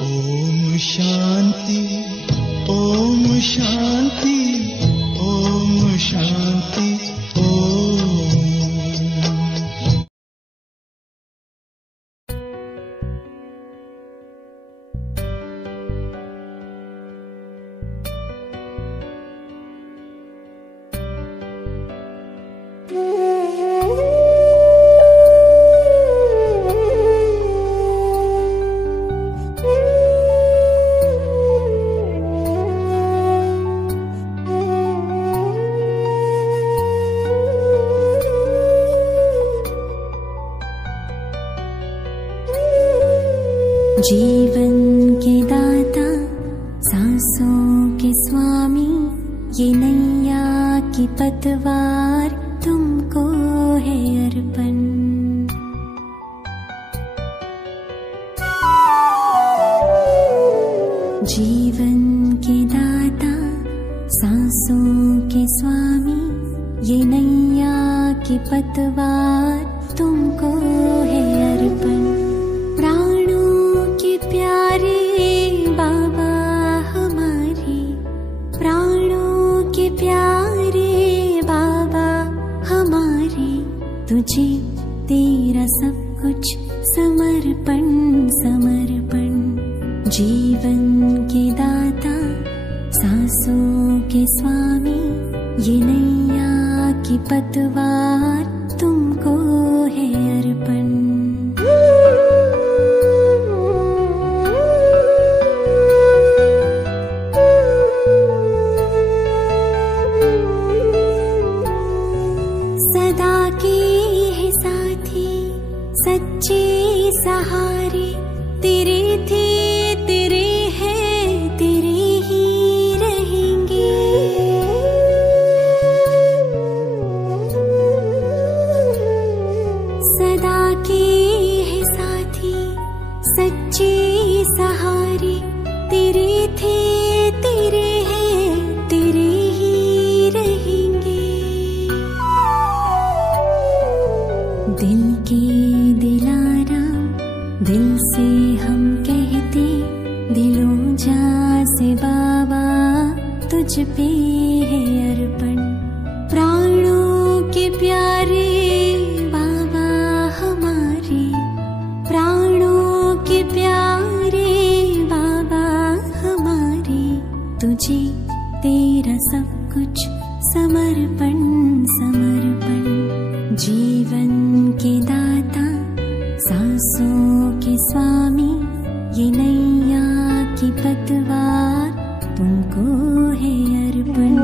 ओम शांति, ओम शांति, ओम शांति, ओम। जीवन के दाता, सांसों के स्वामी, ये नैया की पतवार तुमको है अर्पण। जीवन के दाता, सांसों के स्वामी, ये नैया की पतवार तुमको है अर्पण। प्यारे बाबा हमारे, प्राणों के प्यारे बाबा हमारे, तुझे तेरा सब कुछ समर्पण समर्पण। जीवन के दाता, सांसों के स्वामी, ये नैया की पतवार तुमको है अर्पण। सच्चे सहारे तेरे थे, तेरे हैं, तेरे ही रहेंगे। सदा के है साथी, सच्चे सहारे तेरे थे, तेरे हैं, तेरे ही रहेंगे। दिल के दिल से हम कहते, दिलों जा से बाबा तुझ पे है अर्पण। प्राणों के प्यारे बाबा हमारे, प्राणों के प्यारे बाबा हमारे, तुझे तेरा सब कुछ समर्पण समर्पण। जीवन के दाता, सांसों के स्वामी, ये नैया की पतवार तुमको है अर्पण।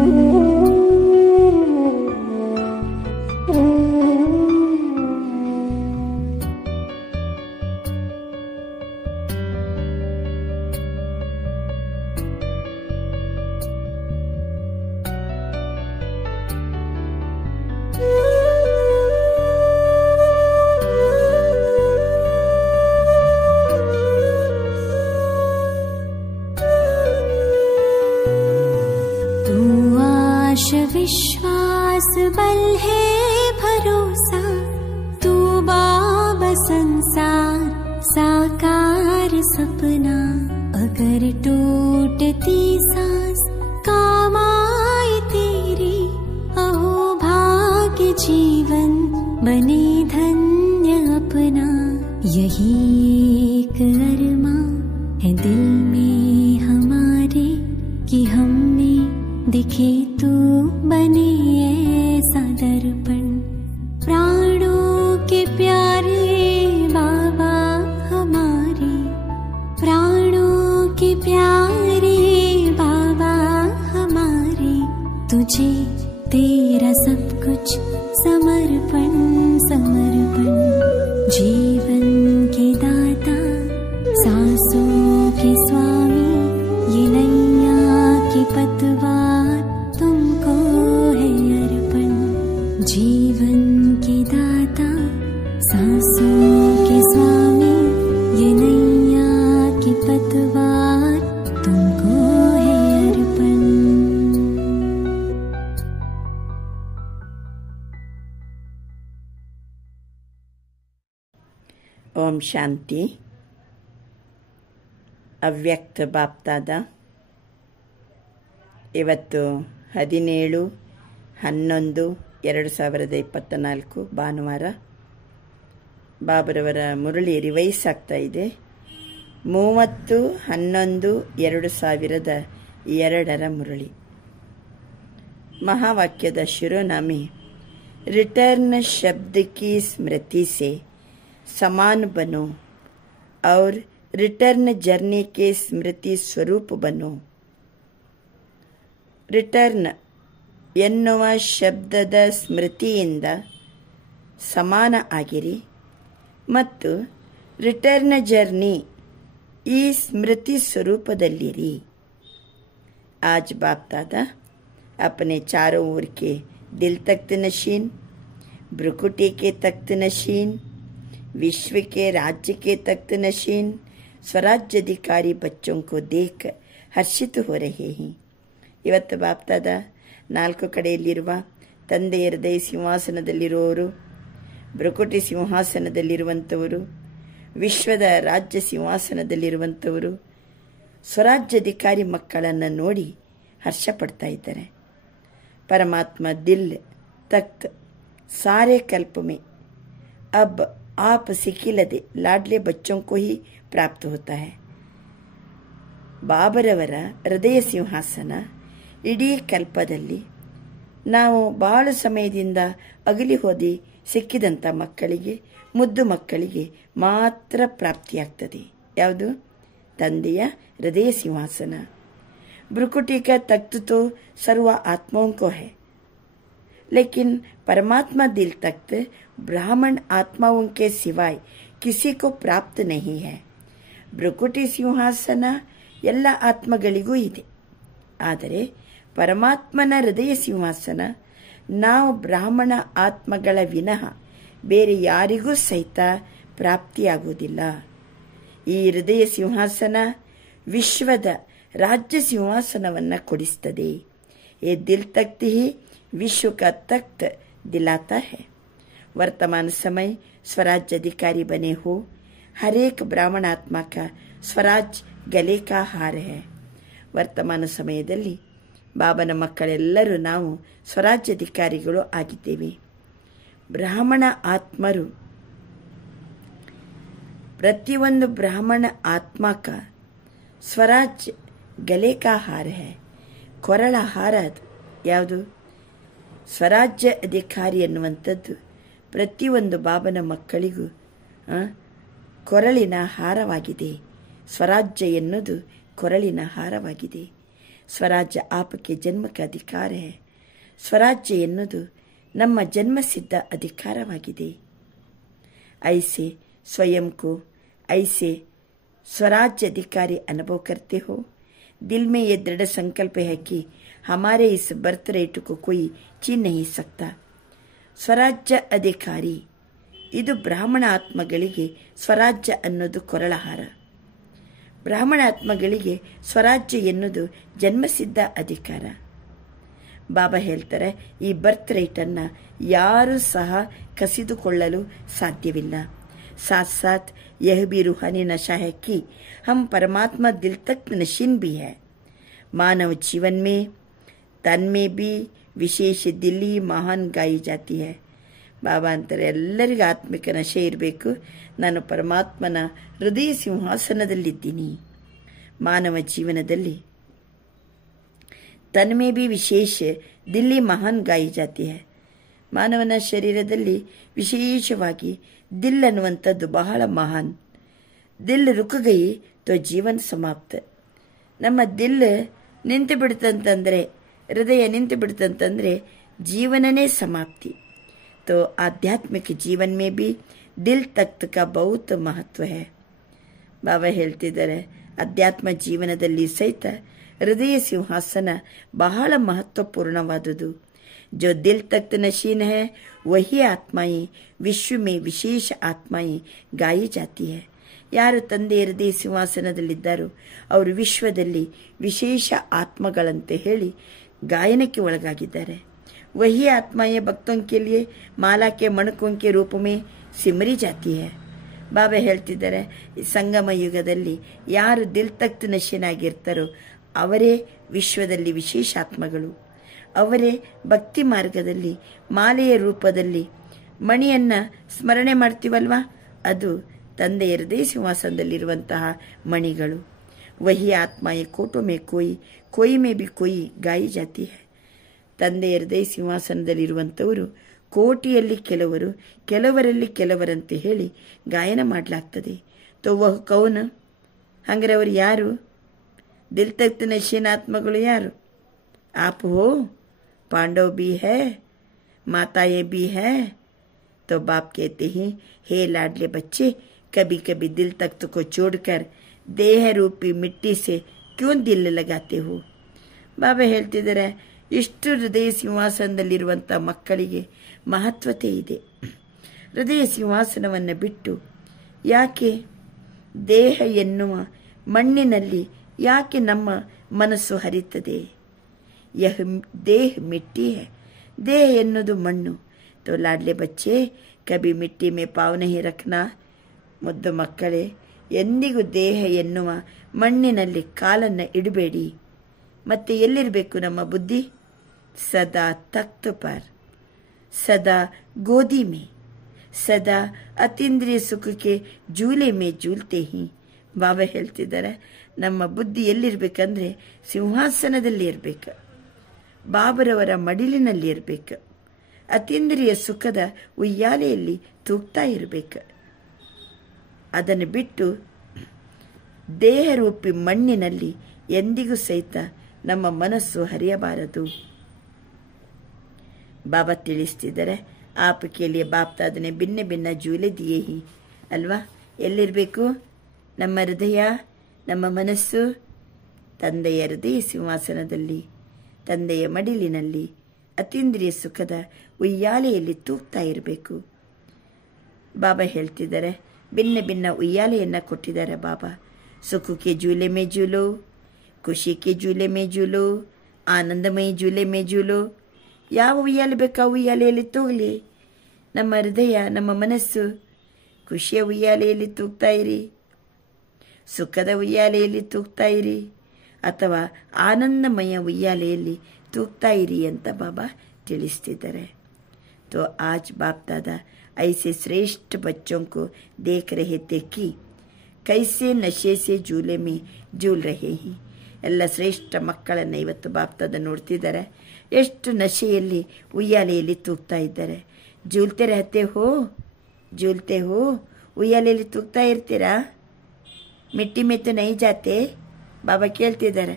विश्वास बल है भरोसा, तू बाबा संसार साकार सपना। अगर टूटती सांस काम आए तेरी, अहो भाग्य जीवन बने धन्य अपना। यही एक अरमा है दिल में हमारे, कि हमें दिखे तू बने ऐसा दर्पण। प्राणों के प्यारे बाबा हमारे, प्राणों के प्यारे बाबा हमारे, तुझे तेरा सब कुछ समर्पण समर्पण। जीवन के दाता, सांसों के स्वामी, ये नैया की पतवार तुमको है अर्पण। जीवन के दाता, सांसों के स्वामी, ये नैया की पतवार तुमको है अर्पण। ओम शांति। ಅವ್ಯಕ್ತ ಬಾಪ್ತಾದ ಇವತ್ತು 17/11/2024 ಭಾನುವಾರ. ಬಾಬರವರ ಮುರಳಿ ರಿವೈಸ್ ಆಗ್ತಾ ಇದೆ. 30/11/2002 ಮುರಳಿ. महावाक्यದ ಶಿರೋನಾಮೆ रिटर्न शब्द की स्मृति से समान बनो और रिटर्न जर्नी के स्मृति स्वरूप बनो. ರಿಟರ್ನ್ ಎನ್ನುವ ಶಬ್ದದ ಸ್ಮೃತಿಯಿಂದ ಸಮಾನ ಆಗಿರಿ ಮತ್ತು ರಿಟರ್ನ್ ಜರ್ನಿ ಈ ಸ್ಮೃತಿ ಸ್ವರೂಪದಲ್ಲಿರಿ. आज बाप दादा अपने चारों ओर के दिल तख्त नशीन, ब्रुकुटी के तख्त नशीन, विश्व के राज्य के तख्त नशीन स्वराज्य अधिकारी बच्चों को देख हर्षित हो रहे हैं. ಇವತ್ತು ಬಾಪ್ತಾದ 4 ಕಡೆಯಲ್ಲಿರುವ ತಂದೆಯ ಹೃದಯ ಸಿಂಹಾಸನದಲ್ಲಿರುವವರು, ಬ್ರುಕುಟಿ ಸಿಂಹಾಸನದಲ್ಲಿರುವಂಥವರು, ವಿಶ್ವದ ರಾಜ್ಯ ಸಿಂಹಾಸನದಲ್ಲಿರುವಂಥವರು ಸ್ವರಾಜ್ಯಾಧಿಕಾರಿ ಮಕ್ಕಳನ್ನು ನೋಡಿ ಹರ್ಷ ಪಡ್ತಾ ಇದ್ದಾರೆ. परमात्मा दिल तख्त सारे कल्प में अब आप सिक्किलದೆ लाडले बच्चों को ही प्राप्त होता है. ಬಾಬರವರ ಹೃದಯ ಸಿಂಹಾಸನ ಇಡೀ ಕಲ್ಪದಲ್ಲಿ ನಾವು ಬಹಳ ಸಮಯದಿಂದ ಅಗಲಿ ಹೋದಿ ಸಿಕ್ಕಿದಂಥ ಮಕ್ಕಳಿಗೆ, ಮುದ್ದು ಮಕ್ಕಳಿಗೆ ಮಾತ್ರ ಪ್ರಾಪ್ತಿಯಾಗ್ತದೆ. ಯಾವುದು? ತಂದೆಯ ಹೃದಯ ಸಿಂಹಾಸನ. ब्रुकुटी का तख्त तो सर्व आत्माओं को है, लेकिन परमात्मा दिल तख्त ब्राह्मण आत्माओं के सिवाय किसी को प्राप्त नहीं है. ब्रुकुटी ಸಿಂಹಾಸನ ಎಲ್ಲ ಆತ್ಮಗಳಿಗೂ ಇದೆ, ಆದರೆ ಪರಮಾತ್ಮನ ಹೃದಯ ಸಿಂಹಾಸನ ನಾವು ಬ್ರಾಹ್ಮಣ ಆತ್ಮಗಳ ವಿನಃ ಬೇರೆ ಯಾರಿಗೂ ಸಹಿತ ಪ್ರಾಪ್ತಿಯಾಗುವುದಿಲ್ಲ. ಈ ಹೃದಯ ಸಿಂಹಾಸನ ವಿಶ್ವದ राज्य सिंहासनವನ್ನು ಕೊಡಿಸುತ್ತದೆ. ये दिल तख्त ही विश्व का तख्त दिलाता है. वर्तमान समय स्वराज अधिकारी बने हो, हर एक ब्राह्मण आत्मा का स्वराज गले का हार है. ವರ್ತಮಾನ ಸಮಯದಲ್ಲಿ ಬಾಬನ ಮಕ್ಕಳೆಲ್ಲರೂ ನಾವು ಸ್ವರಾಜ್ಯಾಧಿಕಾರಿಗಳು ಆಗಿದ್ದೇವೆ. ಬ್ರಾಹ್ಮಣ ಆತ್ಮರು, ಪ್ರತಿಯೊಂದು ಬ್ರಾಹ್ಮಣ ಆತ್ಮಕ ಸ್ವರಾಜ್ಯ ಗಲೆ ಕಾ ಹಾರ ಹೈ, ಕೊರಳ ಹಾರ. ಅದು ಯಾವುದು? ಸ್ವರಾಜ್ಯ ಅಧಿಕಾರಿ ಎನ್ನುವಂಥದ್ದು ಪ್ರತಿಯೊಂದು ಬಾಬನ ಮಕ್ಕಳಿಗೂ ಕೊರಳಿನ ಹಾರವಾಗಿದೆ. ಸ್ವರಾಜ್ಯ ಎನ್ನುವುದು ಕೊರಳಿನ ಹಾರವಾಗಿದೆ. ಸ್ವರಾಜ್ಯ ಆಪಕ್ಕೆ ಜನ್ಮಕ ಅಧಿಕಾರ ಹೈ. ಸ್ವರಾಜ್ಯ ಎನ್ನುವುದು ನಮ್ಮ ಜನ್ಮಸಿದ್ಧ ಅಧಿಕಾರವಾಗಿದೆ. ಐಸೆ ಸ್ವಯಂ ಕೋ ಐಸೆ स्वराज्य अधिकारी अनुभव करते हो. दिल में ये दृढ़ संकल्प है कि हमारे इस बर्थ रेट को कोई छीन नहीं सकता. ಸ್ವರಾಜ್ಯ ಅಧಿಕಾರಿ ಇದು ಬ್ರಾಹ್ಮಣ ಆತ್ಮಗಳಿಗೆ ಸ್ವರಾಜ್ಯ ಅನ್ನೋದು ಕೊರಳಹಾರ. ಬ್ರಾಹ್ಮಣ ಆತ್ಮಗಳಿಗೆ ಸ್ವರಾಜ್ಯ ಎನ್ನುವುದು ಜನ್ಮಸಿದ್ಧ ಅಧಿಕಾರ. ಬಾಬಾ ಹೇಳ್ತಾರೆ, ಈ ಬರ್ತ್ ರೇಟನ್ನು ಯಾರೂ ಸಹ ಕಸಿದುಕೊಳ್ಳಲು ಸಾಧ್ಯವಿಲ್ಲ. साथ साथ यह भी रूहानी नशा है कि हम परमात्मा दिल तक नशीन भी है. मानव जीवन में तन में भी विशेष दिल्ली महान गाई जाती है. ಬಾಬಾ ಅಂತಾರೆ, ಎಲ್ಲರಿಗೂ ಆತ್ಮಿಕ ನಶೆ ಇರಬೇಕು. ನಾನು ಪರಮಾತ್ಮನ ಹೃದಯ ಸಿಂಹಾಸನದಲ್ಲಿದ್ದೀನಿ. ಮಾನವ ಜೀವನದಲ್ಲಿ ತನ್ ಮೇ ಬಿ ವಿಶೇಷ ದಿಲ್ಲಿ ಮಹಾನ್ ಗಾಯಿ ಜಾತಿ ಹೈ. ಮಾನವನ ಶರೀರದಲ್ಲಿ ವಿಶೇಷವಾಗಿ ದಿಲ್ ಅನ್ನುವಂಥದ್ದು ಬಹಳ ಮಹಾನ್. ದಿಲ್ ರುಕ್ ಗೈ ತೋ ಜೀವನ್ ಸಮಾಪ್ತ. ನಮ್ಮ ದಿಲ್ ನಿಂತು ಬಿಡ್ತಂತಂದರೆ, ಹೃದಯ ನಿಂತು ಬಿಡ್ತಂತಂದರೆ ಜೀವನನೇ ಸಮಾಪ್ತಿ. तो आध्यात्मिक जीवन में भी दिल तख्त का बहुत महत्व है. ಬಾಬಾ ಹೇಳ್ತಿದ್ದಾರೆ, ಅಧ್ಯಾತ್ಮ ಜೀವನದಲ್ಲಿ ಸಹಿತ ಹೃದಯ ಸಿಂಹಾಸನ ಬಹಳ ಮಹತ್ವಪೂರ್ಣವಾದುದು. जो दिल तख्त नशीन है वही आत्माएं विश्व में विशेष आत्माएं गाई जाती है. ಯಾರು ತಂದೆ ಹೃದಯ ಸಿಂಹಾಸನದಲ್ಲಿದ್ದಾರೋ ಅವರು ವಿಶ್ವದಲ್ಲಿ ವಿಶೇಷ ಆತ್ಮಗಳಂತೆ ಹೇಳಿ ಗಾಯನಕ್ಕೆ ಒಳಗಾಗಿದ್ದಾರೆ. वही आत्माएं भक्तों के लिए माला के मणकों के रूप में सिमरी जाती है. ಬಾಬಾ ಹೇಳ್ತಿದ್ದಾರೆ, ಸಂಗಮ ಯುಗದಲ್ಲಿ ಯಾರು ದಿಲ್ ತಖ್ತ್ ನಶೀನಾಗಿರ್ತಾರೋ ಅವರೇ ವಿಶ್ವದಲ್ಲಿ ವಿಶೇಷಾತ್ಮಗಳು. ಅವರೇ ಭಕ್ತಿ ಮಾರ್ಗದಲ್ಲಿ ಮಾಲೆಯ ರೂಪದಲ್ಲಿ ಮಣಿಯನ್ನು ಸ್ಮರಣೆ ಮಾಡ್ತೀವಲ್ವಾ, ಅದು ತಂದೆಯ ಹೃದಯ ಸಿಂಹಾಸನದಲ್ಲಿರುವಂತಹ ಮಣಿಗಳು. ವಹಿ ಆತ್ಮ ಯೇ ಕೋಟೋ ಮೇ ಕೋಯಿ ಮೇ ಬಿ ಕೋಯಿ ಗಾಯಿ ಜಾತಿ ಹೈ. ತಂದೆಯ ಹೃದಯ ಸಿಂಹಾಸನದಲ್ಲಿರುವಂಥವರು ಕೋಟಿಯಲ್ಲಿ ಕೆಲವರು, ಕೆಲವರಲ್ಲಿ ಕೆಲವರಂತೆ ಹೇಳಿ ಗಾಯನ ಮಾಡಲಾಗ್ತದೆ. ತೋ ವಹ್ ಕೌನ್, ಹಂಗಾರೆ ಅವರು ಯಾರು? ದಿಲ್ ತಖ್ತ್ ನಶೀನ್ ಆತ್ಮಗಳು ಯಾರು? आप हो, पांडव भी है, माताएं भी है. तो बाप कहते हैं, हे लाडले बच्चे, कभी कभी दिल तख्त को छोड़कर देह रूपी मिट्टी से क्यों दिल लगाते हो. ಬಾಬಾ ಹೇಳ್ತಿದ್ದಾರೆ, ಇಷ್ಟು ಹೃದಯ ಸಿಂಹಾಸನದಲ್ಲಿರುವಂಥ ಮಕ್ಕಳಿಗೆ ಮಹತ್ವತೆ ಇದೆ. ಹೃದಯ ಸಿಂಹಾಸನವನ್ನು ಬಿಟ್ಟು ಯಾಕೆ ದೇಹ ಎನ್ನುವ ಮಣ್ಣಿನಲ್ಲಿ ಯಾಕೆ ನಮ್ಮ ಮನಸ್ಸು ಹರಿತದೆ? ಯಹ ದೇಹ ಮಿಟ್ಟಿ ಹೈ, ದೇಹ ಎನ್ನುವುದು ಮಣ್ಣು. ತೋ ಲಾಡ್ಲೆ ಬಚ್ಚೆ ಕಬಿ ಮಿಟ್ಟಿ ಮೇ ಪಾವ್ ನಹಿ ರಖ್ನಾ. ಮುದ್ದು ಮಕ್ಕಳೇ, ಎಂದಿಗೂ ದೇಹ ಎನ್ನುವ ಮಣ್ಣಿನಲ್ಲಿ ಕಾಲನ್ನು ಇಡಬೇಡಿ. ಮತ್ತೆ ಎಲ್ಲಿರಬೇಕು ನಮ್ಮ ಬುದ್ಧಿ? ಸದಾ ತಖ್ತ್ ಪರ್, ಸದಾ ಗೋದಿ ಮೇ, ಸದಾ ಅತೀಂದ್ರಿಯ ಸುಖಕ್ಕೆ ಜೂಲೆ ಮೇ ಜೂಲ್ತೆ ಹಿ. ಬಾಬಾ ಹೇಳ್ತಿದ್ದಾರೆ, ನಮ್ಮ ಬುದ್ಧಿ ಎಲ್ಲಿರ್ಬೇಕಂದ್ರೆ ಸಿಂಹಾಸನದಲ್ಲಿ ಇರಬೇಕು, ಬಾಬರವರ ಮಡಿಲಿನಲ್ಲಿ ಇರಬೇಕು, ಅತೀಂದ್ರಿಯ ಸುಖದ ಉಯ್ಯಾಲೆಯಲ್ಲಿ ತೂಗ್ತಾ ಇರಬೇಕು. ಅದನ್ನು ಬಿಟ್ಟು ದೇಹರೂಪಿ ಮಣ್ಣಿನಲ್ಲಿ ಎಂದಿಗೂ ಸಹಿತ ನಮ್ಮ ಮನಸ್ಸು ಹರಿಯಬಾರದು. ಬಾಬಾ ತಿಳಿಸ್ತಿದ್ದಾರೆ, ಆಪಕ್ಕೆ ಲಿಯೇ ಬಾಪ್ತಾದನೆ ಭಿನ್ನ ಭಿನ್ನ ಜೂಲೆ ದಿಯೇ ಹಿ ಅಲ್ವಾ. ಎಲ್ಲಿರಬೇಕು ನಮ್ಮ ಹೃದಯ, ನಮ್ಮ ಮನಸ್ಸು? ತಂದೆಯ ಹೃದಯ ಸಿಂಹಾಸನದಲ್ಲಿ, ತಂದೆಯ ಮಡಿಲಿನಲ್ಲಿ, ಅತೀಂದ್ರಿಯ ಸುಖದ ಉಯ್ಯಾಲೆಯಲ್ಲಿ ತೂಗ್ತಾ ಇರಬೇಕು. ಬಾಬಾ ಹೇಳ್ತಿದ್ದಾರೆ, ಭಿನ್ನ ಭಿನ್ನ ಉಯ್ಯಾಲೆಯನ್ನು ಕೊಟ್ಟಿದ್ದಾರೆ ಬಾಬಾ. ಸುಖಕ್ಕೆ ಜೂಲೆ ಮೇ ಜೂಲೋ, ಖುಷಿಗೆ ಜೂಲೆ ಮೇ ಜೂಲೋ, ಆನಂದಮಯ ಜೂಲೆ ಮೇ ಜೂಲೋ. ಯಾವ ಉಯ್ಯಾಲೆ ಬೇಕು ಆ ಉಯ್ಯಾಲೆಯಲ್ಲಿ ತೂಗಲಿ. ನಮ್ಮ ಹೃದಯ, ನಮ್ಮ ಮನಸ್ಸು ಖುಷಿಯ ಉಯ್ಯಾಲೆಯಲ್ಲಿ ತೂಗ್ತಾ ಇರಿ, ಸುಖದ ಉಯ್ಯಾಲೆಯಲ್ಲಿ ತೂಗ್ತಾ ಇರಿ, ಅಥವಾ ಆನಂದಮಯ ಉಯ್ಯಾಲೆಯಲ್ಲಿ ತೂಗ್ತಾ ಇರಿ ಅಂತ ಬಾಬಾ ತಿಳಿಸ್ತಿದ್ದಾರೆ. तो आज बाप दादा ऐसे श्रेष्ठ बच्चों को देख रहे थे कि कैसे नशे से झूले में झूल रहे हैं. ಎಲ್ಲ ಶ್ರೇಷ್ಠ ಮಕ್ಕಳನ್ನು ಇವತ್ತು ಬಾಪ್ ದಾದಾ ನೋಡ್ತಿದ್ದಾರೆ, ಎಷ್ಟು ನಶೆಯಲ್ಲಿ ಉಯ್ಯಾಲೆಯಲ್ಲಿ ತೂಗ್ತಾ ಇದ್ದಾರೆ. ಜೂಲ್ತೆ ರಹತೆ ಹೋ, ಜೂಲ್ತೆ ಹೋ, ಉಯ್ಯಾಲೆಯಲ್ಲಿ ತೂಗ್ತಾ ಇರ್ತೀರಾ? ಮಿಟ್ಟಿ ಮೆತ್ತು ನೈ ಜಾತೆ. ಬಾಬಾ ಕೇಳ್ತಿದ್ದಾರೆ,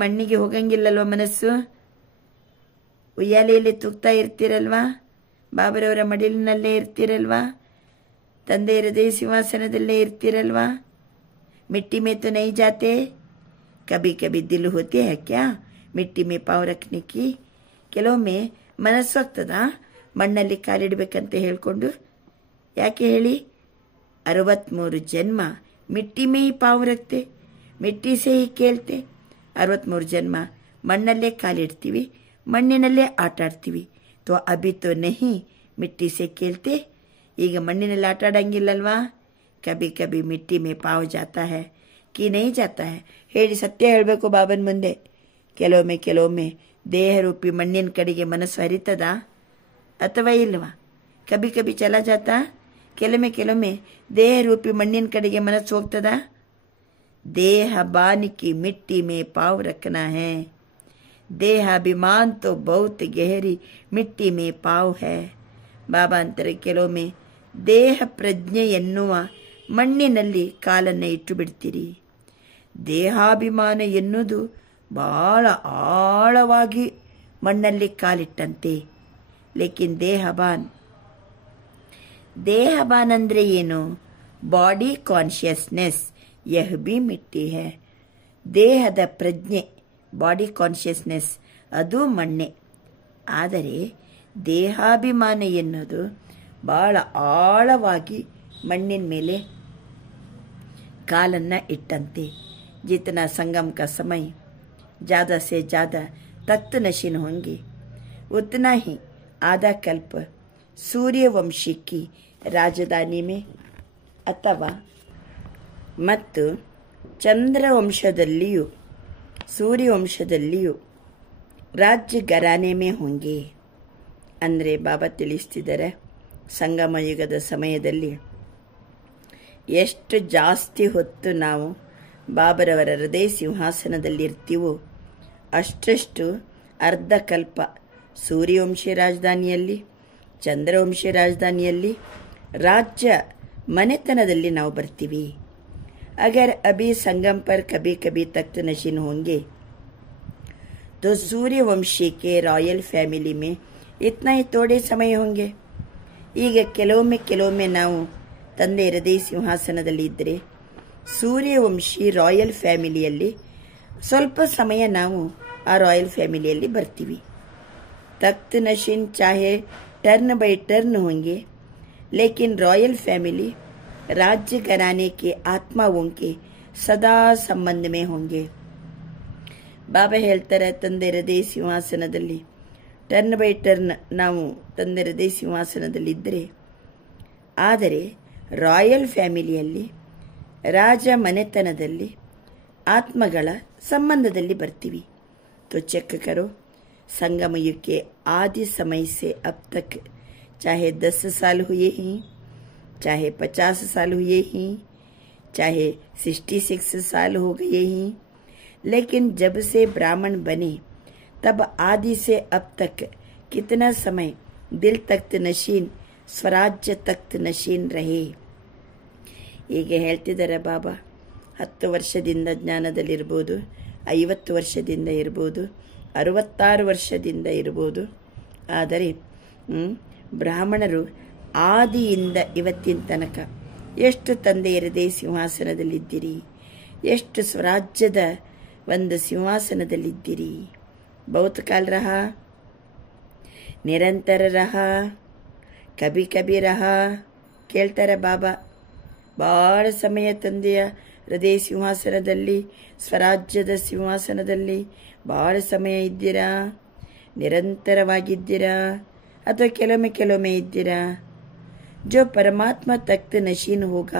ಮಣ್ಣಿಗೆ ಹೋಗಂಗಿಲ್ಲಲ್ವ ಮನಸ್ಸು? ಉಯ್ಯಾಲೆಯಲ್ಲಿ ತೂಗ್ತಾ ಇರ್ತೀರಲ್ವಾ? ಬಾಬರವರ ಮಡಿಲಿನಲ್ಲೇ ಇರ್ತೀರಲ್ವಾ? ತಂದೆ ಹೃದಯ ಸಿಂಹಾಸನದಲ್ಲೇ ಇರ್ತೀರಲ್ವಾ? ಮಿಟ್ಟಿ ಮೇತು ನೈ ಜಾತೆ. ಕಬಿ ಕಬಿ ದಿಲ್ ಹೋತೆ ಹೈ ಕ್ಯಾ ಮಿಟ್ಟಿ ಮೇ ಪಾವ್ ರಖ್ನೆ ಕಿ. ಕೆಲವೊಮ್ಮೆ ಮನಸ್ಸು ಆಗ್ತದ ಮಣ್ಣಲ್ಲಿ ಕಾಲಿಡಬೇಕಂತ ಹೇಳ್ಕೊಂಡು. ಯಾಕೆ ಹೇಳಿ? 63 ಜನ್ಮ ಮಿಟ್ಟಿ ಮೇ ಹಿ ಪಾವ್ ರಖ್ತೆ, ಮಿಟ್ಟಿ ಸೇ ಹಿ ಕೇಳ್ತೆ. 63 ಜನ್ಮ ಮಣ್ಣಲ್ಲೇ ಕಾಲಿಡ್ತೀವಿ, ಮಣ್ಣಿನಲ್ಲೇ ಆಟ ಆಡ್ತೀವಿ. ತೋ ಅಭಿ ತೋ ನಹಿ ಮಿಟ್ಟಿ ಸೇ ಕೇಳ್ತೆ. ಈಗ ಮಣ್ಣಿನಲ್ಲಿ ಆಟ ಆಡಂಗಿಲ್ಲಲ್ವಾ? ಕಬಿ ಕಬಿ ಮಿಟ್ಟಿ ಮೇ ಪಾವ್ ಜಾತಾ ಹೈ ಕಿ ನಹಿ ಜಾತಾ ಹೈ. ಹೇಳಿ, ಸತ್ಯ ಹೇಳಬೇಕು ಬಾಬನ ಮುಂದೆ. ಕೆಲವೊಮ್ಮೆ ದೇಹರೂಪಿ ಮಣ್ಣಿನ ಕಡೆಗೆ ಮನಸ್ಸು ಹರಿತದ ಅಥವಾ ಇಲ್ವಾ? ಕಬಿ ಕಬಿ ಚಲಾ ಜಾತಾ. ಕೆಲವೊಮ್ಮೆ ದೇಹರೂಪಿ ಮಣ್ಣಿನ ಕಡೆಗೆ ಮನಸ್ಸು ಹೋಗ್ತದ. ದೇಹ ಬಾನಿಕಿ ಮಿಟ್ಟಿ ಮೇ ಪಾವ್ ರಖನಾ ಹೈ. ದೇಹಾಭಿಮಾನ್ ತೋ ಬಹುತ್ ಗೆಹರಿ ಮಿಟ್ಟಿ ಮೇ ಪಾವ್ ಹೈ. ಬಾಬಾ ಅಂತಾರೆ, ಕೆಲವೊಮ್ಮೆ ದೇಹ ಪ್ರಜ್ಞೆ ಎನ್ನುವ ಮಣ್ಣಿನಲ್ಲಿ ಕಾಲನ್ನು ಇಟ್ಟು ಬಿಡ್ತೀರಿ. ದೇಹಾಭಿಮಾನ ಎನ್ನುವುದು ಬಹಳ ಆಳವಾಗಿ ಮಣ್ಣಲ್ಲಿ ಕಾಲಿಟ್ಟಂತೆ. ಲೇಕಿನ್ ದೇಹಬಾನ್ ಅಂದರೆ ಏನು? ಬಾಡಿ ಕಾನ್ಷಿಯಸ್ನೆಸ್ ಯಹ್ ಬಿ ಮಿಟ್ಟಿ ಹೈ. ದೇಹದ ಪ್ರಜ್ಞೆ, ಬಾಡಿ ಕಾನ್ಷಿಯಸ್ನೆಸ್ ಅದು ಮಣ್ಣೆ. ಆದರೆ ದೇಹಾಭಿಮಾನ ಎನ್ನುವುದು ಬಹಳ ಆಳವಾಗಿ ಮಣ್ಣಿನ ಮೇಲೆ ಕಾಲನ್ನು ಇಟ್ಟಂತೆ. जितना संगम का समय ज़्यादा से ज़्यादा तख्त नशीन होंगे, उतना ही आधा कल्प सूर्यवंशी की राजधानी में ಅಥವಾ ಮತ್ತು ಚಂದ್ರವಂಶದಲ್ಲಿಯೂ ಸೂರ್ಯವಂಶದಲ್ಲಿಯೂ ರಾಜ್ಯ ಘರಾನೆ ಮೇ ಹೋಂಗೆ ಅಂದರೆ ಬಾಬಾ ತಿಳಿಸ್ತಿದ್ದಾರೆ, ಸಂಗಮ ಯುಗದ ಸಮಯದಲ್ಲಿ ಎಷ್ಟು ಜಾಸ್ತಿ ಹೊತ್ತು ನಾವು ಬಾಬರವರ ಹೃದಯ ಸಿಂಹಾಸನದಲ್ಲಿರ್ತೀವೋ ಅಷ್ಟಷ್ಟು ಅರ್ಧ ಕಲ್ಪ ಸೂರ್ಯವಂಶಿ ರಾಜಧಾನಿಯಲ್ಲಿ, ಚಂದ್ರವಂಶಿ ರಾಜಧಾನಿಯಲ್ಲಿ राज्य मनेतनदल्ली नाव बर्तीवी। अगर अभी संगम पर कभी कभी तख्त नशीन होंगे तो सूर्यवंशी के रॉयल फैमिली में इतना ही थोड़े समय होंगे। ಈಗ ಕೆಲವೊಮ್ಮೆ ನಾವು ತಂದೆ ಹೃದಯ ಸಿಂಹಾಸನದಲ್ಲಿ ಇದ್ದರೆ ಸೂರ್ಯವಂಶಿ ರಾಯಲ್ ಫ್ಯಾಮಿಲಿಯಲ್ಲಿ ಸ್ವಲ್ಪ ಸಮಯ ನಾವು ಆ ರಾಯಲ್ ಫ್ಯಾಮಿಲಿಯಲ್ಲಿ ಬರ್ತೀವಿ। तख्त नशीन चाहे टर्न बाय टर्न होंगे, लेकिन रॉयल फैमिली राज्य घराने के आत्माओं के सदा संबंध में होंगे। ಬಾಬಾ ಹೇಳ್ತಾರೆ, ತಂದೆ ಹೃದಯ ಸಿಂಹಾಸನದಲ್ಲಿ ಟರ್ನ್ ಬೈ ಟರ್ನ್ ನಾವು ತಂದೆ ಹೃದಯ ಸಿಂಹಾಸನದಲ್ಲಿದ್ದರೆ, ಆದರೆ ರಾಯಲ್ ಫ್ಯಾಮಿಲಿಯಲ್ಲಿ ರಾಜ ಮನೆತನದಲ್ಲಿ ಆತ್ಮಗಳ ಸಂಬಂಧದಲ್ಲಿ ಬರ್ತೀವಿ। तो चेक करो, संगम युग के आदि समय से अब तक चाहे 10 साल हुए ही, चाहे 50 साल हुए ही, चाहे 66 साल हो गए ही, लेकिन जब से ब्राह्मण बने तब आदि से अब तक कितना समय दिल तख्त नशीन स्वराज्य तख्त नशीन रहे। ಹೀಗೆ ಹೇಳ್ತಿದ್ದಾರೆ ಬಾಬಾ, 10 ವರ್ಷದಿಂದ ಜ್ಞಾನದಲ್ಲಿರ್ಬೋದು, 50 ವರ್ಷದಿಂದ ಇರ್ಬೋದು, 66 ವರ್ಷದಿಂದ ಇರ್ಬೋದು, ಆದರೆ ಬ್ರಾಹ್ಮಣರು ಆದಿಯಿಂದ ಇವತ್ತಿನ ತನಕ ಎಷ್ಟು ತಂದೆ ಹೃದಯ ಸಿಂಹಾಸನದಲ್ಲಿದ್ದೀರಿ, ಎಷ್ಟು ಸ್ವರಾಜ್ಯದ ಒಂದು ಸಿಂಹಾಸನದಲ್ಲಿದ್ದೀರಿ। ಬಹುತ್ ಕಾಲ ರಹಾ, ನಿರಂತರ ರಹಾ, ಕಭಿ ಕಭಿ ರಹಾ ಕೇಳ್ತಾರೆ ಬಾಬಾ। ಬಹಳ ಸಮಯ ತಂದೆಯ ಹೃದಯ ಸಿಂಹಾಸನದಲ್ಲಿ, ಸ್ವರಾಜ್ಯದ ಸಿಂಹಾಸನದಲ್ಲಿ ಬಹಳ ಸಮಯ ಇದ್ದೀರಾ, ನಿರಂತರವಾಗಿದ್ದೀರಾ ಅಥವಾ ಕೆಲವೊಮ್ಮೆ ಇದ್ದೀರಾ? ಜೋ ಪರಮಾತ್ಮ ತಖ್ತ್ ನಶೀನ್ ಹೋಗ,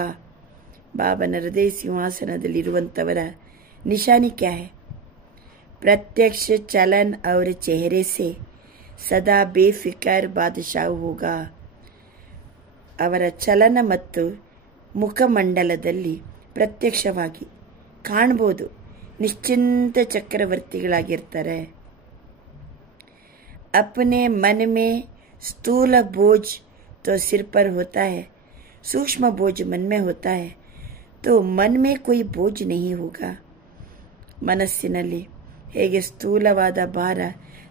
ಬಾಬನ ಹೃದಯ ಸಿಂಹಾಸನದಲ್ಲಿರುವಂಥವರ ನಿಶಾನಿ ಕ್ಯಾ ಹೈ? प्रत्यक्ष चलन और चेहरे से सदा बेफिकर बादशाह होगा। ಅವರ ಚಲನ ಮತ್ತು ಮುಖಮಂಡಲದಲ್ಲಿ ಪ್ರತ್ಯಕ್ಷವಾಗಿ ಕಾಣಬಹುದು, ನಿಶ್ಚಿಂತ ಚಕ್ರವರ್ತಿಗಳಾಗಿರ್ತಾರೆ। अपने मन में स्थूल बोझ तो सिर पर होता है, सूक्ष्म बोझ मन में होता है, तो मन में कोई बोझ नहीं होगा। ಮನಸ್ಸಿನಲ್ಲಿ ಹೇಗೆ ಸ್ಥೂಲವಾದ ಭಾರ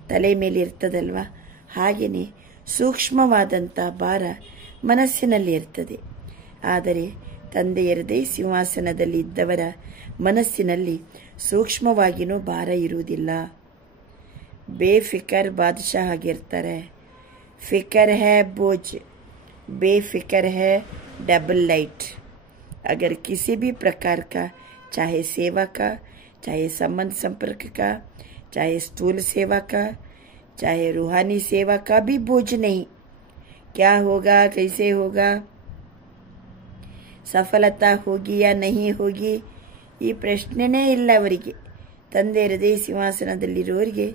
ತಲೆ ಮೇಲೆ ಇರ್ತದಲ್ವಾ, ಹಾಗೆಯೇ ಸೂಕ್ಷ್ಮವಾದಂಥ ಭಾರ ಮನಸ್ಸಿನಲ್ಲಿ ಇರ್ತದೆ। ಆದರೆ ತಂದೆಯ ಹೃದಯ ಸಿಂಹಾಸನದಲ್ಲಿ ಇದ್ದವರ ಮನಸ್ಸಿನಲ್ಲಿ ಸೂಕ್ಷ್ಮವಾಗಿಯೂ ಭಾರ ಇರುವುದಿಲ್ಲ, ಬೇಫಿಕರ್ ಬಾದಶಾಹ ಆಗಿರ್ತಾರೆ। ಫಿಕರ್ ಹೈ ಬೋझ, बेफिक्र है डबल लाइट। अगर किसी भी प्रकार का, चाहे सेवा का, चाहे संबंध संपर्क का, चाहे स्थूल सेवा का, चाहे रूहानी सेवा का भी बोझ नहीं। क्या होगा, कैसे होगा, सफलता होगी या नहीं होगी, ಈ ಪ್ರಶ್ನೆನೇ ಇಲ್ಲ ಅವರಿಗೆ। ತಂದೆ ಹೃದಯ ಸಿಂಹಾಸನದಲ್ಲಿರೋರಿಗೆ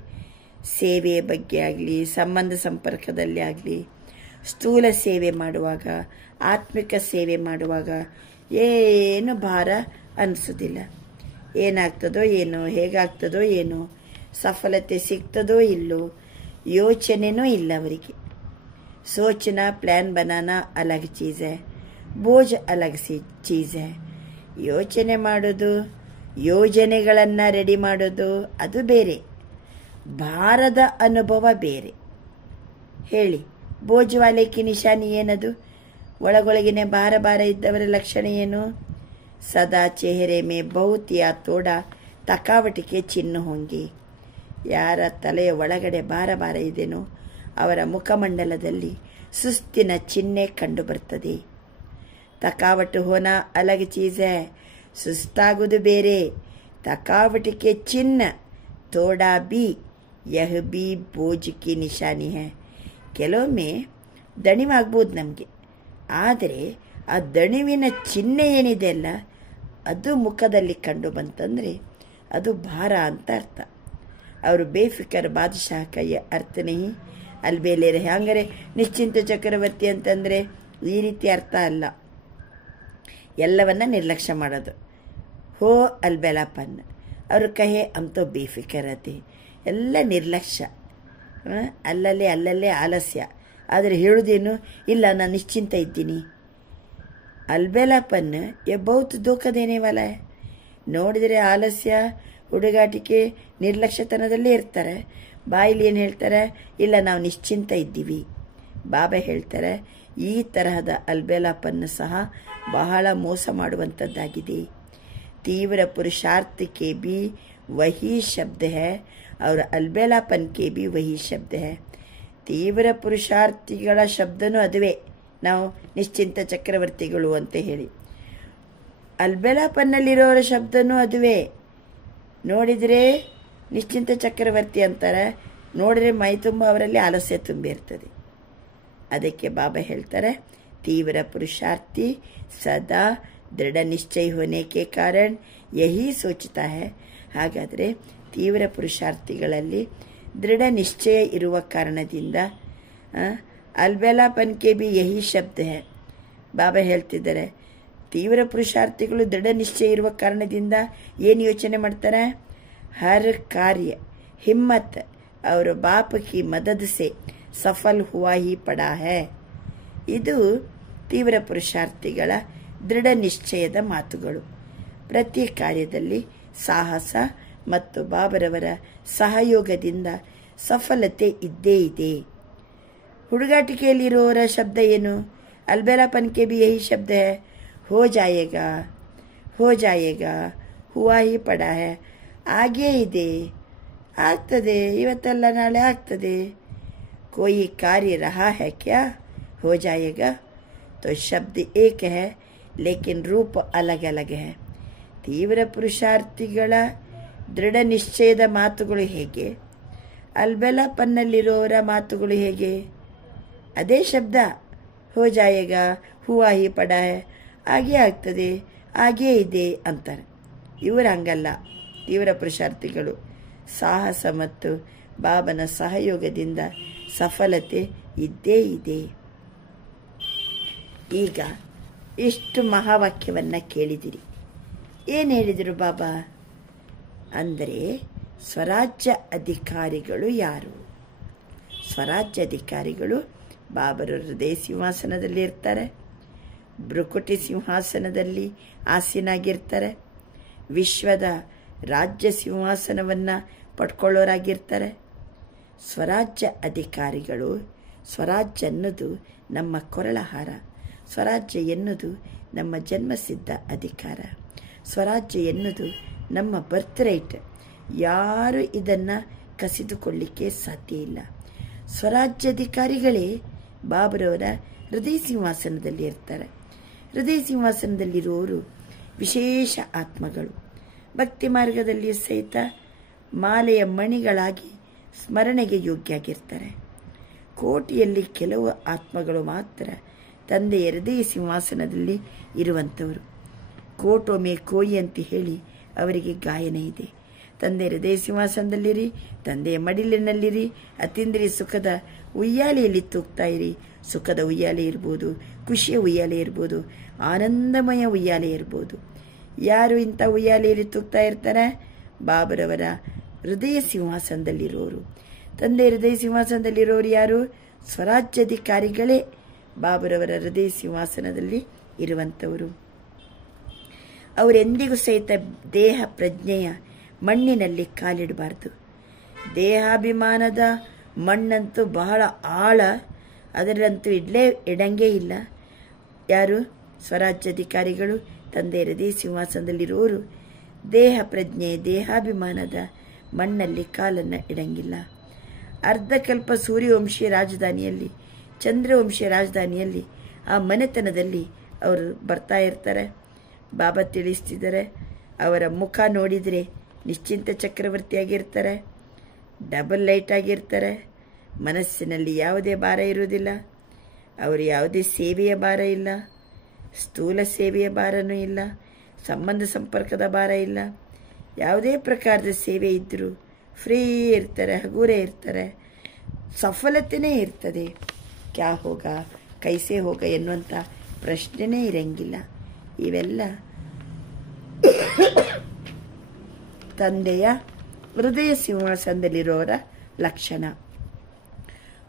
ಸೇವೆಯ ಬಗ್ಗೆ ಆಗಲಿ, ಸಂಬಂಧ ಸಂಪರ್ಕದಲ್ಲಿ ಆಗಲಿ, ಸ್ಥೂಲ ಸೇವೆ ಮಾಡುವಾಗ, ಆತ್ಮಿಕ ಸೇವೆ ಮಾಡುವಾಗ ಏನು ಭಾರ ಅನಿಸೋದಿಲ್ಲ। ಏನಾಗ್ತದೋ ಏನೋ, ಹೇಗಾಗ್ತದೋ ಏನೋ, ಸಫಲತೆ ಸಿಗ್ತದೋ ಇಲ್ಲೋ ಯೋಚನೆನೂ ಇಲ್ಲ ಅವರಿಗೆ। सोचना, प्लान बनाना अलग चीज़ है, बोझ अलग सी चीज़ है। ಯೋಚನೆ ಮಾಡೋದು, ಯೋಜನೆಗಳನ್ನು ರೆಡಿ ಮಾಡೋದು ಅದು ಬೇರೆ, ಭಾರದ ಅನುಭವ ಬೇರೆ। ಹೇಳಿ, ಬೋಜ್ ವಾಲೇಕಿ ನಿಶಾನಿ ಏನದು? ಒಳಗೊಳಗಿನ ಭಾರ ಇದ್ದವರ ಲಕ್ಷಣ ಏನು? ಸದಾ ಚೆಹರೆ ಮೇ ಬಹುತ್ ಯಾ ತೋಡ ತಕಾವಟಿಕೆ ಚಿನ್ನ ಹೋಂಗಿ। ಯಾರ ತಲೆಯ ಒಳಗಡೆ ಭಾರ ಇದೆನೋ ಅವರ ಮುಖಮಂಡಲದಲ್ಲಿ ಸುಸ್ತಿನ ಚಿಹ್ನೆ ಕಂಡು ಬರ್ತದೆ। ತಕಾವಟು ಹೋನಾ ಅಲಗ್ ಚೀಸ್ ಹೈ, ಸುಸ್ತಾಗುವುದು ಬೇರೆ, ತಕಾವಟಿಕೆ ಚಿನ್ನ ತೋಡಾ ಬಿ ಯಹ ಬಿ ಬೋಜ್ ಕಿ ನಿಶಾನಿ ಹೈ। ಕೆಲವೊಮ್ಮೆ ದಣಿವಾಗ್ಬೋದು ನಮಗೆ, ಆದರೆ ಆ ದಣಿವಿನ ಚಿಹ್ನೆ ಏನಿದೆ ಅಲ್ಲ, ಅದು ಮುಖದಲ್ಲಿ ಕಂಡು ಬಂತಂದರೆ ಅದು ಭಾರ ಅಂತ ಅರ್ಥ. ಅವರು ಬೇಫಿಕರ್ ಬಾದಶಾಹ ಕೈಯ ಅರ್ಥನೇ ಅಲ್ಬೇಲೆ ರಹೆ. ಹಂಗಾರೆ ನಿಶ್ಚಿಂತ ಚಕ್ರವರ್ತಿ ಅಂತಂದರೆ ಈ ರೀತಿ ಅರ್ಥ ಅಲ್ಲ. ಎಲ್ಲವನ್ನ ನಿರ್ಲಕ್ಷ್ಯ ಮಾಡೋದು. ಹೋ ಅಲ್ಬೇಲಾಪನ್ ಅವ್ರ ಕಹೆ ಅಂತೋ ಬೇಫಿಕರತೆ, ಎಲ್ಲ ನಿರ್ಲಕ್ಷ್ಯ, ಅಲ್ಲಲ್ಲೇ ಆಲಸ್ಯ. ಆದರೆ ಹೇಳುವುದೇನು, ಇಲ್ಲ ನಾನು ನಿಶ್ಚಿಂತ ಇದ್ದೀನಿ. ಅಲ್ಬೇಲಾಪನ್ ಎ ಬಹುತ್ ಧೋಖದೇನೆ ವಾಲ. ನೋಡಿದರೆ ಆಲಸ್ಯ, ಹುಡುಗಾಟಿಕೆ, ನಿರ್ಲಕ್ಷ್ಯತನದಲ್ಲೇ ಇರ್ತಾರೆ. ಬಾಯಲ್ಲಿ ಏನು ಹೇಳ್ತಾರೆ, ಇಲ್ಲ ನಾವು ನಿಶ್ಚಿಂತ ಇದ್ದೀವಿ. ಬಾಬಾ ಹೇಳ್ತಾರೆ, ಈ ತರಹದ ಅಲ್ಬೇಲಾಪನ್ನು ಸಹ ಬಹಳ ಮೋಸ ಮಾಡುವಂಥದ್ದಾಗಿದೆ. ತೀವ್ರ ಪುರುಷಾರ್ಥ ಕೆ ಬಿ ವಹಿ ಶಬ್ದ ಹೈ और ಅಲ್ಬೇಲಾಪನ್ ಕೆ ಬಿ ವಹಿ ಶಬ್ದ ಹೈ. ತೀವ್ರ ಪುರುಷಾರ್ಥಿಗಳ ಶಬ್ದನೂ ಅದುವೇ, ನಾವು ನಿಶ್ಚಿಂತ ಚಕ್ರವರ್ತಿಗಳು ಅಂತ ಹೇಳಿ. ಅಲ್ಬೇಲಾಪನ್ನಲ್ಲಿರೋರ ಶಬ್ದನೂ ಅದುವೇ. ನೋಡಿದರೆ ನಿಶ್ಚಿಂತ ಚಕ್ರವರ್ತಿ ಅಂತಾರೆ, ನೋಡಿದ್ರೆ ಮೈ ತುಂಬ ಅವರಲ್ಲಿ ಆಲಸ್ಯ ತುಂಬಿರ್ತದೆ. ಅದಕ್ಕೆ ಬಾಬಾ ಹೇಳ್ತಾರೆ, ತೀವ್ರ ಪುರುಷಾರ್ಥಿ ಸದಾ ದೃಢ ನಿಶ್ಚಯ ಹೋನೆ ಕೆ ಕಾರಣ ಯಹಿ ಸೋಚತಾ ಹೈ. ಹಾಗಾದರೆ ತೀವ್ರ ಪುರುಷಾರ್ಥಿಗಳಲ್ಲಿ ದೃಢ ನಿಶ್ಚಯ ಇರುವ ಕಾರಣದಿಂದ ಅಲ್ಬೇಲಾಪನ್ ಕೆ ಬಿ ಯಹಿ ಶಬ್ದ ಹೈ. ಬಾಬಾ ಹೇಳ್ತಿದ್ದಾರೆ, ತೀವ್ರ ಪುರುಷಾರ್ಥಿಗಳು ದೃಢ ನಿಶ್ಚಯ ಇರುವ ಕಾರಣದಿಂದ ಏನು ಯೋಚನೆ ಮಾಡ್ತಾರೆ, ಹರ್ ಕಾರ್ಯ ಹಿಮ್ಮತ್ ಅವರ ಬಾಪ ಕಿ ಮದದ್ ಸೆ ಸಫಲ್ ಹುವಾ ಹಿ ಪಡಾ ಹೈ. ಇದು ತೀವ್ರ ಪುರುಷಾರ್ಥಿಗಳ ದೃಢ ನಿಶ್ಚಯದ ಮಾತುಗಳು. ಪ್ರತಿ ಕಾರ್ಯದಲ್ಲಿ ಸಾಹಸ ಮತ್ತು ಬಾಬರವರ ಸಹಯೋಗದಿಂದ ಸಫಲತೆ ಇದ್ದೇ ಇದೆ. ಹುಡುಗಾಟಿಕೆಯಲ್ಲಿರುವವರ ಶಬ್ದ ಏನು, ಅಲ್ಬೇಲಾಪನ್ ಕೆ ಬಿ ಯಹಿ ಶಬ್ದ ಹೈ, ಹೋ ಜಾಯೇಗಾ ಹುವಾ ಹಿ ಪಡಾ ಹೈ. ಆಗೇ ಇದೆ, ಆಗ್ತದೆ, ಇವತ್ತೆಲ್ಲ ನಾಳೆ ಆಗ್ತದೆ. कोई कार्य रहा है क्या, हो जाएगा. तो शब्द एक है लेकिन रूप अलग अलग है. ತೀವ್ರ ಪುರುಷಾರ್ಥಿಗಳ ದೃಢ ನಿಶ್ಚಯದ ಮಾತುಗಳು ಹೇಗೆ, ಅಲ್ಬೇಲಾಪನ್ನಲ್ಲಿರೋರ ಮಾತುಗಳು ಹೇಗೆ, ಅದೇ ಶಬ್ದ ಹೋ ಜಾಯೇಗಾ ಹುವಾ ಹಿ ಪಡಾ ಹೈ, ಹಾಗೇ ಆಗ್ತದೆ, ಹಾಗೇ ಇದೆ ಅಂತಾರೆ. ಇವರು ಹಂಗಲ್ಲ. ತೀವ್ರ ಪುರುಷಾರ್ಥಿಗಳು ಸಾಹಸ ಮತ್ತು ಬಾಬನ ಸಹಯೋಗದಿಂದ ಸಫಲತೆ ಇದ್ದೇ ಇದೆ. ಈಗ ಇಷ್ಟು ಮಹಾವಾಕ್ಯವನ್ನು ಕೇಳಿದಿರಿ. ಏನು ಹೇಳಿದರು ಬಾಬಾ ಅಂದರೆ, ಸ್ವರಾಜ್ಯ ಅಧಿಕಾರಿಗಳು ಯಾರು? ಸ್ವರಾಜ್ಯ ಅಧಿಕಾರಿಗಳು ಬಾಬರ ಹೃದಯ ಸಿಂಹಾಸನದಲ್ಲಿ ಇರ್ತಾರೆ, ಭ್ರುಕುಟಿ ಸಿಂಹಾಸನದಲ್ಲಿ ಆಸೀನಾಗಿರ್ತಾರೆ, ವಿಶ್ವದ ರಾಜ್ಯ ಸಿಂಹಾಸನವನ್ನು ಪಡ್ಕೊಳ್ಳೋರಾಗಿರ್ತಾರೆ. ಸ್ವರಾಜ್ಯ ಅಧಿಕಾರಿಗಳು, ಸ್ವರಾಜ್ಯ ಎನ್ನುವುದು ನಮ್ಮ ಕೊರಳಹಾರ, ಸ್ವರಾಜ್ಯ ಎನ್ನುವುದು ನಮ್ಮ ಜನ್ಮಸಿದ್ಧ ಅಧಿಕಾರ, ಸ್ವರಾಜ್ಯ ಎನ್ನುವುದು ನಮ್ಮ ಬರ್ತ್ ರೈಟ್. ಯಾರು ಇದನ್ನು ಕಸಿದುಕೊಳ್ಳಿಕ್ಕೆ ಸಾಧ್ಯ ಇಲ್ಲ. ಸ್ವರಾಜ್ಯಾಧಿಕಾರಿಗಳೇ ಬಾಬರವರ ಹೃದಯ ಸಿಂಹಾಸನದಲ್ಲಿ ಇರ್ತಾರೆ. ಹೃದಯ ಸಿಂಹಾಸನದಲ್ಲಿರುವವರು ವಿಶೇಷ ಆತ್ಮಗಳು. ಭಕ್ತಿ ಮಾರ್ಗದಲ್ಲಿ ಸಹಿತ ಮಾಲೆಯ ಮಣಿಗಳಾಗಿ ಸ್ಮರಣೆಗೆ ಯೋಗ್ಯಾಗಿರ್ತಾರೆ. ಕೋಟಿಯಲ್ಲಿ ಕೆಲವು ಆತ್ಮಗಳು ಮಾತ್ರ ತಂದೆಯ ಹೃದಯ ಸಿಂಹಾಸನದಲ್ಲಿ ಇರುವಂಥವರು. ಕೋಟೊಮೆ ಕೋಯಿ ಅಂತ ಹೇಳಿ ಅವರಿಗೆ ಗಾಯನ ಇದೆ. ತಂದೆ ಹೃದಯ ಸಿಂಹಾಸನದಲ್ಲಿರಿ, ತಂದೆಯ ಮಡಿಲಿನಲ್ಲಿರಿ, ಅತೀಂದ್ರಿಯ ಸುಖದ ಉಯ್ಯಾಲೆಯಲ್ಲಿ ತೂಗ್ತಾ ಇರಿ. ಸುಖದ ಉಯ್ಯಾಲೆ ಇರ್ಬೋದು, ಖುಷಿಯ ಉಯ್ಯಾಲೆ ಇರ್ಬೋದು, ಆನಂದಮಯ ಉಯ್ಯಾಲೆ ಇರ್ಬೋದು. ಯಾರು ಇಂಥ ಉಯ್ಯಾಲೆಯಲ್ಲಿ ತೂಗ್ತಾ ಇರ್ತಾರೆ? ಬಾಬರವರ ಹೃದಯ ಸಿಂಹಾಸನದಲ್ಲಿರೋರು. ತಂದೆ ಹೃದಯ ಸಿಂಹಾಸನದಲ್ಲಿರೋರು ಯಾರು? ಸ್ವರಾಜ್ಯಾಧಿಕಾರಿಗಳೇ ಬಾಬರವರ ಹೃದಯ ಸಿಂಹಾಸನದಲ್ಲಿ ಇರುವಂಥವರು. ಅವರೆಂದಿಗೂ ಸಹಿತ ದೇಹ ಪ್ರಜ್ಞೆಯ ಮಣ್ಣಿನಲ್ಲಿ ಕಾಲಿಡಬಾರ್ದು. ದೇಹಾಭಿಮಾನದ ಮಣ್ಣಂತೂ ಬಹಳ ಆಳ, ಅದರಂತೂ ಇಡಂಗೇ ಇಲ್ಲ. ಯಾರು? ಸ್ವರಾಜ್ಯಾಧಿಕಾರಿಗಳು, ತಂದೆ ಹೃದಯ ಸಿಂಹಾಸನದಲ್ಲಿರುವವರು ದೇಹ ಪ್ರಜ್ಞೆ, ದೇಹಾಭಿಮಾನದ ಮಣ್ಣಲ್ಲಿ ಕಾಲನ್ನು ಇಡಂಗಿಲ್ಲ. ಅರ್ಧಕಲ್ಪ ಸೂರ್ಯವಂಶೀಯ ರಾಜಧಾನಿಯಲ್ಲಿ, ಚಂದ್ರವಂಶೀಯ ರಾಜಧಾನಿಯಲ್ಲಿ, ಆ ಮನೆತನದಲ್ಲಿ ಅವರು ಬರ್ತಾ ಇರ್ತಾರೆ. ಬಾಬಾ ತಿಳಿಸ್ತಿದ್ದಾರೆ, ಅವರ ಮುಖ ನೋಡಿದರೆ ನಿಶ್ಚಿಂತ ಚಕ್ರವರ್ತಿಯಾಗಿರ್ತಾರೆ, ಡಬಲ್ ಲೈಟ್ ಆಗಿರ್ತಾರೆ. ಮನಸ್ಸಿನಲ್ಲಿ ಯಾವುದೇ ಭಾರ ಇರುವುದಿಲ್ಲ. ಅವರು ಯಾವುದೇ ಸೇವೆಯ ಭಾರ ಇಲ್ಲ, ಸ್ಥೂಲ ಸೇವೆಯ ಭಾರನೂ ಇಲ್ಲ, ಸಂಬಂಧ ಸಂಪರ್ಕದ ಭಾರ ಇಲ್ಲ. ಯಾವುದೇ ಪ್ರಕಾರದ ಸೇವೆ ಇದ್ದರೂ ಫ್ರೀ ಇರ್ತಾರೆ, ಹಗುರೇ ಇರ್ತಾರೆ, ಸಫಲತೆಯೇ ಇರ್ತದೆ. ಕ್ಯಾ ಹೋಗ ಕೈಸೆ ಹೋಗ ಎನ್ನುವಂಥ ಪ್ರಶ್ನೆನೇ ಇರಂಗಿಲ್ಲ. ಇವೆಲ್ಲ ತಂದೆಯ ಹೃದಯ ಸಿಂಹಾಸನದಲ್ಲಿರೋರ ಲಕ್ಷಣ.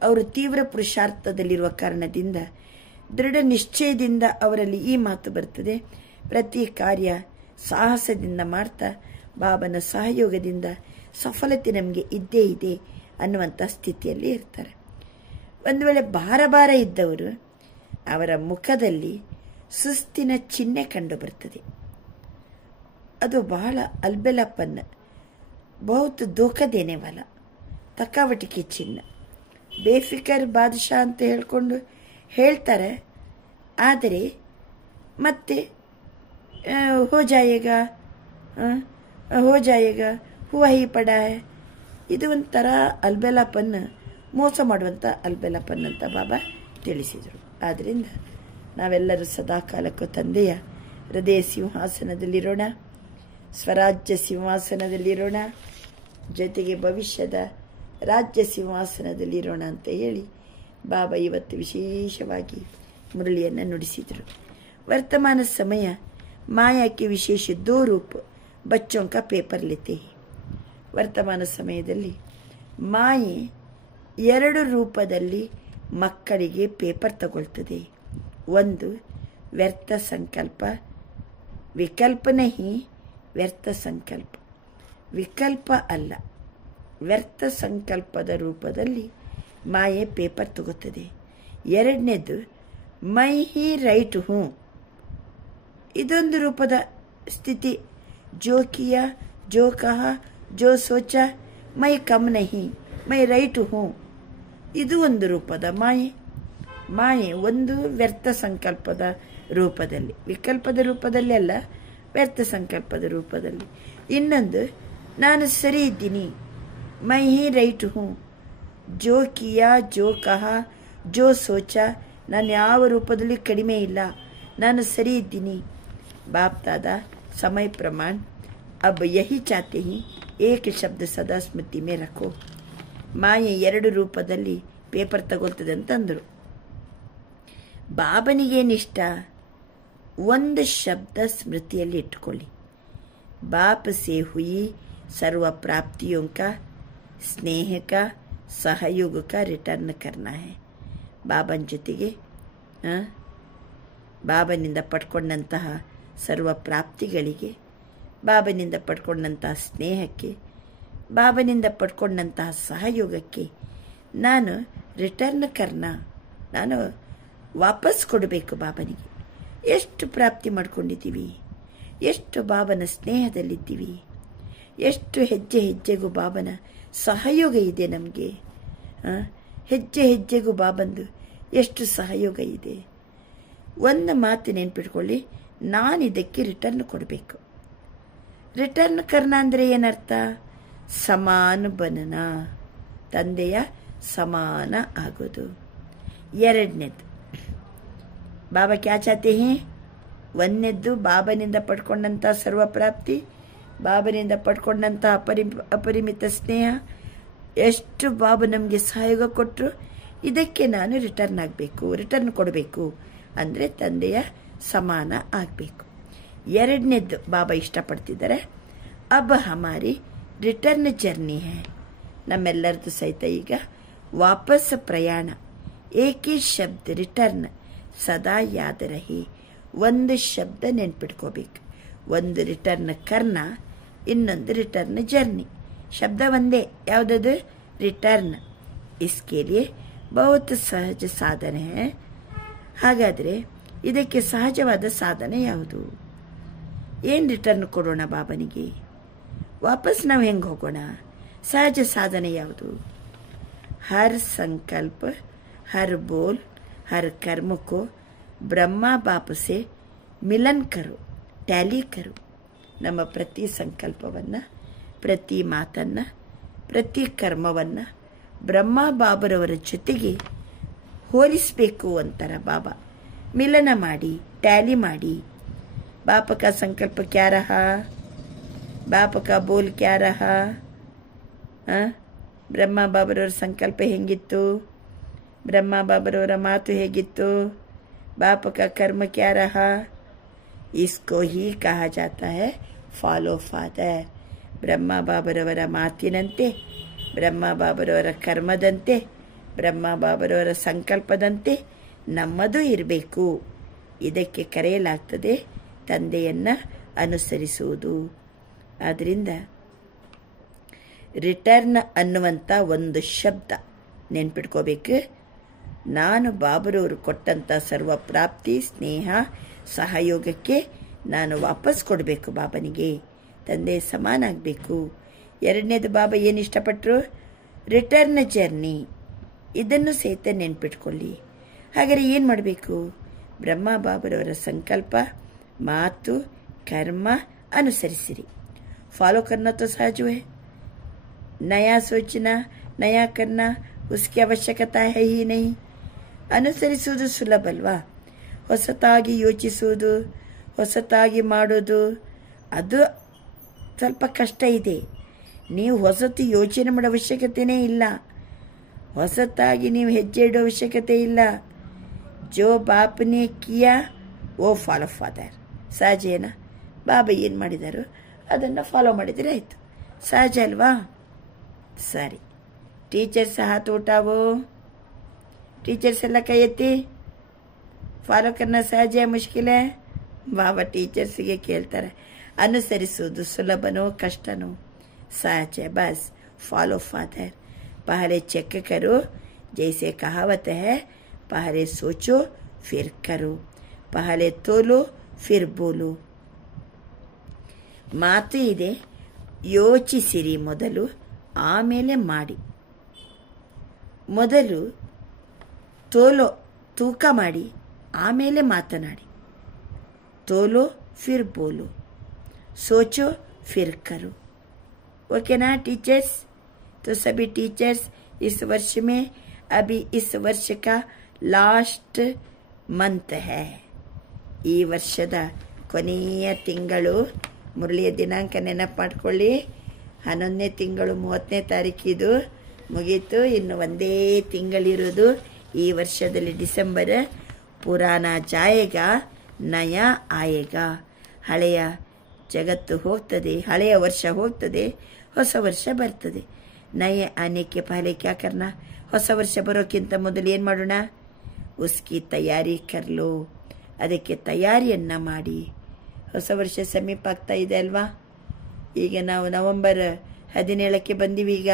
ಅವರು ತೀವ್ರ ಪುರುಷಾರ್ಥದಲ್ಲಿರುವ ಕಾರಣದಿಂದ, ದೃಢ ನಿಶ್ಚಯದಿಂದ ಅವರಲ್ಲಿ ಈ ಮಾತು ಬರ್ತದೆ. ಪ್ರತಿ ಕಾರ್ಯ ಸಾಹಸದಿಂದ ಮಾಡ್ತಾ ಬಾಬನ ಸಹಯೋಗದಿಂದ ಸಫಲತೆ ನಮಗೆ ಇದ್ದೇ ಇದೆ ಅನ್ನುವಂಥ ಸ್ಥಿತಿಯಲ್ಲಿ ಇರ್ತಾರೆ. ಒಂದು ವೇಳೆ ಭಾರ ಇದ್ದವರು ಅವರ ಮುಖದಲ್ಲಿ ಸುಸ್ತಿನ ಚಿಹ್ನೆ ಕಂಡು ಬರ್ತದೆ. ಅದು ಬಹಳ ಅಲ್ಬೆಲಪ್ಪನ್ನ, ಬಹುತ್ ಧೋಖ ದೇನೆ ವಾಲ, ತಕಾವಟಿಕೆ ಚಿಹ್ನೆ. ಬೇಫಿಕರ್ ಬಾದಶಾ ಅಂತ ಹೇಳ್ತಾರೆ. ಆದರೆ ಮತ್ತೆ ಹೋ ಜಾಯೇಗಾ ಹುವಾ ಹಿ ಪಡ ಹೈ, ಇದು ಒಂಥರ ಅಲ್ಬೆಲಪ್ಪನ್ನ, ಮೋಸ ಮಾಡುವಂಥ ಅಲ್ಬೆಲಪ್ಪನ್ ಅಂತ ಬಾಬಾ ತಿಳಿಸಿದರು. ಆದ್ದರಿಂದ ನಾವೆಲ್ಲರೂ ಸದಾ ಕಾಲಕ್ಕೂ ತಂದೆಯ ಹೃದಯ ಸಿಂಹಾಸನದಲ್ಲಿರೋಣ, ಸ್ವರಾಜ್ಯ ಸಿಂಹಾಸನದಲ್ಲಿರೋಣ, ಜೊತೆಗೆ ಭವಿಷ್ಯದ ರಾಜ್ಯ ಸಿಂಹಾಸನದಲ್ಲಿರೋಣ ಅಂತ ಹೇಳಿ ಬಾಬಾ ಇವತ್ತು ವಿಶೇಷವಾಗಿ ಮುರಳಿಯನ್ನು ನುಡಿಸಿದರು. ವರ್ತಮಾನ समय माया के विशेष 2 रूप बच्चों का पेपर लेते हैं. ವರ್ತಮಾನ ಸಮಯದಲ್ಲಿ ಮಾಯೆ 2 ರೂಪದಲ್ಲಿ ಮಕ್ಕಳಿಗೆ ಪೇಪರ್ ತಗೊಳ್ತದೆ. ಒಂದು ವ್ಯರ್ಥ ಸಂಕಲ್ಪ, ವಿಕಲ್ಪನೆ ಹಿ ವ್ಯರ್ಥ ಸಂಕಲ್ಪ, ವಿಕಲ್ಪ ಅಲ್ಲ, ವ್ಯರ್ಥ ಸಂಕಲ್ಪದ ರೂಪದಲ್ಲಿ ಮಾಯೆ ಪೇಪರ್ ತಗೋತದೆ. ಎರಡನೇದು ಮೈ ಹಿ ರೈಟ್ ಹೂ, ಇದೊಂದು ರೂಪದ ಸ್ಥಿತಿ. ಜೋ ಕಿಯಾ, ಜೋ ಕಹಾ, ಜೋ ಸೋಚಾ, ಮೈ ಕಮ್ ನಹಿ, ಮೈ ರೈಟ್ ಹೂ, ಇದು ಒಂದು ರೂಪದ ಮಾಯೆ. ಮಾಯೆ ಒಂದು ವ್ಯರ್ಥ ಸಂಕಲ್ಪದ ರೂಪದಲ್ಲಿ, ವಿಕಲ್ಪದ ರೂಪದಲ್ಲಿ ಅಲ್ಲ, ವ್ಯರ್ಥ ಸಂಕಲ್ಪದ ರೂಪದಲ್ಲಿ. ಇನ್ನೊಂದು ನಾನು ಸರಿ ಇದ್ದೀನಿ, ಮೈ ಹಿ ರೈಟ್ ಹೂ, ಜೋ ಕಿಯಾ, ಜೋ ಕಹಾ, ಜೋ ಸೋಚಾ, ನಾನು ಯಾವ ರೂಪದಲ್ಲಿ ಕಡಿಮೆ ಇಲ್ಲ, ನಾನು ಸರಿ ಇದ್ದೀನಿ. ಬಾಪ್ ದಾದಾ समय प्रमाण अब यही चाहते हैं, एक शब्द सदा स्मृति में रखो. ಮಾಯೆ 2 ರೂಪದಲ್ಲಿ ಪೇಪರ್ ತಗೊಳ್ತದೆ ಅಂತಂದರು. ಬಾಬನಿಗೇನಿಷ್ಟ, ಒಂದು ಶಬ್ದ ಸ್ಮೃತಿಯಲ್ಲಿ ಇಟ್ಕೊಳ್ಳಿ. ಬಾಪ್ ಸೇ ಹುಯಿ ಸರ್ವ ಪ್ರಾಪ್ತಿಯೋ ಕಾ ಸ್ನೇಹ ಕಾ ಸಹಯೋಗ ಕಾ ರಿಟರ್ನ್ ಕರ್ನಾ ಹೈ. ಬಾಬನ ಜೊತೆಗೆ ಬಾಬನಿಂದ ಪಡ್ಕೊಂಡಂತಹ ಸರ್ವ ಪ್ರಾಪ್ತಿಗಳಿಗೆ, ಬಾಬನಿಂದ ಪಡ್ಕೊಂಡಂತಹ ಸ್ನೇಹಕ್ಕೆ, ಬಾಬನಿಂದ ಪಡ್ಕೊಂಡಂತಹ ಸಹಯೋಗಕ್ಕೆ ನಾನು ರಿಟರ್ನ್ ಕರ್ನಾ, ನಾನು ವಾಪಸ್ ಕೊಡಬೇಕು ಬಾಬನಿಗೆ. ಎಷ್ಟು ಪ್ರಾಪ್ತಿ ಮಾಡ್ಕೊಂಡಿದ್ದೀವಿ, ಎಷ್ಟು ಬಾಬನ ಸ್ನೇಹದಲ್ಲಿದ್ದೀವಿ, ಎಷ್ಟು ಹೆಜ್ಜೆ ಹೆಜ್ಜೆಗೂ ಬಾಬನ ಸಹಯೋಗ ಇದೆ ನಮಗೆ. ಹೆಜ್ಜೆ ಹೆಜ್ಜೆಗೂ ಬಾಬಂದು ಎಷ್ಟು ಸಹಯೋಗ ಇದೆ. ಒಂದು ಮಾತು ನೆನ್ಪಿಟ್ಕೊಳ್ಳಿ, ನಾನಿದಕ್ಕೆ ರಿಟರ್ನ್ ಕೊಡಬೇಕು. ರಿಟರ್ನ್ ಕರ್ನ ಅಂದರೆ ಏನರ್ಥ? ಸಮಾನ ಬನನ, ತಂದೆಯ ಸಮಾನ ಆಗೋದು. ಎರಡನೇದು ಬಾಬಾ ಕ್ಯಾ ಚಾತೆ ಹೇ, ಒಂದನೇದ್ದು ಬಾಬನಿಂದ ಪಡ್ಕೊಂಡಂಥ ಸರ್ವಪ್ರಾಪ್ತಿ, ಬಾಬನಿಂದ ಪಡ್ಕೊಂಡಂಥ ಅಪರಿಮಿತ ಸ್ನೇಹ, ಎಷ್ಟು ಬಾಬಾ ನಮಗೆ ಸಹಯೋಗ ಕೊಟ್ಟರು, ಇದಕ್ಕೆ ನಾನು ರಿಟರ್ನ್ ಆಗಬೇಕು, ರಿಟರ್ನ್ ಕೊಡಬೇಕು ಅಂದರೆ ತಂದೆಯ ಸಮಾನ ಆಗಬೇಕು. ಎರಡನೇದ್ದು ಬಾಬಾ ಇಷ್ಟಪಡ್ತಿದ್ದಾರೆ, ಅಬ್ ಹಮಾರಿ ರಿಟರ್ನ್ ಜರ್ನಿ ಹೈ, ನಮ್ಮೆಲ್ಲರದ್ದು ಸಹಿತ ಈಗ ವಾಪಸ್ ಪ್ರಯಾಣ. ಏಕಿ ಶಬ್ದ ರಿಟರ್ನ್ ಸದಾ ಯಾದ ರಹಿ, ಒಂದು ಶಬ್ದ ನೆನ್ಪಿಟ್ಕೋಬೇಕು. ಒಂದು ರಿಟರ್ನ್ ಕರ್ನ, ಇನ್ನೊಂದು ರಿಟರ್ನ್ ಜರ್ನಿ. ಶಬ್ದ ಒಂದೇ, ಯಾವುದದು? ರಿಟರ್ನ್. ಇಸ್ಕೆ ಲಿಯೆ ಬಹುತ್ ಸಹಜ ಸಾಧನೆ ಹೈ. ಹಾಗಾದರೆ ಇದಕ್ಕೆ ಸಹಜವಾದ ಸಾಧನೆ ಯಾವುದು? ಏನು ರಿಟರ್ನ್ ಕೊಡೋಣ ಬಾಬನಿಗೆ? ವಾಪಸ್ ನಾವು ಹೆಂಗೆ ಹೋಗೋಣ? ಸಹಜ ಸಾಧನೆ ಯಾವುದು? ಹರ್ ಸಂಕಲ್ಪ, ಹರ್ ಬೋಲ್, ಹರ್ कर्म को ಬ್ರಹ್ಮ ಬಾಪ್ ಸೆ ಮಿಲನ್ ಕರು, ಟ್ಯಾಲಿ ಕರು. ನಮ್ಮ ಪ್ರತಿ ಸಂಕಲ್ಪವನ್ನು, ಪ್ರತಿ ಮಾತನ್ನು, ಪ್ರತಿ ಕರ್ಮವನ್ನು ಬ್ರಹ್ಮ ಬಾಬರವರ ಜೊತೆಗೆ ಹೋಲಿಸಬೇಕು ಅಂತಾರ ಬಾಬಾ. मिलन माडी, टैली माडी। बाप का संकल्प क्या रहा, बाप का बोल क्या रहा, ಬ್ರಹ್ಮ ಬಾಬರವರ ಸಂಕಲ್ಪ ಹೆಂಗಿತ್ತು, ಬ್ರಹ್ಮ ಬಾಬರವರ ಮಾತು ಹೇಗಿತ್ತು, बाप का कर्म क्या रहा। इसको ही कहा जाता है फॉलो फादर। ಬ್ರಹ್ಮ ಬಾಬರವರ ಮಾತಿನಂತೆ, ಬ್ರಹ್ಮ ಬಾಬರವರ ಕರ್ಮದಂತೆ, ಬ್ರಹ್ಮ ಬಾಬರವರ ಸಂಕಲ್ಪದಂತೆ ನಮ್ಮದು ಇರಬೇಕು. ಇದಕ್ಕೆ ಕರೆಯಲಾಗ್ತದೆ ತಂದೆಯನ್ನ ಅನುಸರಿಸುವುದು. ಆದ್ದರಿಂದ ರಿಟರ್ನ್ ಅನ್ನುವಂಥ ಒಂದು ಶಬ್ದ ನೆನ್ಪಿಟ್ಕೋಬೇಕು. ನಾನು ಬಾಬರವರು ಕೊಟ್ಟಂಥ ಸರ್ವ ಪ್ರಾಪ್ತಿ, ಸ್ನೇಹ, ಸಹಯೋಗಕ್ಕೆ ನಾನು ವಾಪಸ್ ಕೊಡಬೇಕು ಬಾಬನಿಗೆ, ತಂದೆ ಸಮಾನ ಆಗಬೇಕು. ಎರಡನೇದು ಬಾಬಾ ಏನು ಇಷ್ಟಪಟ್ಟರು, ರಿಟರ್ನ್ ಜರ್ನಿ. ಇದನ್ನು ಸಹಿತ ನೆನ್ಪಿಟ್ಕೊಳ್ಳಿ. ಹಾಗಾದರೆ ಏನು ಮಾಡಬೇಕು, ಬ್ರಹ್ಮ ಬಾಬರವರ ಸಂಕಲ್ಪ, ಮಾತು, कर्म अनुसरिसिरी. फॉलो करना तो सहज है, नया सोचना, नया करना उसकी आवश्यकता है ही नहीं. ಅನುಸರಿಸುವುದು ಸುಲಭ ಅಲ್ವಾ. ಹೊಸತಾಗಿ ಯೋಚಿಸುವುದು, ಹೊಸತಾಗಿ ಮಾಡೋದು ಅದು ಸ್ವಲ್ಪ ಕಷ್ಟ ಇದೆ. ನೀವು ಹೊಸತು ಯೋಚನೆ ಮಾಡೋ ಅವಶ್ಯಕತೆನೇ ಇಲ್ಲ, ಹೊಸತಾಗಿ ನೀವು ಹೆಜ್ಜೆ ಇಡೋ ಅವಶ್ಯಕತೆ ಇಲ್ಲ. ಜೋ ಬಾಪ್ನೇ ಕಿಯಾ ಓ ಫಾಲೋ ಫಾದರ್. ಸಹಜ ಏನಾ, ಬಾಬಾ ಏನು ಮಾಡಿದಾರೋ ಅದನ್ನು ಫಾಲೋ ಮಾಡಿದರೆ ಆಯಿತು. ಸಹಜ ಅಲ್ವಾ. ಸರಿ, ಟೀಚರ್ಸ್ ಹಾತ್ ಉಠಾವೋ. ಟೀಚರ್ಸ್ ಎಲ್ಲ ಕೈ ಎತ್ತಿ. ಫಾಲೋ ಕರ್ನ ಸಹಜ ಮುಷ್ಕಿಲ್ है. ಬಾಬಾ ಟೀಚರ್ಸ್ಗೆ ಕೇಳ್ತಾರೆ, ಅನುಸರಿಸುವುದು ಸುಲಭನೋ ಕಷ್ಟನೋ? सहज है, बस फॉलो फादर. पहले चेक करो, जैसे कहावत है, पहले सोचो फिर करो, पहले तोलो फिर बोलो. ಮಾತು ಇದೆ, ಯೋಚಿಸಿರಿ ಮೊದಲು, ಆಮೇಲೆ ಮಾಡಿ. ಮೊದಲು ತೋಲೋ ತೂಕ ಮಾಡಿ, ಆಮೇಲೆ ಮಾತನಾಡಿ. तोलो फिर बोलो, सोचो फिर करो. ओके ना टीचर्स? तो सभी टीचर्स इस वर्ष में, अभी इस वर्ष का लास्ट मंथ है. ಈ ವರ್ಷದ ಕೊನೆಯ ತಿಂಗಳು, ಮುರಳಿಯ ದಿನಾಂಕ ನೆನಪು ಮಾಡ್ಕೊಳ್ಳಿ. 11ನೇ ತಿಂಗಳು 30ನೇ ತಾರೀಕಿದು ಮುಗೀತು. ಇನ್ನು ಒಂದೇ ತಿಂಗಳಿರೋದು ಈ ವರ್ಷದಲ್ಲಿ. ಡಿಸೆಂಬರ್ ಪುರಾಣ ಜಾಯೇಗಾ, ನಯಾ ಆಯೇಗಾ. ಹಳೆಯ ಜಗತ್ತು ಹೋಗ್ತದೆ, ಹಳೆಯ ವರ್ಷ ಹೋಗ್ತದೆ, ಹೊಸ ವರ್ಷ ಬರ್ತದೆ. ನಯ ಆನೆಕ್ಕೆ ಪಹಲೆ ಕ್ಯಾ ಕರ್ನಾ, ಹೊಸ ವರ್ಷ ಬರೋಕ್ಕಿಂತ ಮೊದಲು ಏನು ಮಾಡೋಣ, ಉಸ್ಕಿ ತಯಾರಿ ಕರ್ಲೋ, ಅದಕ್ಕೆ ತಯಾರಿಯನ್ನ ಮಾಡಿ. ಹೊಸ ವರ್ಷ ಸಮೀಪ ಆಗ್ತಾ ಇದೆ ಅಲ್ವಾ. ಈಗ ನಾವು ನವೆಂಬರ್ 17ಕ್ಕೆ ಬಂದೀವಿ. ಈಗ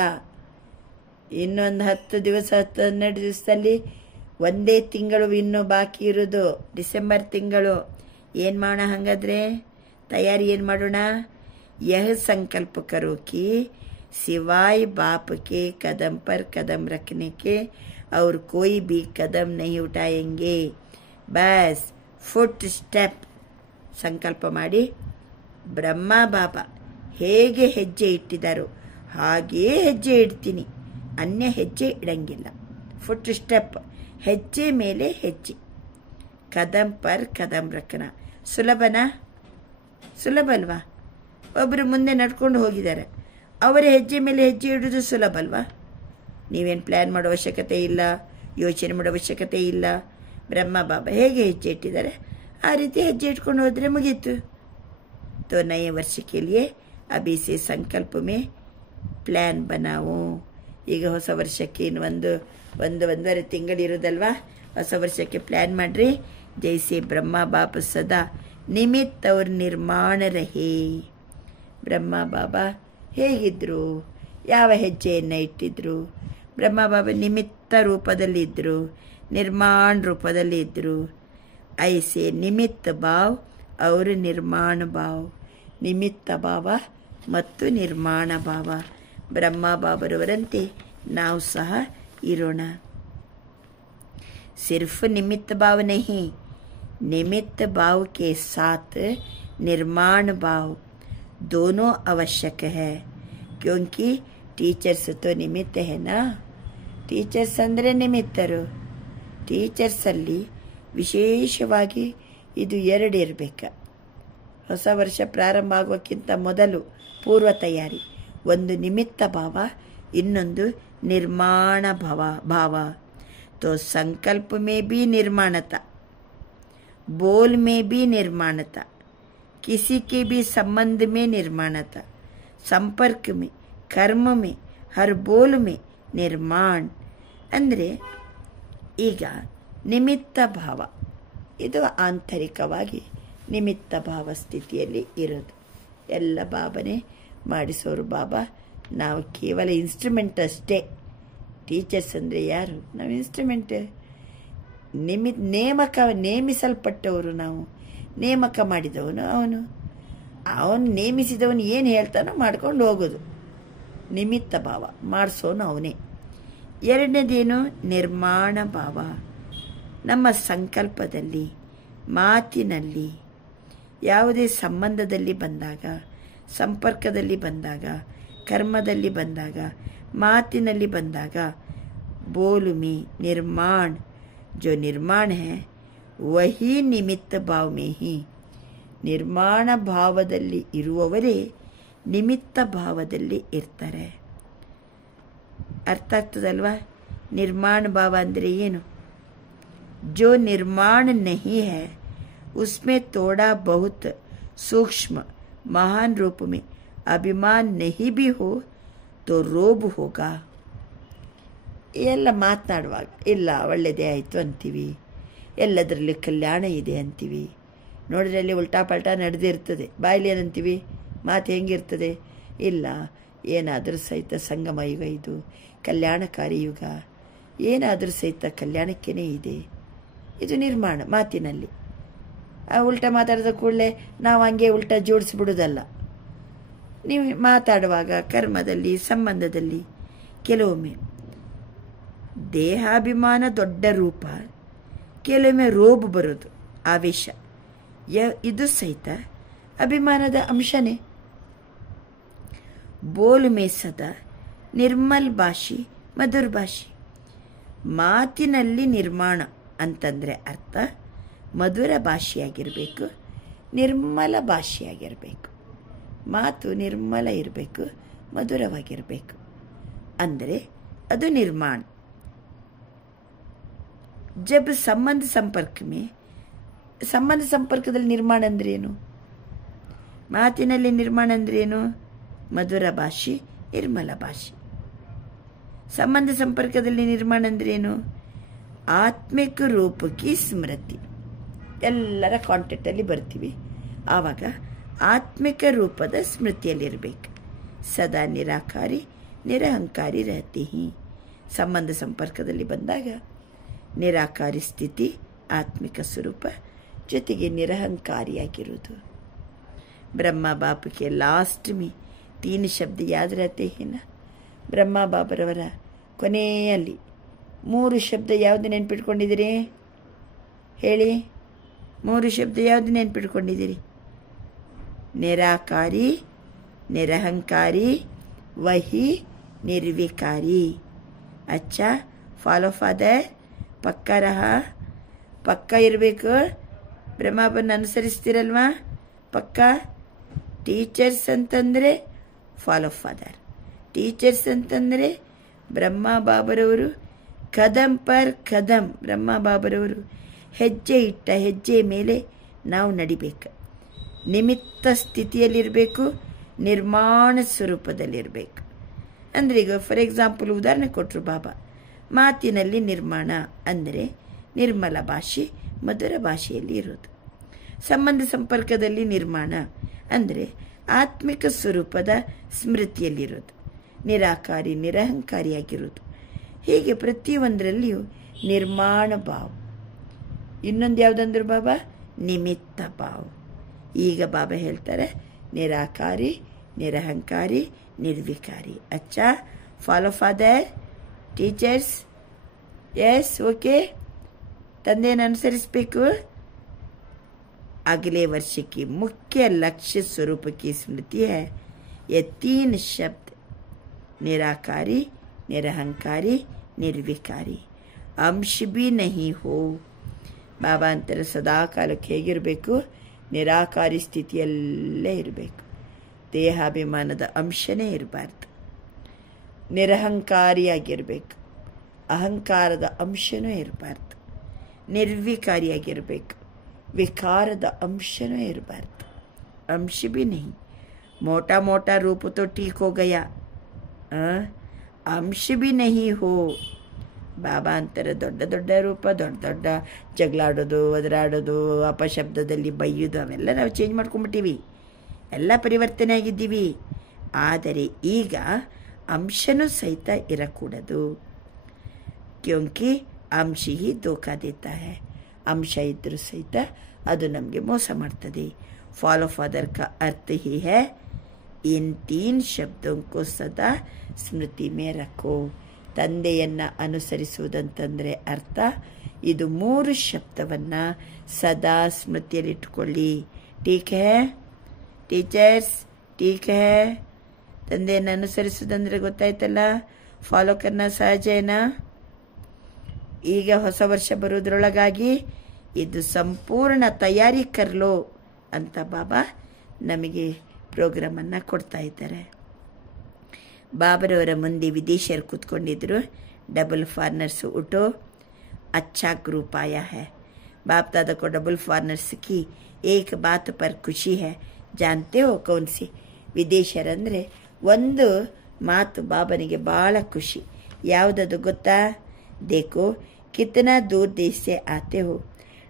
ಇನ್ನೊಂದು 10 ದಿವಸ, 12 ದಿವಸದಲ್ಲಿ ಒಂದೇ ತಿಂಗಳು ಇನ್ನೂ ಬಾಕಿ ಇರೋದು, ಡಿಸೆಂಬರ್ ತಿಂಗಳು. ಏನು ಮಾಡೋಣ ಹಾಗಾದ್ರೆ, ತಯಾರಿ ಏನು ಮಾಡೋಣ? यह संकल्प करो कि सिवाय बाप के कदम पर कदम रखने के और कोई भी कदम नहीं उठाएंगे. बस फुट स्टेप ಸಂಕಲ್ಪ ಮಾಡಿ, ಬ್ರಹ್ಮ ಬಾಬಾ ಹೇಗೆ ಹೆಜ್ಜೆ ಇಟ್ಟಿದ್ದಾರೋ ಹಾಗೆಯೇ ಹೆಜ್ಜೆ ಇಡ್ತೀನಿ, ಅನ್ಯ ಹೆಜ್ಜೆ ಇಡಂಗಿಲ್ಲ. ಫುಟ್ ಸ್ಟೆಪ್, ಹೆಜ್ಜೆ ಮೇಲೆ ಹೆಜ್ಜೆ. ಕದಂ ಪರ್ ಕದಂ ರಖನಾ. ಸುಲಭನಾ? ಸುಲಭ ಅಲ್ವಾ? ಒಬ್ಬರು ಮುಂದೆ ನಡ್ಕೊಂಡು ಹೋಗಿದ್ದಾರೆ, ಅವರ ಹೆಜ್ಜೆ ಮೇಲೆ ಹೆಜ್ಜೆ ಇಡೋದು ಸುಲಭ ಅಲ್ವಾ? ನೀವೇನು ಪ್ಲ್ಯಾನ್ ಮಾಡೋ ಅವಶ್ಯಕತೆ ಇಲ್ಲ, ಯೋಚನೆ ಮಾಡೋ ಅವಶ್ಯಕತೆ ಇಲ್ಲ. ಬ್ರಹ್ಮ ಬಾಬಾ ಹೇಗೆ ಹೆಜ್ಜೆ ಇಟ್ಟಿದ್ದಾರೆ ಆ ರೀತಿ ಹೆಜ್ಜೆ ಇಟ್ಕೊಂಡು ಹೋದರೆ ಮುಗೀತು. तो नए वर्ष के लिए अभी से संकल्प में प्लान बनाओ. ಈಗ ಹೊಸ ವರ್ಷಕ್ಕೆ ಇನ್ನು ಒಂದೂವರೆ ತಿಂಗಳಿರೋದಲ್ವಾ, ಹೊಸ ವರ್ಷಕ್ಕೆ ಪ್ಲ್ಯಾನ್ ಮಾಡ್ರಿ. ಜೈಸೆ ಬ್ರಹ್ಮ ಬಾಬಾ ಸದಾ ನಿಮಿತ್ತ ಅವ್ರ ನಿರ್ಮಾಣ ರಹೇ. ಬ್ರಹ್ಮ ಬಾಬಾ ಹೇಗಿದ್ರು, ಯಾವ ಹೆಜ್ಜೆಯನ್ನು ಇಟ್ಟಿದ್ರು? ಬ್ರಹ್ಮ ಬಾಬಾ ನಿಮಿತ್ತ ರೂಪದಲ್ಲಿ ಇದ್ದರು, ನಿರ್ಮಾಣ ರೂಪದಲ್ಲಿ ಇದ್ದರು. ಐಸೆ ನಿಮಿತ್ತ ಭಾವ್ ಅವರು ನಿರ್ಮಾಣ ಭಾವ್. ನಿಮಿತ್ತ ಭಾವ ಮತ್ತು ನಿರ್ಮಾಣ ಭಾವ. ಬ್ರಹ್ಮ ಬಾಬರವರಂತೆ ನಾವು ಸಹ ಇರೋಣ. सिर्फ निमित्त भाव नहीं, निमित्त भाव के साथ निर्माण भाव दोनों आवश्यक है. क्योंकि टीचर्स तो निमित्त है ना. टीचर्स ಅಂದರೆ ನಿಮಿತ್ತರು. ಟೀಚರ್ಸ್ ಅಲ್ಲಿ ವಿಶೇಷವಾಗಿ ಇದು 2 ಇರಬೇಕು. ಹೊಸ ವರ್ಷ ಪ್ರಾರಂಭ ಆಗೋಕ್ಕಿಂತ ಮೊದಲು ಪೂರ್ವ ತಯಾರಿ. ಒಂದು ನಿಮಿತ್ತ ಭಾವ, ಇನ್ನೊಂದು ನಿರ್ಮಾಣ भाव. तो संकल्प में भी निर्माणता, बोल में भी निर्माणता, किसी के भी संबंध में निर्माणता, संपर्क में, कर्म में, हर बोल में निर्माण. ಅಂದರೆ ಈಗ ನಿಮಿತ್ತ ಭಾವ ಇದು ಆಂತರಿಕವಾಗಿ ನಿಮಿತ್ತ ಭಾವ ಸ್ಥಿತಿಯಲ್ಲಿ ಇರೋದು. ಎಲ್ಲ ಬಾಬನೇ ಮಾಡಿಸೋರು. ಬಾಬಾ ನಾವು ಕೇವಲ ಇನ್ಸ್ಟ್ರೂಮೆಂಟ್ ಅಷ್ಟೇ. ಟೀಚರ್ಸ್ ಅಂದರೆ ಯಾರು? ನಾವು ಇನ್ಸ್ಟ್ರೂಮೆಂಟ್. ನೇಮಿಸಲ್ಪಟ್ಟವರು ನಾವು. ನೇಮಕ ಮಾಡಿದವನು ಅವನು ನೇಮಿಸಿದವನು ಏನು ಹೇಳ್ತಾನೋ ಮಾಡ್ಕೊಂಡು ಹೋಗೋದು. ನಿಮಿತ್ತ ಭಾವ ಮಾಡಿಸೋನು ಅವನೇ. ಎರಡನೇದೇನು? ನಿರ್ಮಾಣ ಭಾವ. ನಮ್ಮ ಸಂಕಲ್ಪದಲ್ಲಿ, ಮಾತಿನಲ್ಲಿ, ಯಾವುದೇ ಸಂಬಂಧದಲ್ಲಿ ಬಂದಾಗ, ಸಂಪರ್ಕದಲ್ಲಿ ಬಂದಾಗ, ಕರ್ಮದಲ್ಲಿ ಬಂದಾಗ, ಮಾತಿನಲ್ಲಿ ಬಂದಾಗ, बोल में निर्माण, जो निर्माण है वही निमित्त भाव में ही. ನಿರ್ಮಾಣ ಭಾವದಲ್ಲಿ ಇರುವವರೇ ನಿಮಿತ್ತ ಭಾವದಲ್ಲಿ ಇರ್ತಾರೆ. ಅರ್ಥ ಆಗ್ತದಲ್ವಾ? ನಿರ್ಮಾಣ ಭಾವ ಅಂದರೆ ಏನು? जो निर्माण नहीं है उसमें थोड़ा बहुत सूक्ष्म महान रूप में अभिमान नहीं भी हो तो रोब होगा. ಎಲ್ಲ ಮಾತನಾಡುವಾಗ ಇಲ್ಲ ಒಳ್ಳೆಯದೇ ಆಯಿತು ಅಂತೀವಿ, ಎಲ್ಲದರಲ್ಲಿ ಕಲ್ಯಾಣ ಇದೆ ಅಂತೀವಿ. ನೋಡಿದ್ರೆ ಅಲ್ಲಿ ಉಲ್ಟಾ ಪಲ್ಟಾ ನಡೆದಿರ್ತದೆ. ಬಾಯಲ್ಲಿ ಏನಂತೀವಿ? ಮಾತು ಹೆಂಗಿರ್ತದೆ? ಇಲ್ಲ, ಏನಾದರೂ ಸಹಿತ ಸಂಗಮ ಯುಗ ಇದು, ಕಲ್ಯಾಣಕಾರಿ ಯುಗ, ಏನಾದರೂ ಸಹಿತ ಕಲ್ಯಾಣಕ್ಕೇ ಇದೆ. ಇದು ನಿರ್ಮಾಣ ಮಾತಿನಲ್ಲಿ. ಆ ಉಲ್ಟಾ ಮಾತಾಡಿದ ಕೂಡಲೇ ನಾವು ಹಂಗೆ ಉಲ್ಟಾ ಜೋಡಿಸ್ಬಿಡೋದಲ್ಲ. ನೀವು ಮಾತಾಡುವಾಗ ಕರ್ಮದಲ್ಲಿ, ಸಂಬಂಧದಲ್ಲಿ ಕೆಲವೊಮ್ಮೆ ದೇಹಾಭಿಮಾನ ದೊಡ್ಡ ರೂಪ, ಕೆಲವೊಮ್ಮೆ ರೋಬ್ ಬರೋದು, ಆವೇಶ, ಇದು ಸಹಿತ ಅಭಿಮಾನದ ಅಂಶನೇ. ಬೋಲ್ ಮೇ ಸದಾ ನಿರ್ಮಲ್ ಭಾಷಿ ಮಧುರ್ ಭಾಷಿ. ಮಾತಿನಲ್ಲಿ ನಿರ್ಮಾಣ ಅಂತಂದರೆ ಅರ್ಥ ಮಧುರ ಭಾಷೆಯಾಗಿರಬೇಕು, ನಿರ್ಮಲ ಭಾಷೆಯಾಗಿರಬೇಕು. ಮಾತು ನಿರ್ಮಲ ಇರಬೇಕು, ಮಧುರವಾಗಿರಬೇಕು. ಅಂದರೆ ಅದು ನಿರ್ಮಾಣ. ಜಬ್ ಸಂಬಂಧ ಸಂಪರ್ಕದಲ್ಲಿ ನಿರ್ಮಾಣ ಅಂದ್ರೇನು? ಮಾತಿನಲ್ಲಿ ನಿರ್ಮಾಣ ಅಂದ್ರೇನು? ಮಧುರ ಭಾಷೆ, ನಿರ್ಮಲ ಭಾಷೆ. ಸಂಬಂಧ ಸಂಪರ್ಕದಲ್ಲಿ ನಿರ್ಮಾಣ ಅಂದ್ರೇನು? ಆತ್ಮಿಕ ರೂಪಕ್ಕೆ ಸ್ಮೃತಿ. ಎಲ್ಲರ ಕಾಂಟ್ಯಾಕ್ಟಲ್ಲಿ ಬರ್ತೀವಿ, ಆವಾಗ ಆತ್ಮಿಕ ರೂಪದ ಸ್ಮೃತಿಯಲ್ಲಿರಬೇಕು. ಸದಾ ನಿರಾಕಾರಿ ನಿರಹಂಕಾರಿ ರಹತಿ. ಸಂಬಂಧ ಸಂಪರ್ಕದಲ್ಲಿ ಬಂದಾಗ ನಿರಾಕಾರಿ ಸ್ಥಿತಿ, ಆತ್ಮಿಕ ಸ್ವರೂಪ, ಜೊತೆಗೆ ನಿರಹಂಕಾರಿಯಾಗಿರುವುದು. ಬ್ರಹ್ಮ ಬಾಪುಗೆ ಲಾಸ್ಟ್ ಮಿ 3 ಶಬ್ದ ಯಾದ್ ರಹತೆ ಹೇನ. ಬ್ರಹ್ಮ ಬಾಬರವರ ಕೊನೆಯಲ್ಲಿ 3 ಶಬ್ದ ಯಾವುದು ನೆನ್ಪಿಟ್ಕೊಂಡಿದ್ದೀರಿ? ಹೇಳಿ, 3 ಶಬ್ದ ಯಾವುದು ನೆನ್ಪಿಟ್ಕೊಂಡಿದ್ದೀರಿ? ನಿರಾಕಾರಿ, ನಿರಹಂಕಾರಿ, ವಹಿ ನಿರ್ವಿಕಾರಿ. ಅಚ್ಚಾ, ಫಾಲೋ ಫಾದರ್. ಪಕ್ಕ ಪಕ್ಕ ಇರಬೇಕು. ಬ್ರಹ್ಮಬನ್ನ ಅನುಸರಿಸ್ತಿರಲ್ವಾ? ಪಕ್ಕ. ಟೀಚರ್ಸ್ ಅಂತಂದರೆ ಫಾಲೋ ಫಾದರ್. ಟೀಚರ್ಸ್ ಅಂತಂದರೆ ಬ್ರಹ್ಮ ಬಾಬರವರು ಕದಂ ಪರ್ ಕದಂ. ಬ್ರಹ್ಮ ಬಾಬರವರು ಹೆಜ್ಜೆ ಇಟ್ಟ ಹೆಜ್ಜೆ ಮೇಲೆ ನಾವು ನಡಿಬೇಕು. ನಿಮಿತ್ತ ಸ್ಥಿತಿಯಲ್ಲಿರಬೇಕು, ನಿರ್ಮಾಣ ಸ್ವರೂಪದಲ್ಲಿರಬೇಕು. ಅಂದರೆ ಈಗ ಫಾರ್ ಎಕ್ಸಾಂಪಲ್ ಉದಾಹರಣೆ ಕೊಟ್ಟರು ಬಾಬಾ. ಮಾತಿನಲ್ಲಿ ನಿರ್ಮಾಣ ಅಂದರೆ ನಿರ್ಮಲ ಭಾಷೆ, ಮಧುರ ಭಾಷೆಯಲ್ಲಿ ಇರೋದು. ಸಂಬಂಧ ಸಂಪರ್ಕದಲ್ಲಿ ನಿರ್ಮಾಣ ಅಂದರೆ ಆತ್ಮಿಕ ಸ್ವರೂಪದ ಸ್ಮೃತಿಯಲ್ಲಿರೋದು, ನಿರಾಕಾರಿ ನಿರಹಂಕಾರಿಯಾಗಿರೋದು. ಹೀಗೆ ಪ್ರತಿಯೊಂದರಲ್ಲಿಯೂ ನಿರ್ಮಾಣ ಭಾವ. ಇನ್ನೊಂದು ಯಾವುದಂದ್ರು ಬಾಬಾ? ನಿಮಿತ್ತ ಭಾವ. ಈಗ ಬಾಬಾ ಹೇಳ್ತಾರೆ ನಿರಾಕಾರಿ, ನಿರಹಂಕಾರಿ, ನಿರ್ವಿಕಾರಿ. ಅಚ್ಚಾ, follow father. Teachers, yes, okay. ತಂದೆಯನ್ನು ಅನುಸರಿಸಬೇಕು. अगले वर्ष की मुख्य लक्ष्य स्वरूप की स्मृति है ये 3 शब्द: निराकारी, निरहंकारी, निर्विकारी. अंश भी नहीं हो. ಬಾಬಾ ಅಂತಾರೆ ಸದಾ ಕಾಲಕ್ಕೆ ಹೇಗಿರಬೇಕು? ನಿರಾಕಾರಿ ಸ್ಥಿತಿಯಲ್ಲೇ ಇರಬೇಕು. ದೇಹಾಭಿಮಾನದ ಅಂಶನೇ ಇರಬಾರ್ದು. ನಿರಹಂಕಾರಿಯಾಗಿರಬೇಕು. ಅಹಂಕಾರದ ಅಂಶನೂ ಇರಬಾರ್ದು. ನಿರ್ವಿಕಾರಿಯಾಗಿರಬೇಕು. ವಿಕಾರದ ಅಂಶನೂ ಇರಬಾರ್ದು. अंश भी नहीं. मोटा मोटा रूप तो ठीक हो गया, अंश भी नहीं हो. ಬಾಬಾ ಅಂತಾರೆ ದೊಡ್ಡ ದೊಡ್ಡ ರೂಪ, ದೊಡ್ಡ ದೊಡ್ಡ ಜಗಳಾಡೋದು, ಒದರಾಡೋದು, ಅಪಶಬ್ದದಲ್ಲಿ ಬೈಯೋದು ಅವೆಲ್ಲ ನಾವು ಚೇಂಜ್ ಮಾಡ್ಕೊಂಡ್ಬಿಟ್ಟಿವಿ. ಎಲ್ಲ ಪರಿವರ್ತನೆ ಆಗಿದ್ದೀವಿ. ಆದರೆ ಈಗ ಅಂಶನೂ ಸಹಿತ ಇರಕೂಡದು. ಕ್ಯೋಂಕಿ ಅಂಶ ಹಿ ಧೋಖಾ ದೇತಾ ಹೈ. ಅಂಶ ಇದ್ದರೂ ಸಹಿತ ಅದು ನಮಗೆ ಮೋಸ ಮಾಡ್ತದೆ. फॉलो फादर का अर्थ ही है इन 3 शब्दों को सदा स्मृति में रखो. ತಂದೆಯನ್ನ ಅನುಸರಿಸುವುದಂತಂದ್ರೆ ಅರ್ಥ ಇದು 3 ಶಬ್ದವನ್ನ ಸದಾ ಸ್ಮೃತಿಯಲ್ಲಿಟ್ಟುಕೊಳ್ಳಿ. ಟೀಕ್ ಹೇ ಟೀಚರ್ಸ್? ಟೀಕ್ ಹೇ? ತಂದೆಯನ್ನ ಅನುಸರಿಸುವುದಂದ್ರೆ ಗೊತ್ತಾಯ್ತಲ್ಲ. ಫಾಲೋ ಕರ್ನ ಸಹಜೇನಾ? ಈಗ ಹೊಸ ವರ್ಷ ಬರೋದ್ರೊಳಗಾಗಿ ಇದು ಸಂಪೂರ್ಣ ತಯಾರಿ ಕರ್ಲೋ ಅಂತ ಬಾಬಾ ನಮಗೆ ಪ್ರೋಗ್ರಾಮನ್ನು ಕೊಡ್ತಾ ಇದ್ದಾರೆ. ಬಾಬರವರ ಮುಂದೆ ವಿದೇಶಿಯರು ಕೂತ್ಕೊಂಡಿದ್ರು. ಡಬಲ್ ಫಾರ್ನರ್ಸ್ उठो, अच्छा ग्रुप आया है. बाप दादा को डबल फॉरनर्स की एक बात पर खुशी है. जानते हो कौन सी? ವಿದೇಶಿಯರಂದರೆ ಒಂದು ಮಾತು ಬಾಬನಿಗೆ ಭಾಳ ಖುಷಿ. ಯಾವುದದು ಗೊತ್ತಾ? देखो कितना दूर देश से आते हो.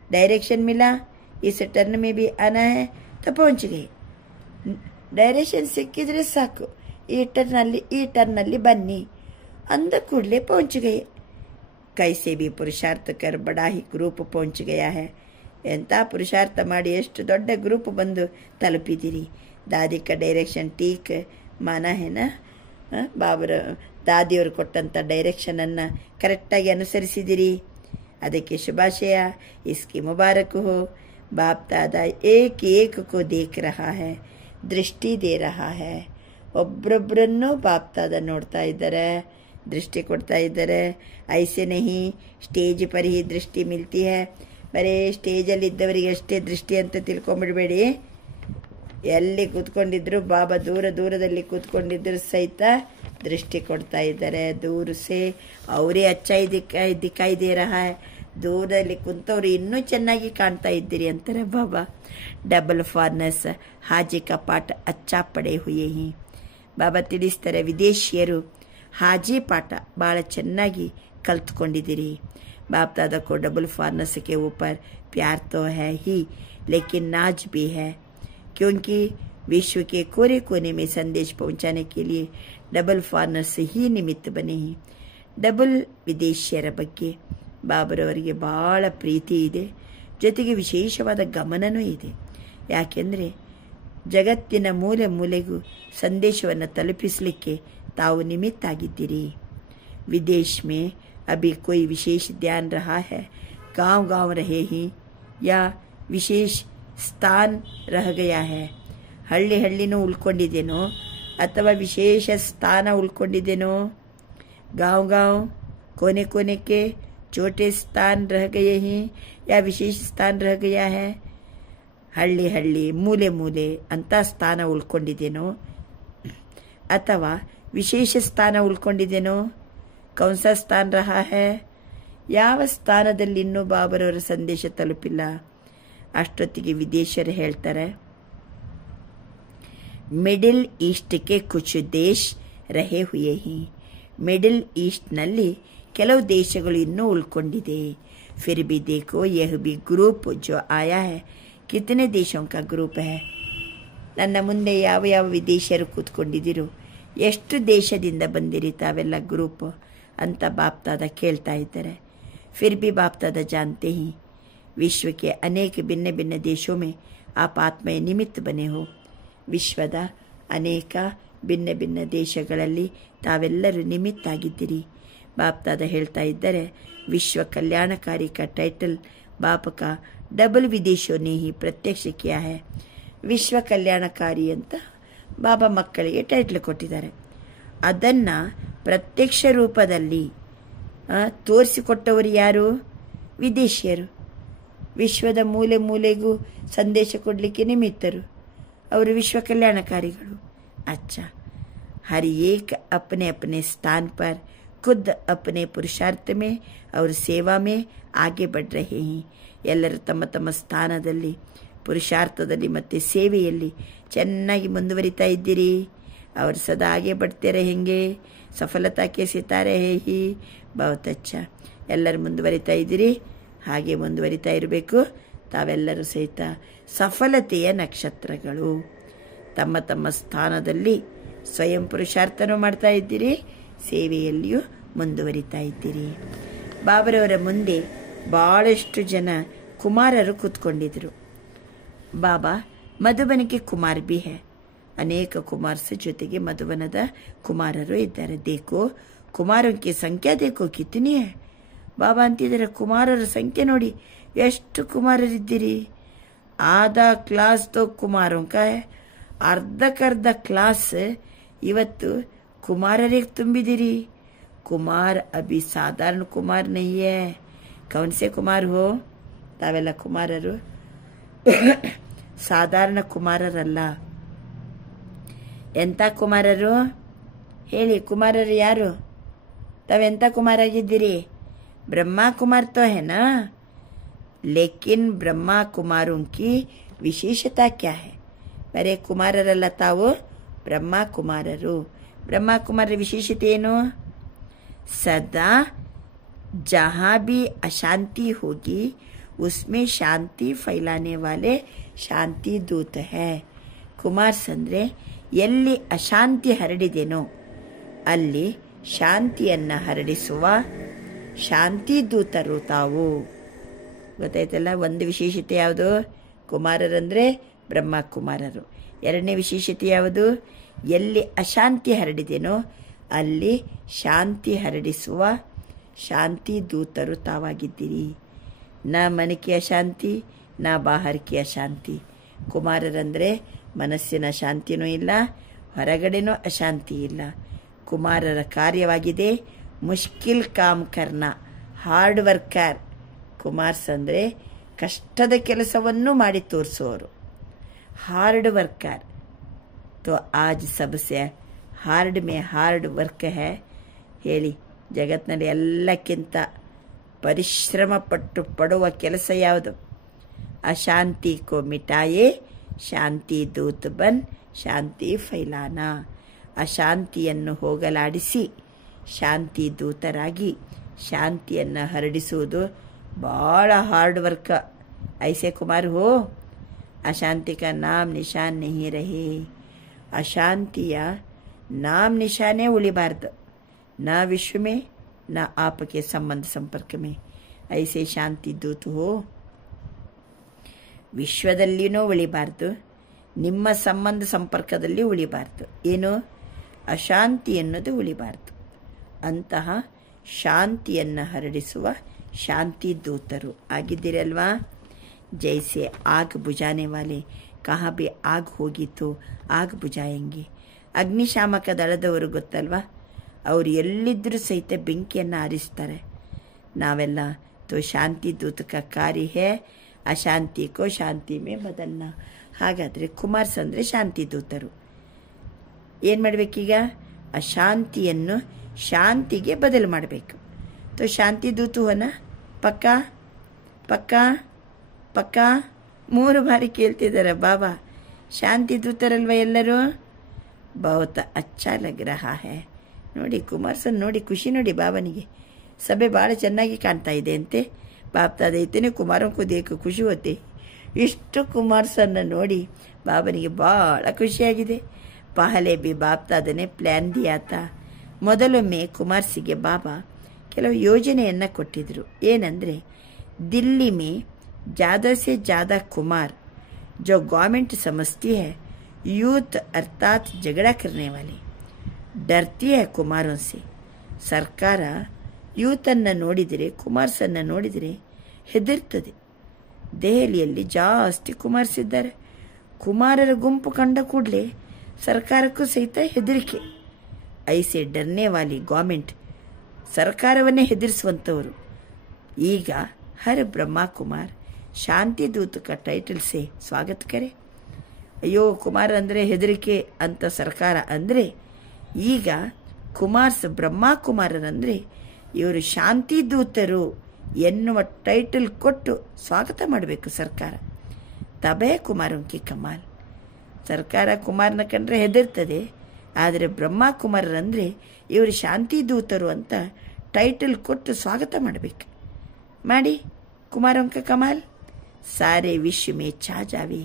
डायरेक्शन मिला, इस टर्न में भी आना है तो पहुंच गए. ಡೈರೆಕ್ಷನ್ ಸಿಕ್ಕಿದ್ರೆ ಸಾಕು, ಈ ಟರ್ನಲ್ಲಿ ಬನ್ನಿ ಅಂದ ಕೂಡಲೇ ಪਹੁಂಚ ಗಯೆ. ಕೈಸೆ ಬಿ ಪುರುಷಾರ್ಥ ಕರ್ ಬಡಾ ಹಿ ಗ್ರೂಪ್ ಪਹੁಂಚ ಗಯಾ ಹೈ. ಎಂಥ ಪುರುಷಾರ್ಥ ಮಾಡಿ ಎಷ್ಟು ದೊಡ್ಡ ಗ್ರೂಪ್ ಬಂದು ತಲುಪಿದಿರಿ. ದಾದಿ ಕ ಡೈರೆಕ್ಷನ್ ಟೀಕ್ ಮಾನ ಹೇನ. ಬಾಬರ ದಾದಿಯವರು ಕೊಟ್ಟಂಥ ಡೈರೆಕ್ಷನನ್ನು ಕರೆಕ್ಟಾಗಿ ಅನುಸರಿಸಿದಿರಿ. ಅದಕ್ಕೆ ಶುಭಾಶಯ. ಇಸ್ಕಿ ಮುಬಾರಕ್ ಹೋ. बाप दादा एक एक को देख रहा है, दृष्टि दे रहा है. ಒಬ್ಬರೊಬ್ಬರನ್ನು ಬಾಪ್ ದಾದ ನೋಡ್ತಾ ಇದ್ದಾರೆ, ದೃಷ್ಟಿ ಕೊಡ್ತಾ ಇದ್ದಾರೆ. ಐಸೆ ನಹಿ ಸ್ಟೇಜ್ ಪರ್ ಹಿ ದೃಷ್ಟಿ ಮಿಲ್ತಿ ಹೈ. ಬರೀ ಸ್ಟೇಜಲ್ಲಿ ಇದ್ದವರಿಗೆ ಅಷ್ಟೇ ದೃಷ್ಟಿ ಅಂತ ತಿಳ್ಕೊಂಬಿಡಬೇಡಿ. ಎಲ್ಲಿ ಕೂತ್ಕೊಂಡಿದ್ರು ಬಾಬಾ ದೂರದಲ್ಲಿ ಕೂತ್ಕೊಂಡಿದ್ರು ಸಹಿತ ದೃಷ್ಟಿ ಕೊಡ್ತಾ ಇದ್ದಾರೆ. ದೂರ ಸೆ ಅವರೇ ಅಚ್ಚಾಯಿ ದಿಕ್ಕಾಯಿ ದೇ ರಹಾ ಹೈ. ದೂರದಲ್ಲಿ ಕುಂತವ್ರು ಇನ್ನೂ ಚೆನ್ನಾಗಿ ಕಾಣ್ತಾ ಇದ್ದೀರಿ ಅಂತಾರೆ ಬಾಬಾ. ಡಬಲ್ ಫಾರ್ನರ್ಸ್ ಹಾಜಿ ಕಪಾಟ್ ಅಚ್ಚಾ ಪಡೆ ಹುಯೇ ಹಿ. ಬಾಬಾ ತಿಳಿಸ್ತಾರೆ ವಿದೇಶಿಯರು ಹಾಜಿ ಪಾಠ ಭಾಳ ಚೆನ್ನಾಗಿ ಕಲ್ತ್ಕೊಂಡಿದ್ದೀರಿ. ಬಾಪ್ दादा को डबल फार्नस के ऊपर प्यार तो है ही, लेकिन नाज भी है, क्योंकि विश्व के कोने कोने में संदेश पहुंचाने के लिए डबल फार्नस ही निमित्त बने हैं. ಡಬಲ್ ವಿದೇಶಿಯರ ಬಗ್ಗೆ ಬಾಬರವರಿಗೆ ಭಾಳ ಪ್ರೀತಿ ಇದೆ, ಜೊತೆಗೆ ವಿಶೇಷವಾದ ಗಮನವೂ ಇದೆ. ಯಾಕೆಂದರೆ ಜಗತ್ತಿನ ಮೂಲೆ ಮೂಲೆಗೂ ಸಂದೇಶವನ್ನು ತಲುಪಿಸಲಿಕ್ಕೆ ತಾವು ನಿಮಿತ್ತ ಆಗಿದ್ದೀರಿ. विदेश में अभी कोई विशेष ध्यान रहा है, गांव रहे ही या विशेष स्थान रह गया है. ಹಳ್ಳಿನೂ ಉಳ್ಕೊಂಡಿದ್ದೇನೋ ಅಥವಾ ವಿಶೇಷ ಸ್ಥಾನ ಉಳ್ಕೊಂಡಿದ್ದೇನೋ. गांव कोने कोने के छोटे स्थान रह गए हैं या विशेष स्थान रह गया है. ಹಳ್ಳಿ ಮೂಲೆ ಮೂಲೆ ಅಂತ ಸ್ಥಾನ ಉಳ್ಕೊಂಡಿದ್ದೇನೋ ಅಥವಾ ವಿಶೇಷ ಸ್ಥಾನ ಉಳ್ಕೊಂಡಿದ್ದೇನೋ. ಕೌನ್ಸ ಸ್ಥಾನ ರಹಾ ಹೈ. ಯಾವ ಸ್ಥಾನದಲ್ಲಿ ಇನ್ನೂ ಬಾಬರವರ ಸಂದೇಶ ತಲುಪಿಲ್ಲ. ಅಷ್ಟೊತ್ತಿಗೆ ವಿದೇಶಿಯರು ಹೇಳ್ತಾರೆ, ಮಿಡಲ್ ಈಸ್ಟ್ಗೆ ಕುಚ್ ದೇಶ್ ರಹೇ ಹುಯೇ ಹಿ. ಮಿಡಲ್ ಈಸ್ಟ್ನಲ್ಲಿ ಕೆಲವು ದೇಶಗಳು ಇನ್ನೂ ಉಳ್ಕೊಂಡಿದೆ. ಫಿರ್ ಬಿ ದೇಖೋ ಯಹ ಬಿ ಗ್ರೂಪ್ ಜೋ ಆಯಾ ಹೈ, ಕಿತನೆ ದೇಶೋಂ ಕಾ ಗ್ರೂಪ್ ಹೈ. ನನ್ನ ಮುಂದೆ ಯಾವ ಯಾವ ವಿದೇಶಿಯರು ಕೂತ್ಕೊಂಡಿದ್ದೀರೋ, ಎಷ್ಟು ದೇಶದಿಂದ ಬಂದಿರಿ ತಾವೆಲ್ಲ ಗ್ರೂಪ್ ಅಂತ ಬಾಪ್ ದಾದ ಕೇಳ್ತಾ ಇದ್ದಾರೆ. ಫಿರ್ ಬಿ ಬಾಪ್ ದಾದ ಜಾನ್ತೆ ಹಿ ವಿಶ್ವ ಕೆ ಅನೇಕ ಭಿನ್ನ ಭಿನ್ನ ದೇಶೋं में आप आत्मय निमित्त बने हो. ವಿಶ್ವದ ಅನೇಕ ಭಿನ್ನ ಭಿನ್ನ ದೇಶಗಳಲ್ಲಿ ತಾವೆಲ್ಲರೂ ನಿಮಿತ್ತ ಆಗಿದ್ದೀರಿ. ಬಾಪ್ ದಾದ ಹೇಳ್ತಾ ಇದ್ದಾರೆ, ವಿಶ್ವ ಕಲ್ಯಾಣಕಾರಿ का टाइटल बाप का डबल विदेशों ने ही प्रत्यक्ष किया है. ವಿಶ್ವ ಕಲ್ಯಾಣಕಾರಿ ಅಂತ ಬಾಬಾ ಮಕ್ಕಳಿಗೆ ಟೈಟ್ಲ್ ಕೊಟ್ಟಿದ್ದಾರೆ. ಅದನ್ನು ಪ್ರತ್ಯಕ್ಷ ರೂಪದಲ್ಲಿ ತೋರಿಸಿಕೊಟ್ಟವರು ಯಾರು? ವಿದೇಶಿಯರು. ವಿಶ್ವದ ಮೂಲೆ ಮೂಲೆಗೂ ಸಂದೇಶ ಕೊಡಲಿಕ್ಕೆ ನಿಮಿತ್ತರು. ಅವರು ವಿಶ್ವ कल्याणकारीಗಳು. अच्छा, हर एक अपने अपने स्थान पर खुद अपने पुरुषार्थ में और सेवा में आगे बढ़ रहे हैं. ಎಲ್ಲರೂ ತಮ್ಮ ತಮ್ಮ ಸ್ಥಾನದಲ್ಲಿ, ಪುರುಷಾರ್ಥದಲ್ಲಿ ಮತ್ತು ಸೇವೆಯಲ್ಲಿ ಚೆನ್ನಾಗಿ ಮುಂದುವರಿತಾ ಇದ್ದೀರಿ. ಅವರು ಸದಾ ಆಗೆ ಬಡ್ತೇ रहेंगे. ಸಫಲತಾ ಕೆ ಸಿತಾರೆ ಹೇ ಹಿ. ಬಹುತ್ ಅಚ್ಚಾ. ಎಲ್ಲರೂ ಮುಂದುವರಿತಾ ಇದ್ದೀರಿ, ಹಾಗೆ ಮುಂದುವರಿತಾ ಇರಬೇಕು. ತಾವೆಲ್ಲರೂ ಸಹಿತ ಸಫಲತೆಯ ನಕ್ಷತ್ರಗಳು. ತಮ್ಮ ತಮ್ಮ ಸ್ಥಾನದಲ್ಲಿ ಸ್ವಯಂ ಪುರುಷಾರ್ಥನೂ ಮಾಡ್ತಾ ಇದ್ದೀರಿ, ಸೇವೆಯಲ್ಲಿಯೂ ಮುಂದುವರಿತಾ ಇದ್ದೀರಿ. ಬಾಬರವರ ಮುಂದೆ ಭಾಳಷ್ಟು ಜನ ಕುಮಾರರು ಕೂತ್ಕೊಂಡಿದ್ರು. ಬಾಬಾ ಮಧುಬನಕ್ಕೆ ಕುಮಾರ್ ಬಿ ಹೇ. ಅನೇಕ ಕುಮಾರ್ಸ್ ಜೊತೆಗೆ ಮಧುಬನದ ಕುಮಾರರು ಇದ್ದಾರೆ. ದೇಖೋ ಕುಮಾರಕ್ಕೆ ಸಂಖ್ಯಾ ದೇಖೋ ಕಿತನಿ ಹೇ. ಬಾಬಾ ಅಂತಿದ್ದಾರೆ, ಕುಮಾರರ ಸಂಖ್ಯೆ ನೋಡಿ ಎಷ್ಟು ಕುಮಾರರಿದ್ದೀರಿ. ಆಧಾ ಕ್ಲಾಸ್ ತೋ ಕುಮಾರೋಂ ಕಾ ಹೈ. ಅರ್ಧಕ್ಕರ್ಧ ಕ್ಲಾಸ್ ಇವತ್ತು ಕುಮಾರರಿಗೆ ತುಂಬಿದಿರಿ. ಕುಮಾರ್ ಅಭಿ ಸಾಧಾರಣ ಕುಮಾರ್ ನಹೀ ಹೈ. ಕೌನ್ಸೆ ಕುಮಾರ್ ಹೋ? ತಾವೆಲ್ಲ ಕುಮಾರರು ಸಾಧಾರಣ ಕುಮಾರರಲ್ಲ. ಎಂಥ ಕುಮಾರರು ಹೇಳಿ? ಕುಮಾರರು ಯಾರು? ತಾವೆಂಥ ಕುಮಾರಾಗಿದ್ದೀರಿ? ಬ್ರಹ್ಮ ಕುಮಾರ್ ತೋ ಹೇನಾ? ಲೇಕಿನ್ ಬ್ರಹ್ಮ ಕುಮಾರೋं की ವಿಶೇಷತಾ ಕ್ಯಾ ಹೈ? ಬರೇ ಕುಮಾರರಲ್ಲ ತಾವು, ಬ್ರಹ್ಮ ಕುಮಾರರು. ಬ್ರಹ್ಮ ಕುಮಾರರ ವಿಶೇಷತೆ ಏನು? ಸದಾ जहाँ भी अशांति होगी उसमें शांति फैलाने वाले शांति दूत है. ಕುಮಾರ್ಸ್ ಅಂದರೆ ಎಲ್ಲಿ ಅಶಾಂತಿ ಹರಡಿದೆನೋ ಅಲ್ಲಿ ಶಾಂತಿಯನ್ನು ಹರಡಿಸುವ ಶಾಂತಿ ದೂತರು ತಾವು. ಗೊತ್ತಾಯ್ತಲ್ಲ? ಒಂದು ವಿಶೇಷತೆ ಯಾವುದು? ಕುಮಾರರಂದರೆ ಬ್ರಹ್ಮ ಕುಮಾರರು. ಎರಡನೇ ವಿಶೇಷತೆ ಯಾವುದು? ಎಲ್ಲಿ ಅಶಾಂತಿ ಹರಡಿದೆನೋ ಅಲ್ಲಿ ಶಾಂತಿ ಹರಡಿಸುವ ಶಾಂತಿ ದೂತರು ತಾವಾಗಿದ್ದೀರಿ. ನ ಮನಕ್ಕೆ ಅಶಾಂತಿ, ನ ಬಾಹರ್ಕೆ ಅಶಾಂತಿ. ಕುಮಾರರಂದರೆ ಮನಸ್ಸಿನ ಶಾಂತಿನೂ ಇಲ್ಲ, ಹೊರಗಡೆನೂ ಅಶಾಂತಿ ಇಲ್ಲ. ಕುಮಾರರ ಕಾರ್ಯವಾಗಿದೆ ಮುಷ್ಕಿಲ್ ಕಾಮ್ ಕರ್ನ, ಹಾರ್ಡ್ ವರ್ಕರ್. ಕುಮಾರ್ಸ್ ಅಂದರೆ ಕಷ್ಟದ ಕೆಲಸವನ್ನು ಮಾಡಿ ತೋರಿಸೋರು, ಹಾರ್ಡ್ ವರ್ಕರ್. तो आज सबसे हार्ड में हार्ड वर्क है ಹೇಳಿ. ಜಗತ್ತಿನಲ್ಲಿ ಎಲ್ಲಕ್ಕಿಂತ ಪರಿಶ್ರಮ ಪಡುವ ಕೆಲಸ ಯಾವುದು? ಅಶಾಂತಿ ಕೋ ಮಿಟಾಯೇ ಶಾಂತಿ ದೂತ್ ಬನ್ ಶಾಂತಿ ಫೈಲಾನಾ. ಅಶಾಂತಿಯನ್ನು ಹೋಗಲಾಡಿಸಿ ಶಾಂತಿ ದೂತರಾಗಿ ಶಾಂತಿಯನ್ನು ಹರಡಿಸುವುದು ಭಾಳ ಹಾರ್ಡ್ ವರ್ಕ್. ಐಸೆ ಕುಮಾರ್ ಹೋ. ಅಶಾಂತಿ ಕಾ ನಾಮ್ ನಿಶಾನ್ ನಹೀ ರಹೇ. ಅಶಾಂತಿಯ ನಾಮ್ ನಿಶಾನೇ ಉಳಿಬಾರ್ದು. न विश्व में न आपके संबंध संपर्क में. ऐसे ಶಾಂತಿ ದೂತ ಹೋ. ವಿಶ್ವದಲ್ಲಿನೂ ಉಳಿಬಾರ್ದು, ನಿಮ್ಮ ಸಂಬಂಧ ಸಂಪರ್ಕದಲ್ಲಿ ಉಳಿಬಾರ್ದು. ಏನು? ಅಶಾಂತಿ ಎನ್ನುವುದು ಉಳಿಬಾರ್ದು. ಅಂತಹ ಶಾಂತಿಯನ್ನು ಹರಡಿಸುವ ಶಾಂತಿ ದೂತರು ಆಗಿದ್ದೀರಲ್ವಾ? ಜೈಸೆ ಆಗ್ ಬುಜಾನೆ ವಾಲೆ ಕಹಾ ಬಿ ಆಗ್ ಹೋಗಿ ತೋ ಆಗ್ ಬುಜಾಯಂಗೆ. ಅಗ್ನಿಶಾಮಕ ದಳದವರು ಗೊತ್ತಲ್ವಾ? ಅವರು ಎಲ್ಲಿದ್ದರೂ ಸಹಿತ ಬೆಂಕಿಯನ್ನು ಆರಿಸ್ತಾರೆ. ನಾವೆಲ್ಲ ತೋ ಶಾಂತಿ ದೂತ ಕಾ ಕಾರ್ಯ ಹೇ ಅಶಾಂತಿ ಕೋ ಶಾಂತಿ ಮೇ ಬದಲ್ನಾ. ಹಾಗಾದರೆ ಕುಮಾರ್ಸ್ ಅಂದರೆ ಶಾಂತಿ ದೂತರು. ಏನು ಮಾಡಬೇಕೀಗ? ಅಶಾಂತಿಯನ್ನು ಶಾಂತಿಗೆ ಬದಲು ಮಾಡಬೇಕು. ತೋ ಶಾಂತಿ ದೂತ ಹೋನ ಪಕ್ಕಾ ಪಕ್ಕಾ ಪಕ್ಕಾ 3 ಬಾರಿ ಕೇಳ್ತಿದ್ದಾರೆ ಬಾಬಾ. ಶಾಂತಿ ದೂತರಲ್ವ ಎಲ್ಲರೂ? ಬಹುತ್ ಅಚ್ಚಾ ಲಗ್ ರಹಾ ಹೈ. ನೋಡಿ ಕುಮಾರ್ಸನ್ ನೋಡಿ, ಖುಷಿ ನೋಡಿ ಬಾಬನಿಗೆ. ಸಭೆ ಭಾಳ ಚೆನ್ನಾಗಿ ಕಾಣ್ತಾ ಇದೆ ಅಂತೆ. ಬಾಪ್ತಾದ ಇತ್ತೇನೆ ಕುಮಾರಕ್ಕೂ ದೇಕು ಖುಷಿ ಹೋತೆ. ಇಷ್ಟು ಕುಮಾರ್ಸನ್ನ ನೋಡಿ ಬಾಬನಿಗೆ ಭಾಳ ಖುಷಿಯಾಗಿದೆ. ಪಹಲೆ ಬಿ ಬಾಪ್ತಾದನೆ ಪ್ಲ್ಯಾನ್ ದಿಯಾತ. ಮೊದಲೊಮ್ಮೆ ಕುಮಾರ್ಸಿಗೆ ಬಾಬಾ ಕೆಲವು ಯೋಜನೆಯನ್ನು ಕೊಟ್ಟಿದ್ರು. ಏನಂದರೆ, ದಿಲ್ಲಿ ಮೇ ज़्यादा से ज़्यादा कुमार जो गवर्नमेंट समझती है यूथ अर्थात झगड़ा करने वाले डरती है कुमारों से. ಸರ್ಕಾರ ಯೂತನ್ನು ನೋಡಿದರೆ, ಕುಮಾರ್ಸನ್ನು ನೋಡಿದರೆ ಹೆದರ್ತದೆ. ದೆಹಲಿಯಲ್ಲಿ ಜಾಸ್ತಿ ಕುಮಾರ್ಸಿದ್ದಾರೆ. ಕುಮಾರರ ಗುಂಪು ಕಂಡ ಕೂಡಲೇ ಸರ್ಕಾರಕ್ಕೂ ಸಹಿತ ಹೆದರಿಕೆ. ಐಸೆ ಡರ್ನೆ ವಾಲಿ ಗೌರ್ಮೆಂಟ್, ಸರ್ಕಾರವನ್ನೇ ಹೆದರಿಸುವಂಥವರು. ಈಗ ಹರ್ ಬ್ರಹ್ಮ ಕುಮಾರ್ शांति दूत का टाइटल से स्वागत करे. ಅಯ್ಯೋ ಕುಮಾರ್ ಅಂದರೆ ಹೆದರಿಕೆ ಅಂತ ಸರ್ಕಾರ ಅಂದರೆ, ಈಗ ಕುಮಾರ್ಸ್ ಬ್ರಹ್ಮಕುಮಾರರಂದರೆ ಇವರು ಶಾಂತಿ ದೂತರು ಎನ್ನುವ ಟೈಟಲ್ ಕೊಟ್ಟು ಸ್ವಾಗತ ಮಾಡಬೇಕು ಸರ್ಕಾರ. ತಬೇ ಕುಮಾರಂಕಿ ಕಮಾಲ್. ಸರ್ಕಾರ ಕುಮಾರನ ಕಂಡ್ರೆ ಹೆದರ್ತದೆ, ಆದರೆ ಬ್ರಹ್ಮಕುಮಾರರಂದರೆ ಇವರು ಶಾಂತಿ ದೂತರು ಅಂತ ಟೈಟಲ್ ಕೊಟ್ಟು ಸ್ವಾಗತ ಮಾಡಬೇಕು. ಮಾಡಿ ಕುಮಾರಂಕ ಕಮಾಲ್. ಸಾರೆ ವಿಶ್ವ ಮೇ ಛಾ ಜಾವೆ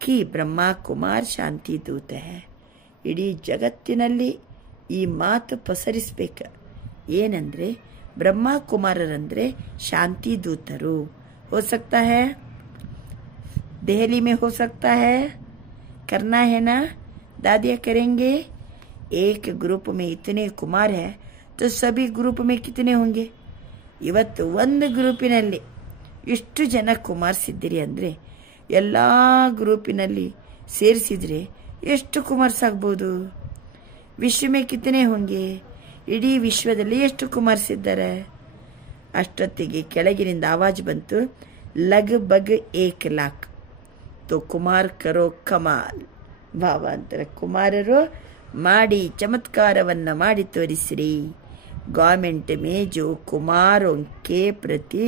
ಕಿ ಬ್ರಹ್ಮ ಕುಮಾರ್ ಶಾಂತಿ ದೂತ ಹೈ. ಇಡೀ ಜಗತ್ತಿನಲ್ಲಿ ಈ ಮಾತು ಪಸರಿಸಬೇಕು. ಏನಂದರೆ ಬ್ರಹ್ಮ ಕುಮಾರರಂದರೆ ಶಾಂತಿ ದೂತರು. हो सकता है दिल्ली में, हो सकता है, करना है ना, दादिया करेंगे. एक ग्रुप में इतने कुमार है तो सभी ग्रुप में कितने होंगे. ಇವತ್ತು ಒಂದು ಗ್ರೂಪಿನಲ್ಲಿ ಇಷ್ಟು ಜನ ಕುಮಾರ್ಸಿದ್ದೀರಿ ಅಂದರೆ ಎಲ್ಲ ಗ್ರೂಪಿನಲ್ಲಿ ಸೇರಿಸಿದರೆ ಎಷ್ಟು ಕುಮಾರ್ಸ್ ಆಗ್ಬೋದು. ವಿಶ್ವಮೇ ಕಿತನೆ ಹೋಂಗೆ, ಇಡೀ ವಿಶ್ವದಲ್ಲಿ ಎಷ್ಟು ಕುಮಾರ್ಸಿದ್ದಾರೆ. ಅಷ್ಟೊತ್ತಿಗೆ ಕೆಳಗಿನಿಂದ ಆವಾಜ್ ಬಂತು, ಲಗ್ ಬಗ್ 1 लाख. ತೋ ಕುಮಾರ್ ಕರೋ ಕಮಾಲ್. ಬಾಬಾ ಅಂತಾರೆ, ಕುಮಾರರು ಮಾಡಿ ಚಮತ್ಕಾರವನ್ನು ಮಾಡಿ ತೋರಿಸಿರಿ. गवर्नमेंट में जो कुमारों के प्रति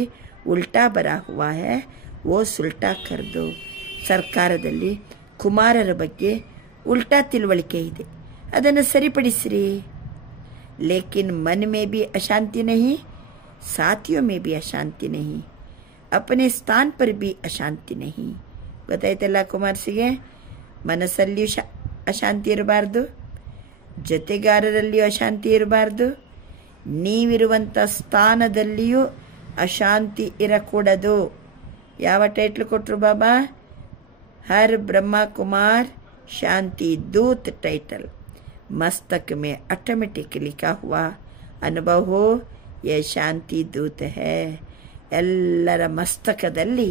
उल्टा बरा हुआ है वो सुल्टा कर दो. ಸರ್ಕಾರದಲ್ಲಿ ಕುಮಾರರ ಬಗ್ಗೆ ಉಲ್ಟಾ ತಿಳುವಳಿಕೆ ಇದೆ, ಅದನ್ನು ಸರಿಪಡಿಸಿರಿ. लेकिन मन में भी अशांति नहीं, साथियों में भी अशांति नहीं, अपने स्थान पर भी अशांति नहीं. ಗೊತ್ತಾಯ್ತಲ್ಲ ಕುಮಾರ್ಸಿಗೆ, ಮನಸ್ಸಲ್ಲಿಯೂ ಅಶಾಂತಿ ಇರಬಾರ್ದು, ಜೊತೆಗಾರರಲ್ಲಿಯೂ ಅಶಾಂತಿ ಇರಬಾರ್ದು, ನೀವಿರುವಂಥ ಸ್ಥಾನದಲ್ಲಿಯೂ ಅಶಾಂತಿ ಇರಕೂಡದು. ಯಾವ ಟೈಟ್ಲ್ ಕೊಟ್ಟರು ಬಾಬಾ? ಹರ್ ಬ್ರಹ್ಮ ಕುಮಾರ್ ಶಾಂತಿ ದೂತ್ ಟೈಟಲ್. मस्तक में ऑटोमेटिक लिखा हुआ अनुभव हो ये शांति दूत है. ಎಲ್ಲರ ಮಸ್ತಕದಲ್ಲಿ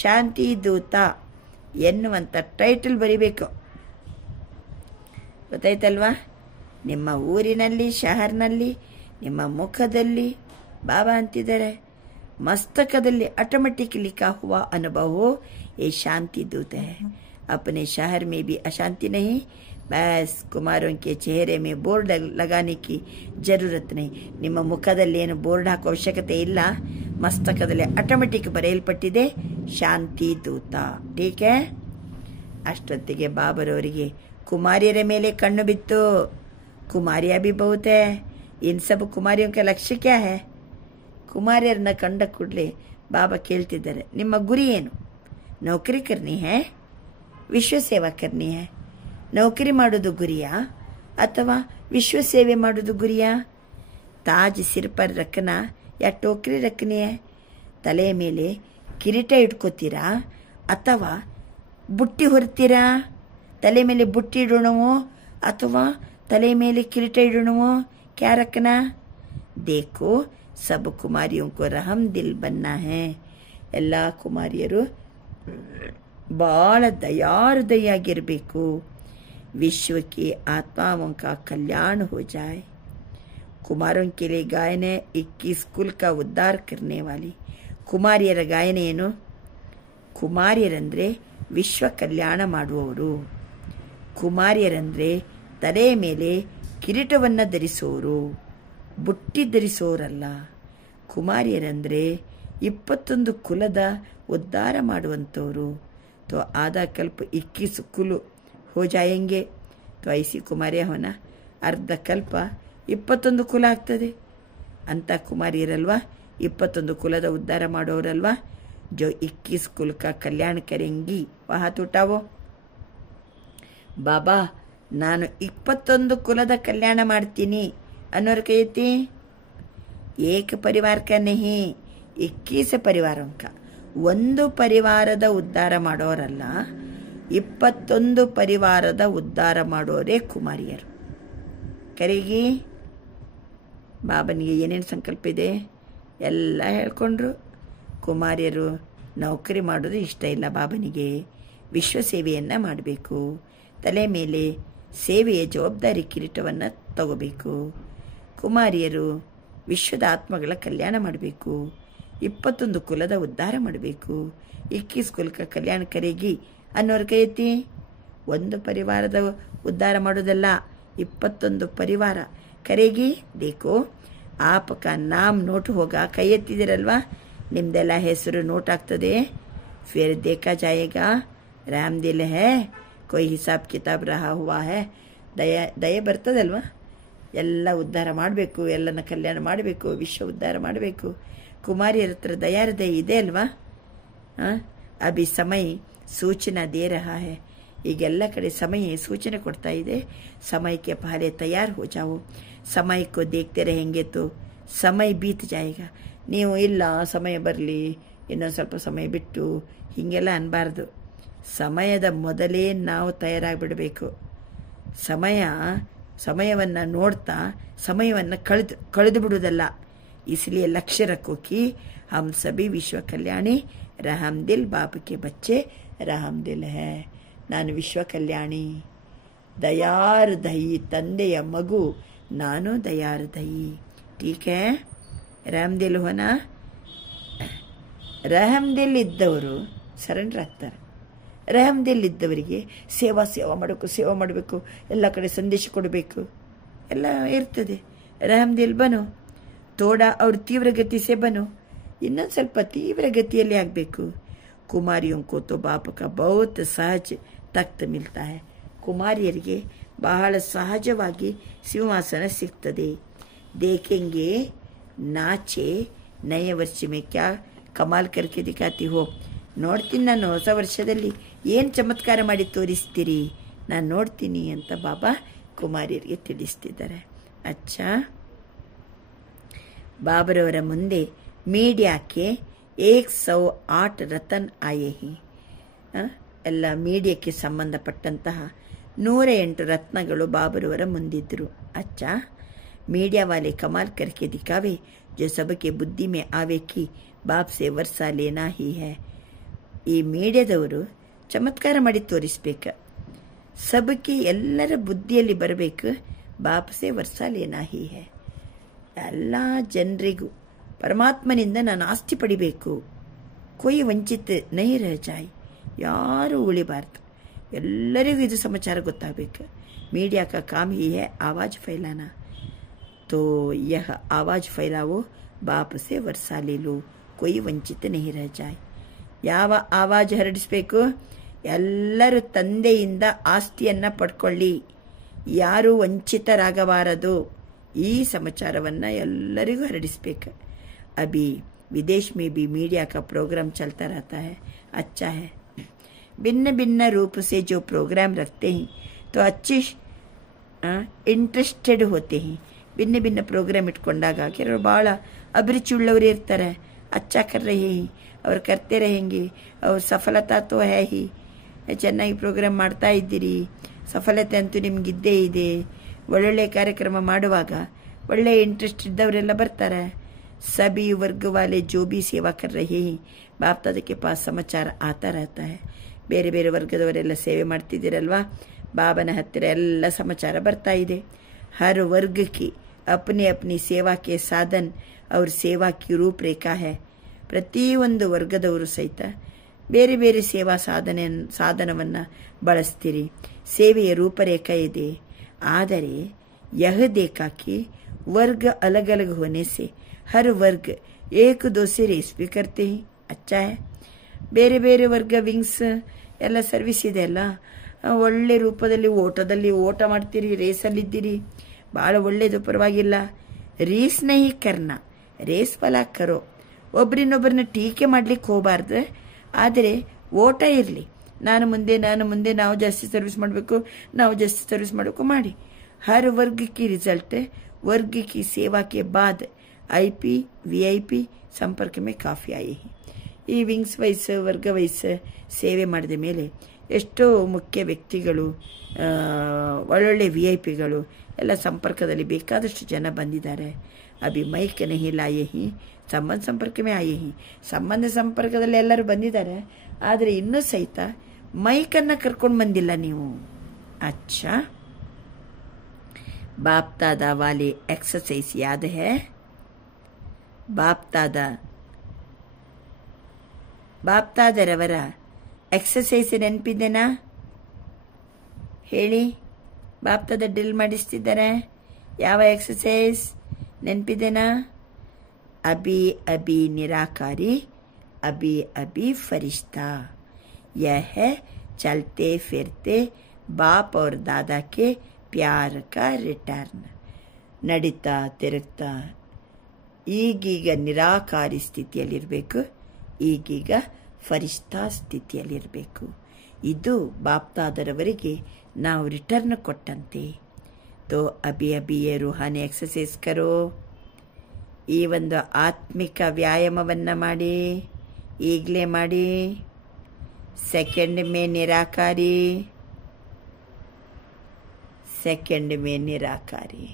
ಶಾಂತಿ ದೂತ ಎನ್ನುವಂಥ ಟೈಟಲ್ ಬರಿಬೇಕು. ಗೊತ್ತಾಯ್ತಲ್ವಾ? ನಿಮ್ಮ ಊರಿನಲ್ಲಿ, ಶಹರ್ನಲ್ಲಿ, ನಿಮ್ಮ ಮುಖದಲ್ಲಿ ಬಾಬಾ ಅಂತಿದ್ದಾರೆ, ಮಸ್ತಕದಲ್ಲಿ ऑटोमेटिक लिखा हुआ अनुभव हो ये शांति दूत है. अपने शहर में भी अशांति नहीं, बस कुमारों के चेहरे में बोर्ड लगाने की जरूरत नहीं. ನಿಮ್ಮ ಮುಖದಲ್ಲಿ ಏನು ಬೋರ್ಡ್ ಹಾಕೋ ಅವಶ್ಯಕತೆ ಇಲ್ಲ, ಮಸ್ತಕದಲ್ಲಿ ಆಟೋಮೆಟಿಕ್ ಬರೆಯಲ್ಪಟ್ಟಿದೆ ಶಾಂತಿ ದೂತ. ಟೀಕೆ. ಅಷ್ಟೊತ್ತಿಗೆ ಬಾಬರವರಿಗೆ ಕುಮಾರಿಯರ ಮೇಲೆ ಕಣ್ಣು ಬಿತ್ತು. ಕುಮಾರಿಯ भी बहुत है, इन सब ಕುಮಾರಿयों का लक्ष्य क्या है? ಕುಮಾರಿಯರನ್ನ ಕಂಡ ಕೂಡಲೇ ಬಾಬಾ ಕೇಳ್ತಿದ್ದಾರೆ, ನಿಮ್ಮ ಗುರಿ ಏನು? ನೌಕರಿ ಕರ್ನಿ ಹೈ, ವಿಶ್ವ ಸೇವಾ ಕರ್ನಿ ಹೈ. ನೌಕರಿ ಮಾಡೋದು ಗುರಿಯಾ ಅಥವಾ ವಿಶ್ವ ಸೇವೆ ಮಾಡೋದು ಗುರಿಯಾ? ತಾಜ್ ಸಿರ್ ಪರ್ ರಖನಾ ಯಾ ಟೋಕರಿ ರಖನಿ ಹೈ? ತಲೆ ಮೇಲೆ ಕಿರೀಟ ಇಟ್ಕೋತೀರಾ ಅಥವಾ ಬುಟ್ಟಿ ಹೊರ್ತೀರಾ? ತಲೆ ಮೇಲೆ ಬುಟ್ಟಿ ಇಡೋಣವೋ ಅಥವಾ ತಲೆ ಮೇಲೆ ಕಿರೀಟ ಇಡೋಣವೋ? ಕ್ಯಾ ರಖನಾ? ದೇಖೋ ಸಬ್ ಕುಮಾರಿಯೋं को रहम दिल बनना है. ಎಲ್ಲ ಕುಮಾರಿಯರು ಬಹಳ ದಯಾಹೃದಯಾಗಿರಬೇಕು. विश्व की आत्माओं का कल्याण हो जाए. कुमारों के लिए गायन है 21 कुल का उद्धार करने वाली. ಕುಮಾರಿಯರ ಗಾಯನ ಏನು? ಕುಮಾರಿಯರಂದ್ರೆ ವಿಶ್ವ ಕಲ್ಯಾಣ ಮಾಡುವವರು. ಕುಮಾರಿಯರಂದ್ರೆ ತಲೆ ಮೇಲೆ ಕಿರೀಟವನ್ನು ಧರಿಸುವವರು, ಬುಟ್ಟಿ ಧರಿಸುವವರಲ್ಲ. ಕುಮಾರಿಯರಂದ್ರೆ 21 ಕುಲದ ಉದ್ಧಾರ ಮಾಡುವಂಥವರು. तो आधा कल्प 21 कुल हो जाएंगे तो ऐसी ಕುಮಾರಿಯ ಹೋನ. ಅರ್ಧ ಕಲ್ಪ 21 ಕುಲ ಆಗ್ತದೆ. ಅಂಥ ಕುಮಾರಿಯರಲ್ವಾ 21 ಕುಲದ ಉದ್ಧಾರ ಮಾಡೋರಲ್ವಾ? जो 21 कुल का कल्याण करेंगी वह हाथ उठावो. ಬಾಬಾ ನಾನು 21 ಕುಲದ ಕಲ್ಯಾಣ ಮಾಡ್ತೀನಿ ಅನ್ನೋರ ಕೈ ಎತ್ತಿ. ಏಕ ಪರಿವಾರ का नहीं 21 ಪರಿವಾರೋं का. ಒಂದು ಪರಿವಾರದ ಉದ್ಧಾರ ಮಾಡೋರಲ್ಲ, 21 ಪರಿವಾರದ ಉದ್ಧಾರ ಮಾಡೋರೇ ಕುಮಾರಿಯರು. ಕರೆಗಿ ಬಾಬನಿಗೆ ಏನೇನು ಸಂಕಲ್ಪ ಇದೆ ಎಲ್ಲ ಹೇಳ್ಕೊಂಡ್ರು. ಕುಮಾರಿಯರು ನೌಕರಿ ಮಾಡೋದು ಇಷ್ಟ ಇಲ್ಲ ಬಾಬನಿಗೆ, ವಿಶ್ವ ಸೇವೆಯನ್ನು ಮಾಡಬೇಕು, ತಲೆ ಮೇಲೆ ಸೇವೆಯ ಜವಾಬ್ದಾರಿ ಕಿರೀಟವನ್ನು ತಗೋಬೇಕು. ಕುಮಾರಿಯರು ವಿಶ್ವದ ಆತ್ಮಗಳ ಕಲ್ಯಾಣ ಮಾಡಬೇಕು. 21 ಕುಲದ ಉದ್ಧಾರ ಮಾಡಬೇಕು. 21 ಕುಲಕ ಕಲ್ಯಾಣ ಕರೆಗಿ ಅನ್ನೋರ ಕೈ ಎತ್ತಿ. ಒಂದು ಪರಿವಾರದ ಉದ್ಧಾರ ಮಾಡೋದಲ್ಲ, 21 ಪರಿವಾರ ಕರೆಗಿ ದೇಕೋ. ಆಪಕ ನಾಮ್ ನೋಟ್ ಹೋಗ ಕೈ ಎತ್ತಿದಿರಲ್ವಾ, ನಿಮ್ದೆಲ್ಲ ಹೆಸರು ನೋಟ್ ಆಗ್ತದೆ. ಫಿರ್ ದೇಖಾ ಜಾಯೇಗಾ ರಾಮ್ ದಿಲ್ ಹೇ ಕೊಯ್ ಹಿಸಾಬ್ ಕಿತಾಬ್ ರಹಾ ಹುವಾ ಹೇ. ದಯೆ ಬರ್ತದಲ್ವಾ. ಎಲ್ಲ ಉದ್ಧಾರ ಮಾಡಬೇಕು, ಎಲ್ಲನ ಕಲ್ಯಾಣ ಮಾಡಬೇಕು, ವಿಶ್ವ ಉದ್ಧಾರ ಮಾಡಬೇಕು. ಕುಮಾರಿಯರ ಹತ್ರ ದಯಾಹೃದಯ ಇದೆ ಅಲ್ವಾ. ಅಭಿ ಸಮಯ ಸೂಚನಾ ದೇ ರಹಾ ಹೇ. ಈಗೆಲ್ಲ ಕಡೆ ಸಮಯ ಸೂಚನೆ ಕೊಡ್ತಾ ಇದೆ. ಸಮಯಕ್ಕೆ ಪಹಲೆ ತಯಾರು ಹೋ ಜಾವೋ. ಸಮಯಕ್ಕೂ ದೇಖ್ತೆ रहेंगे तो ಸಮಯ ಬೀತ್ ಜಾಯೇಗಾ. ನೀವು ಇಲ್ಲ ಸಮಯ ಬರಲಿ, ಇನ್ನೊಂದು ಸ್ವಲ್ಪ ಸಮಯ ಬಿಟ್ಟು ಹೀಗೆಲ್ಲ ಅನ್ಬಾರ್ದು. ಸಮಯದ ಮೊದಲೇ ನಾವು ತಯಾರಾಗಿಬಿಡಬೇಕು. ಸಮಯವನ್ನು ನೋಡ್ತಾ ಸಮಯವನ್ನು ಕಳೆದು ಬಿಡುವುದಲ್ಲ. इसलिए लक्ष्य रखो कि हम सभी विश्व कल्याणी रहमदिल बाप के बच्चे रहमदिल है. ನಾನು ವಿಶ್ವ ಕಲ್ಯಾಣಿ, ದಯಾರ್ದಯಿ ತಂದೆಯ ಮಗು ನಾನು, ದಯಾರ್ದಯಿ. ಟೀಕ್ ಹೇ, ರಹಮ್ದಿಲ್ ಹೋನಾ. ರಹಮ್ದಿಲ್ ಇದ್ದವರು ಸರೆಂಡರ್ ಆಗ್ತಾರೆ. ರಹಮ್ದಿಲ್ ಇದ್ದವರಿಗೆ ಸೇವಾ ಮಾಡಬೇಕು, ಎಲ್ಲ ಕಡೆ ಸಂದೇಶ ಕೊಡಬೇಕು, ಎಲ್ಲ ಇರ್ತದೆ. ರಹಮ್ದಿಲ್ ಬನು ಥೋಡಾ ಅವ್ರ ತೀವ್ರ ಗತಿ ಸೆ ಬನು, ಇನ್ನೊಂದು ಸ್ವಲ್ಪ ತೀವ್ರ ಗತಿಯಲ್ಲಿ ಆಗಬೇಕು. ಕುಮಾರಿಯೋ ಕೋ ತೋ ಬಾಪ ಕಾ ಬಹುತ್ ಸಹಜ ತಖ್ತ್ ಮಿಲ್ತಾ ಹೈ. ಕುಮಾರಿಯರಿಗೆ ಬಹಳ ಸಹಜವಾಗಿ ಸಿಂಹಾಸನ ಸಿಗ್ತದೆ. ದೇಖೆಂಗೆ ನಾಚೆ ನಯ ವರ್ಷ ಮೇ ಕ್ಯಾ ಕಮಾಲ್ ಕರ್ಕೆ ದಿಖಾತಿ ಹೋ. ನೋಡ್ತೀನಿ ನಾನು ಹೊಸ ವರ್ಷದಲ್ಲಿ ಏನು ಚಮತ್ಕಾರ ಮಾಡಿ ತೋರಿಸ್ತೀರಿ, ನಾನು ನೋಡ್ತೀನಿ ಅಂತ ಬಾಬಾ ಕುಮಾರಿಯರಿಗೆ ತಿಳಿಸ್ತಿದ್ದಾರೆ. ಅಚ್ಚಾ, ಬಾಬರವರ ಮುಂದೆ ಮೀಡಿಯಾಕ್ಕೆ 108 ರತನ್ ಆಯೇ ಹಿ. ಎಲ್ಲ ಮೀಡಿಯಾಕ್ಕೆ ಸಂಬಂಧಪಟ್ಟಂತಹ 108 ರತ್ನಗಳು ಬಾಬರವರ ಮುಂದಿದ್ದರು. ಅಚ್ಚಾ, मीडिया वाले कमाल करके दिखावे जो सबके बुद्धि में आवे कि बाप से वर्षा लेना ही है. ಈ ಮೀಡಿಯಾದವರು ಚಮತ್ಕಾರ ಮಾಡಿ ತೋರಿಸ್ಬೇಕು. ಸಬಕ್ಕೆ ಎಲ್ಲರ ಬುದ್ಧಿಯಲ್ಲಿ ಬರಬೇಕು, ಬಾಪ್ ಸೆ ವರ್ಷ ಲೇನಾ ಹಿ ಹೈ. ಎಲ್ಲ ಜನರಿಗೂ ಪರಮಾತ್ಮನಿಂದ ನಾನು ಆಸ್ತಿ ಪಡಿಬೇಕು. ಕೊಯ್ ವಂಚಿತ ನೈ ರಹ ಜಾಯ್, ಯಾರೂ ಉಳಿಬಾರ್ದು, ಎಲ್ಲರಿಗೂ ಇದು ಸಮಾಚಾರ ಗೊತ್ತಾಗಬೇಕು. ಮೀಡಿಯಾ ಕಾ ಕಾಮ್ ಹಿ ಹೈ ಆವಾಜ್ ಫೈಲಾನಾ. तो यह आवाज फैलावो, बाप से वर्षा ले लो, कोई ವಂಚಿತ नहीं रह जाए. ಯಾವ ಆವಾಜ್ ಹರಡಿಸಬೇಕು? ಎಲ್ಲರೂ ತಂದೆಯಿಂದ ಆಸ್ತಿಯನ್ನ ಪಡ್ಕೊಳ್ಳಿ, ಯಾರೂ ವಂಚಿತರಾಗಬಾರದು. ಈ ಸಮಾಚಾರವನ್ನು ಎಲ್ಲರಿಗೂ ಹರಡಿಸಬೇಕು. अभी विदेश में भी मीडिया का प्रोग्राम चलता रहता है, अच्छा है. भिन्न भिन्न रूप से जो प्रोग्राम रखते हैं तो अच्छे इंटरेस्टेड होते हैं. भिन्न भिन्न प्रोग्राम इट्ಕೊಂಡಾಗ ಕೆಲವರು ಭಾಳ ಅಭಿರುಚಿ ಉಳ್ಳವರು ಇರ್ತಾರೆ. अच्छा कर रहे हैं, ಅವ್ರು करते रहेंगे, ಅವ್ರ ಸಫಲತಾ ತೋ ಹೈ ಹಿ. ಚೆನ್ನಾಗಿ ಪ್ರೋಗ್ರಾಮ್ ಮಾಡ್ತಾ ಇದ್ದೀರಿ, ಸಫಲತೆ ಅಂತೂ ನಿಮಗಿದ್ದೇ ಇದೆ. ಒಳ್ಳೊಳ್ಳೆ ಕಾರ್ಯಕ್ರಮ ಮಾಡುವಾಗ ಒಳ್ಳೆ ಇಂಟ್ರೆಸ್ಟ್ ಇದ್ದವರೆಲ್ಲ ಬರ್ತಾರೆ. ಸಭಿ ವರ್ಗ ವಾಲೆ ಜೋ ಬಿ ಸೇವಾ ಕರ್ ರಹೇ ಹಿ, ಬಾಪ್ ದಾದಾ ಕೆ ಪಾಸ್ ಸಮಾಚಾರ ಆತಾ रहता है. ಬೇರೆ ಬೇರೆ ವರ್ಗದವರೆಲ್ಲ ಸೇವೆ ಮಾಡ್ತಿದ್ದೀರಲ್ವಾ, ಬಾಬನ ಹತ್ತಿರ ಎಲ್ಲ ಸಮಾಚಾರ ಬರ್ತಾ ಇದೆ. हर वर्ग की अपनी अपनी सेवा के साधन और सेवा की रूपरेखा है. ಪ್ರತಿಯೊಂದು ವರ್ಗದವರು ಸಹಿತ ಬೇರೆ ಬೇರೆ ಸೇವಾ ಸಾಧನವನ್ನು ಬಳಸ್ತೀರಿ, ಸೇವೆಯ ರೂಪರೇಖೆ ಇದೆ. ಆದರೆ यह देखा कि वर्ग अलग अलग होने से हर वर्ग एक दो से रेस भी करते हैं, अच्छा है. ಬೇರೆ ಬೇರೆ ವರ್ಗ ವಿಂಗ್ಸ್ ಎಲ್ಲ ಸರ್ವಿಸ್ ಇದೆ ಅಲ್ಲ, ಒಳ್ಳೆ ರೂಪದಲ್ಲಿ ಓಟದಲ್ಲಿ ಓಟ ಮಾಡ್ತೀರಿ, ರೇಸಲ್ಲಿದ್ದೀರಿ, ಭಾಳ ಒಳ್ಳೇದು, ಪರವಾಗಿಲ್ಲ. ರೇಸ್ ನಹಿ ಕರ್ನ, ರೇಸ್ ಫಲ ಕರೋ. ಒಬ್ಬರಿನ್ನೊಬ್ಬರನ್ನ ಟೀಕೆ ಮಾಡ್ಲಿಕ್ಕೆ ಹೋಗಬಾರ್ದು, ಆದರೆ ಓಟ ಇರಲಿ. ನಾನು ಮುಂದೆ ನಾವು ಜಾಸ್ತಿ ಸರ್ವಿಸ್ ಮಾಡಬೇಕು ಮಾಡಿ. ಹರ್ ವರ್ಗ ಕಿ ರಿಸಲ್ಟ್ ವರ್ಗ ಕಿ ಸೇವಾ ಕೆ ಬಾದ್ IP VIP ಸಂಪರ್ಕ ಮೇ ಕಾಫಿ ಆಯೇ. ಈ ವಿಂಗ್ಸ್ ವೈಸ್ ವರ್ಗ ವೈಸ್ ಸೇವೆ ಮಾಡಿದ ಮೇಲೆ ಎಷ್ಟೋ ಮುಖ್ಯ ವ್ಯಕ್ತಿಗಳು, ಒಳ್ಳೊಳ್ಳೆ VIP ಗಳು ಎಲ್ಲ ಸಂಪರ್ಕದಲ್ಲಿ ಬೇಕಾದಷ್ಟು ಜನ ಬಂದಿದ್ದಾರೆ. ಅಭಿ ಮೈಕ್ ನಹಿ ಲಾಯೇ ಹಿ, ಸಂಬಂಧ ಸಂಪರ್ಕ ಮೇ ಆಯೇ ಹಿ. ಸಂಬಂಧ ಸಂಪರ್ಕದಲ್ಲಿ ಎಲ್ಲರೂ ಬಂದಿದ್ದಾರೆ, ಆದರೆ ಇನ್ನೂ ಸಹಿತ ಮೈಕನ್ನು ಕರ್ಕೊಂಡು ಬಂದಿಲ್ಲ ನೀವು. ಅಚ್ಚಾ, ಬಾಪ್ ದಾದಾ ವಾಲೆ ಎಕ್ಸರ್ಸೈಸ್ ಯಾದ ಹೈ. ಬಾಪ್ ದಾದಾ ಬಾಪ್ತಾದರವರ ಎಕ್ಸಸೈಸ್ ನೆನಪಿದೆನಾ? ಹೇಳಿ. ಬಾಪ್ತಾದ ಡ್ರಿಲ್ ಮಾಡಿಸ್ತಿದ್ದಾರೆ. ಯಾವ ಎಕ್ಸಸೈಸ್ ನೆನಪಿದೆನಾ? ಅಭಿ ಅಭಿ ನಿರಾಕಾರಿ, ಅಭಿ ಅಭಿ ಫರಿಶ್ತಾ, ಯह है चलते फिरते बाप और दादा के प्यार का रिटर्न. ನಡೀತಾ ತಿರುಗ್ತಾ ಈಗೀಗ ನಿರಾಕಾರಿ ಸ್ಥಿತಿಯಲ್ಲಿರಬೇಕು, ಈಗೀಗ ಫರಿಷ್ಠಾ ಸ್ಥಿತಿಯಲ್ಲಿರಬೇಕು. ಇದು ಬಾಪ್ತಾದರವರಿಗೆ ನಾವು ರಿಟರ್ನ್ ಕೊಟ್ಟಂತೆ. ತೋ ಅಭಿ ಅಭಿ ಯೇ ರೂಹಾನಿ ಎಕ್ಸಸೈಸ್ ಕರೋ. ಈ ಒಂದು ಆತ್ಮಿಕ ವ್ಯಾಯಾಮವನ್ನು ಮಾಡಿ, ಈಗಲೇ ಮಾಡಿ. सेकंड में निराकारी, सेकंड में निराकारी,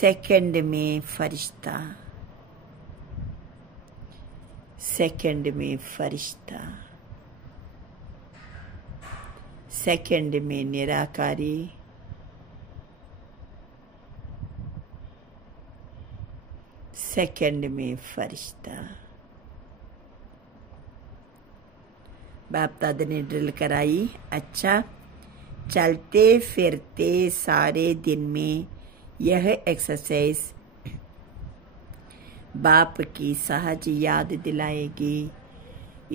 सेकंड में फरिश्ता, सेकंड में फरिश्ता, सेकंड में निराकारी, सेकंड में फरिश्ता. बापदादा ने ड्रिल कराई. अच्छा, चलते फिरते सारे दिन में यह एक्सरसाइज बाप की सहज याद दिलाएगी.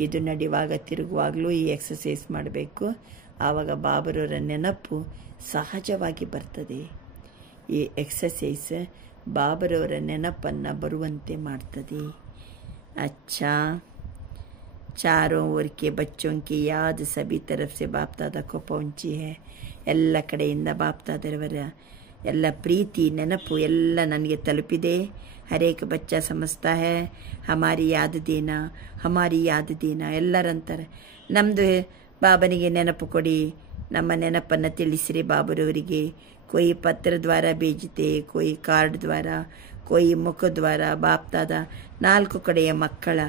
ಇದು ನಡೆಯುವಾಗ ತಿರುಗುವಾಗಲೂ ಈ ಎಕ್ಸಸೈಸ್ ಮಾಡಬೇಕು. ಆವಾಗ ಬಾಬರವರ ನೆನಪು ಸಹಜವಾಗಿ ಬರ್ತದೆ. ಈ ಎಕ್ಸಸೈಸ್ ಬಾಬರವರ ನೆನಪನ್ನು ಬರುವಂತೆ ಮಾಡ್ತದೆ. अच्छा, चारों ओर के बच्चों की याद सभी तरफ से बाप दादा को पहुंची है. ಎಲ್ಲ ಕಡೆಯಿಂದ ಬಾಪ್ ದಾದರವರ ಎಲ್ಲ ಪ್ರೀತಿ ನೆನಪು ಎಲ್ಲ ನನಗೆ ತಲುಪಿದೆ. ಹರೇಕ ಬಚ್ಚ ಸಮಜ್ತಾ ಹೈ ಹಮಾರಿ ಯಾದ್ ದೇನಾ, ಹಮಾರಿ ಯಾದ್ ದೇನಾ. ಎಲ್ಲರಂತಾರೆ ನಮ್ಮದು ಬಾಬನಿಗೆ ನೆನಪು ಕೊಡಿ, ನಮ್ಮ ನೆನಪನ್ನು ತಿಳಿಸಿರಿ ಬಾಬರವರಿಗೆ. ಕೊಯ್ ಪತ್ರ ದ್ವಾರ ಬೇಜಿತೆ, ಕೊಯ್ ಕಾರ್ಡ್ ದ್ವಾರ, ಕೊಯ್ ಮುಖ ದ್ವಾರ. ಬಾಪ್ ದಾದಾ 4 ಕಡೆಯ ಮಕ್ಕಳ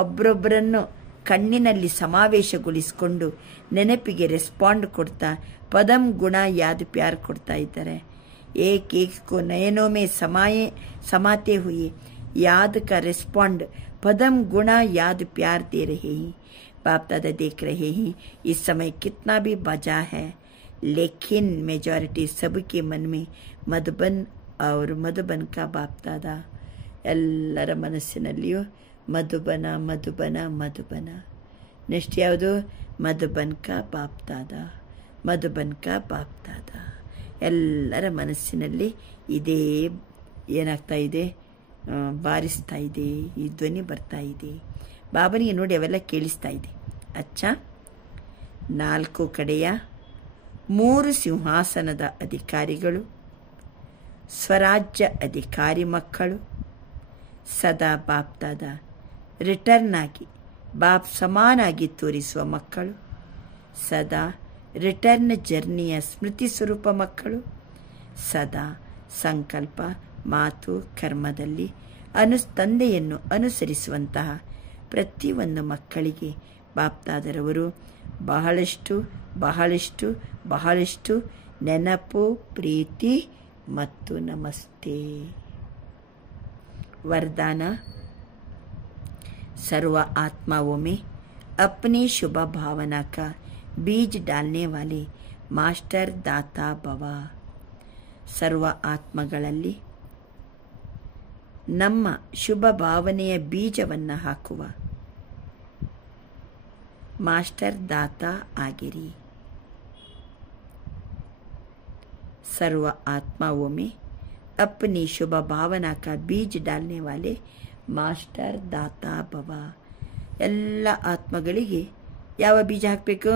ಒಬ್ಬರೊಬ್ಬರನ್ನು ಕಣ್ಣಿನಲ್ಲಿ ಸಮಾವೇಶಗೊಳಿಸಿಕೊಂಡು ನೆನಪಿಗೆ ರೆಸ್ಪಾಂಡ್ ಕೊಡ್ತಾ ಪದಂ ಗುಣ ಯಾದ್ ಪ್ಯಾರ್ ಕೊಡ್ತಾ ಇದ್ದಾರೆ. एक एक को नयनों में समाते हुए याद का रिस्पॉन्ड पदम गुणा याद प्यार दे रहे हैं. बाप दादा देख रहे हैं इस समय कितना भी बजा है, लेकिन मेजॉरिटी सबके मन में मधुबन और मधुबन का बाप दादा. ಎಲ್ಲರ ಮನಸ್ಸಿನಲ್ಲಿಯೂ ಮಧುಬನ ಮಧುಬನ ಮಧುಬನ. ನೆಕ್ಸ್ಟ್ ಯಾವುದು? ಮಧುಬನ್ ಕಾ ಬಾಪ್ ದಾದಾ, ಮಧುಬನ್ ಕಾ ಬಾಪ್ ದಾದಾ. ಎಲ್ಲರ ಮನಸ್ಸಿನಲ್ಲಿ ಇದೇ ಏನಾಗ್ತಾ ಇದೆ, ಬಾರಿಸ್ತಾ ಇದೆ, ಈ ಧ್ವನಿ ಬರ್ತಾ ಇದೆ. ಬಾಬನಿಗೆ ನೋಡಿ ಅವೆಲ್ಲ ಕೇಳಿಸ್ತಾ ಇದೆ. ಅಚ್ಚಾ, 4 ಕಡೆಯ 3 ಸಿಂಹಾಸನದ ಅಧಿಕಾರಿಗಳು, ಸ್ವರಾಜ್ಯ ಅಧಿಕಾರಿ ಮಕ್ಕಳು, ಸದಾ ಬಾಪ್ ದಾದಾ ರಿಟರ್ನ್ ಆಗಿ ಬಾಪ್ ಸಮಾನಾಗಿ ತೋರಿಸುವ ಮಕ್ಕಳು, ಸದಾ ರಿಟರ್ನ್ ಜರ್ನಿಯ ಸ್ಮೃತಿ ಸ್ವರೂಪ ಮಕ್ಕಳು, ಸದಾ ಸಂಕಲ್ಪ ಮಾತು ಕರ್ಮದಲ್ಲಿ ತಂದೆಯನ್ನು ಅನುಸರಿಸುವಂತಹ ಪ್ರತಿಯೊಂದು ಮಕ್ಕಳಿಗೆ ಬಾಪ್ದಾದರವರು ಬಹಳಷ್ಟು ಬಹಳಷ್ಟು ಬಹಳಷ್ಟು ನೆನಪು, ಪ್ರೀತಿ ಮತ್ತು ನಮಸ್ತೆ. वरदान, सर्व आत्माओं में अपनी शुभ भावना का बीज डालने वाले मास्टर दाता भव. ಸರ್ವ ಆತ್ಮಗಳಲ್ಲಿ ನಮ್ಮ ಶುಭ ಭಾವನೆಯ ಬೀಜವನ್ನು ಹಾಕುವ ಮಾಸ್ಟರ್ ದಾತಾ ಆಗಿರಿ. सर्व आत्माओं में अपनी शुभ भावना का बीज डालने वाले ಮಾಸ್ಟರ್ ದಾತಾ ಭವ. ಎಲ್ಲ ಆತ್ಮಗಳಿಗೆ ಯಾವ ಬೀಜ ಹಾಕಬೇಕು?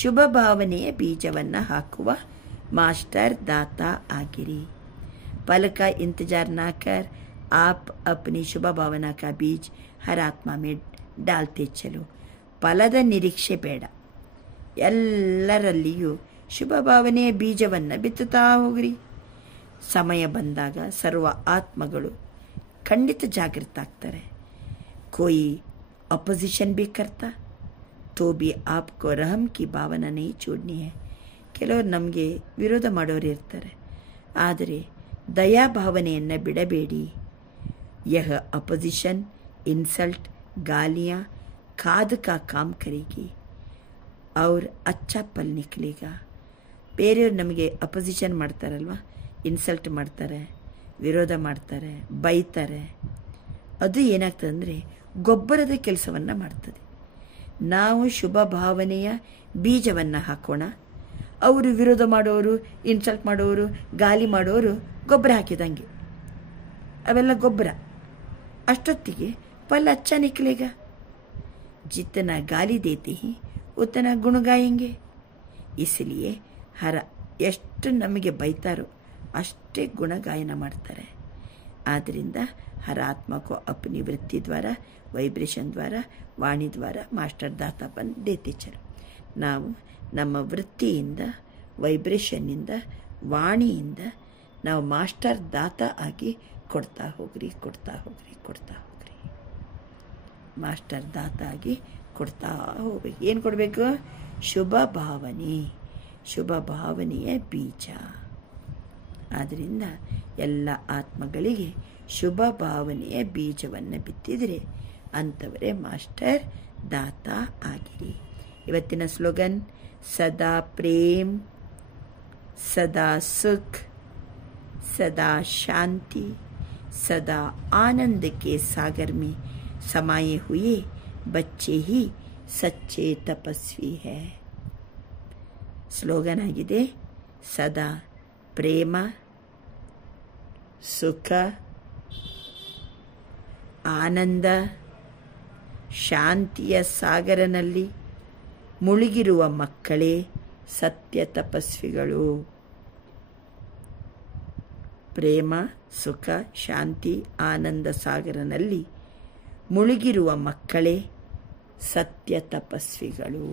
ಶುಭ ಭಾವನೆಯ ಬೀಜವನ್ನು ಹಾಕುವ ಮಾಸ್ಟರ್ ದಾತಾ ಆಗಿರಿ. पल का इंतजार ना कर आप अपनी शुभ भावना का बीज हर आत्मा में डालते चलो. ಫಲದ ನಿರೀಕ್ಷೆ ಬೇಡ, ಎಲ್ಲರಲ್ಲಿಯೂ ಶುಭ ಭಾವನೆಯ ಬೀಜವನ್ನು ಬಿತ್ತುತ್ತಾ ಹೋಗ್ರಿ. ಸಮಯ ಬಂದಾಗ ಸರ್ವ ಆತ್ಮಗಳು ಖಂಡಿತ ಜಾಗೃತ ಆಗ್ತಾರೆ. कोई अपोजिशन भी करता तो भी आपको रहम की भावना नहीं छोड़नी है. ಕೆಲವರು ನಮಗೆ ವಿರೋಧ ಮಾಡೋರು ಇರ್ತಾರೆ, ಆದರೆ ದಯಾ ಭಾವನೆಯನ್ನು ಬಿಡಬೇಡಿ. यह अपोजिशन, इंसल्ट, गालियाँ खाद का काम करेगी और अच्छा फल निकलेगा. ಬೇರೆಯವ್ರು ನಮಗೆ ಅಪೋಸಿಷನ್ ಮಾಡ್ತಾರಲ್ವ, ಇನ್ಸಲ್ಟ್ ಮಾಡ್ತಾರೆ, ವಿರೋಧ ಮಾಡ್ತಾರೆ, ಬೈತಾರೆ, ಅದು ಏನಾಗ್ತದೆ ಅಂದರೆ ಗೊಬ್ಬರದ ಕೆಲಸವನ್ನು ಮಾಡ್ತದೆ. ನಾವು ಶುಭ ಭಾವನೆಯ ಬೀಜವನ್ನು ಹಾಕೋಣ. ಅವರು ವಿರೋಧ ಮಾಡೋರು, ಇನ್ಸಲ್ಟ್ ಮಾಡೋರು, ಗಾಲಿ ಮಾಡೋರು ಗೊಬ್ಬರ ಹಾಕಿದಂಗೆ, ಅವೆಲ್ಲ ಗೊಬ್ಬರ. ಅಷ್ಟೊತ್ತಿಗೆ फल अच्छा निकलेगा. जितना गाली देते हैं उतना गुण गाएंगे. इसलिए ಎಷ್ಟು ನಮಗೆ ಬೈತಾರೋ ಅಷ್ಟೇ ಗುಣಗಾಯನ ಮಾಡ್ತಾರೆ. ಆದ್ದರಿಂದ हर आत्मा को अपनी वृत्ति द्वारा, ವೈಬ್ರೇಷನ್ द्वारा, ವಾಣಿ द्वारा ಮಾಸ್ಟರ್ ದಾತಾಪನ್ ದೇತೆ ಚಲೋ. ನಾವು ನಮ್ಮ ವೃತ್ತಿಯಿಂದ, ವೈಬ್ರೇಷನ್ನಿಂದ, ವಾಣಿಯಿಂದ ನಾವು ಮಾಸ್ಟರ್ ದಾತ ಆಗಿ ಕೊಡ್ತಾ ಹೋಗ್ರಿ, ಕೊಡ್ತಾ ಹೋಗ್ರಿ, ಕೊಡ್ತಾ ಹೋಗ್ರಿ. ಮಾಸ್ಟರ್ ದಾತ ಆಗಿ ಕೊಡ್ತಾ ಹೋಗ್ಬೇಕು. ಏನು ಕೊಡಬೇಕು? ಶುಭ ಭಾವನೆ, ಶುಭ ಭಾವನೆಯ ಬೀಜ. ಆದ್ದರಿಂದ ಎಲ್ಲ ಆತ್ಮಗಳಿಗೆ ಶುಭ ಭಾವನೆಯ ಬೀಜವನ್ನು ಬಿತ್ತಿದರೆ ಅಂಥವರೇ ಮಾಸ್ಟರ್ ದಾತ ಆಗಿರಿ. ಇವತ್ತಿನ ಸ್ಲೋಗನ್ ಸದಾ ಪ್ರೇಮ್, ಸದಾ ಸುಖ, सदा शांति, सदा आनंद के सागर में समाये हुए बच्चे ही सच्चे तपस्वी है. ಸ್ಲೋಗನ್ ಆಗಿದೆ ಸದಾ ಪ್ರೇಮ, ಸುಖ, ಆನಂದ, ಶಾಂತಿಯ ಸಾಗರನಲ್ಲಿ ಮುಳುಗಿರುವ ಮಕ್ಕಳೇ ಸತ್ಯ ತಪಸ್ವಿಗಳು. ಪ್ರೇಮ, ಸುಖ, ಶಾಂತಿ, ಆನಂದ ಸಾಗರನಲ್ಲಿ ಮುಳುಗಿರುವ ಮಕ್ಕಳೇ ಸತ್ಯ ತಪಸ್ವಿಗಳು.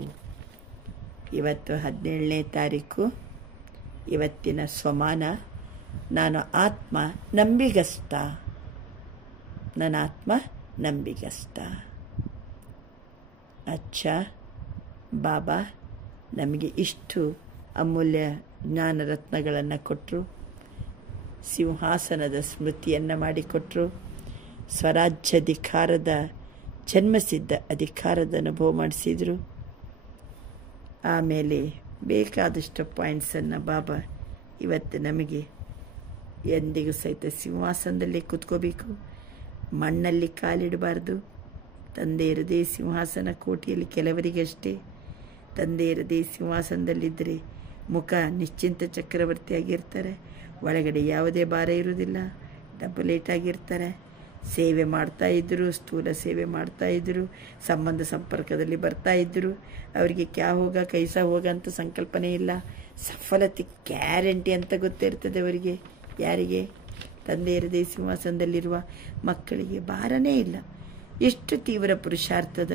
ಇವತ್ತು 17ನೇ ತಾರೀಕು. ಇವತ್ತಿನ ಸ್ವಮಾನ ನಾನು ಆತ್ಮ ನಂಬಿಗಸ್ತ, ನನ್ನ ಆತ್ಮ ನಂಬಿಗಸ್ತ. ಅಚ್ಚ ಬಾಬಾ ನಮಗೆ ಇಷ್ಟು ಅಮೂಲ್ಯ ಜ್ಞಾನ ರತ್ನಗಳನ್ನು ಕೊಟ್ಟರು, ಸಿಂಹಾಸನದ ಸ್ಮೃತಿಯನ್ನು ಮಾಡಿಕೊಟ್ರು, ಸ್ವರಾಜ್ಯಾಧಿಕಾರದ ಜನ್ಮಸಿದ್ಧ ಅಧಿಕಾರದ ಅನುಭವ ಮಾಡಿಸಿದರು. ಆಮೇಲೆ ಬೇಕಾದಷ್ಟು ಪಾಯಿಂಟ್ಸನ್ನು ಬಾಬಾ ಇವತ್ತು ನಮಗೆ ಎಂದಿಗೂ ಸಹಿತ ಸಿಂಹಾಸನದಲ್ಲಿ ಕೂತ್ಕೋಬೇಕು, ಮಣ್ಣಲ್ಲಿ ಕಾಲಿಡಬಾರ್ದು. ತಂದೆ ಇರದೇ ಸಿಂಹಾಸನ ಕೋಟೆಯಲ್ಲಿ ಕೆಲವರಿಗಷ್ಟೇ. ತಂದೆ ಇರದೇ ಸಿಂಹಾಸನದಲ್ಲಿದ್ದರೆ ಮುಖ ನಿಶ್ಚಿಂತ ಚಕ್ರವರ್ತಿಯಾಗಿರ್ತಾರೆ, ಒಳಗಡೆ ಯಾವುದೇ ಭಾರ ಇರುವುದಿಲ್ಲ, ಡಬಲೇಟಾಗಿರ್ತಾರೆ. ಸೇವೆ ಮಾಡ್ತಾಯಿದ್ರು, ಸ್ಥೂಲ ಸೇವೆ ಮಾಡ್ತಾಯಿದ್ರು, ಸಂಬಂಧ ಸಂಪರ್ಕದಲ್ಲಿ ಬರ್ತಾಯಿದ್ರು. ಅವರಿಗೆ ಕ್ಯಾ ಹೋಗ ಕೈಸಾ ಹೋಗ ಅಂತ ಸಂಕಲ್ಪನೆ ಇಲ್ಲ. ಸಫಲತೆ ಗ್ಯಾರಂಟಿ ಅಂತ ಗೊತ್ತಿರ್ತದೆ ಅವರಿಗೆ. ಯಾರಿಗೆ? ತಂದೆ ಇರದೇ ಸಿಂಹಾಸನದಲ್ಲಿರುವ ಮಕ್ಕಳಿಗೆ ಭಾರನೇ ಇಲ್ಲ. ಎಷ್ಟು ತೀವ್ರ ಪುರುಷಾರ್ಥದ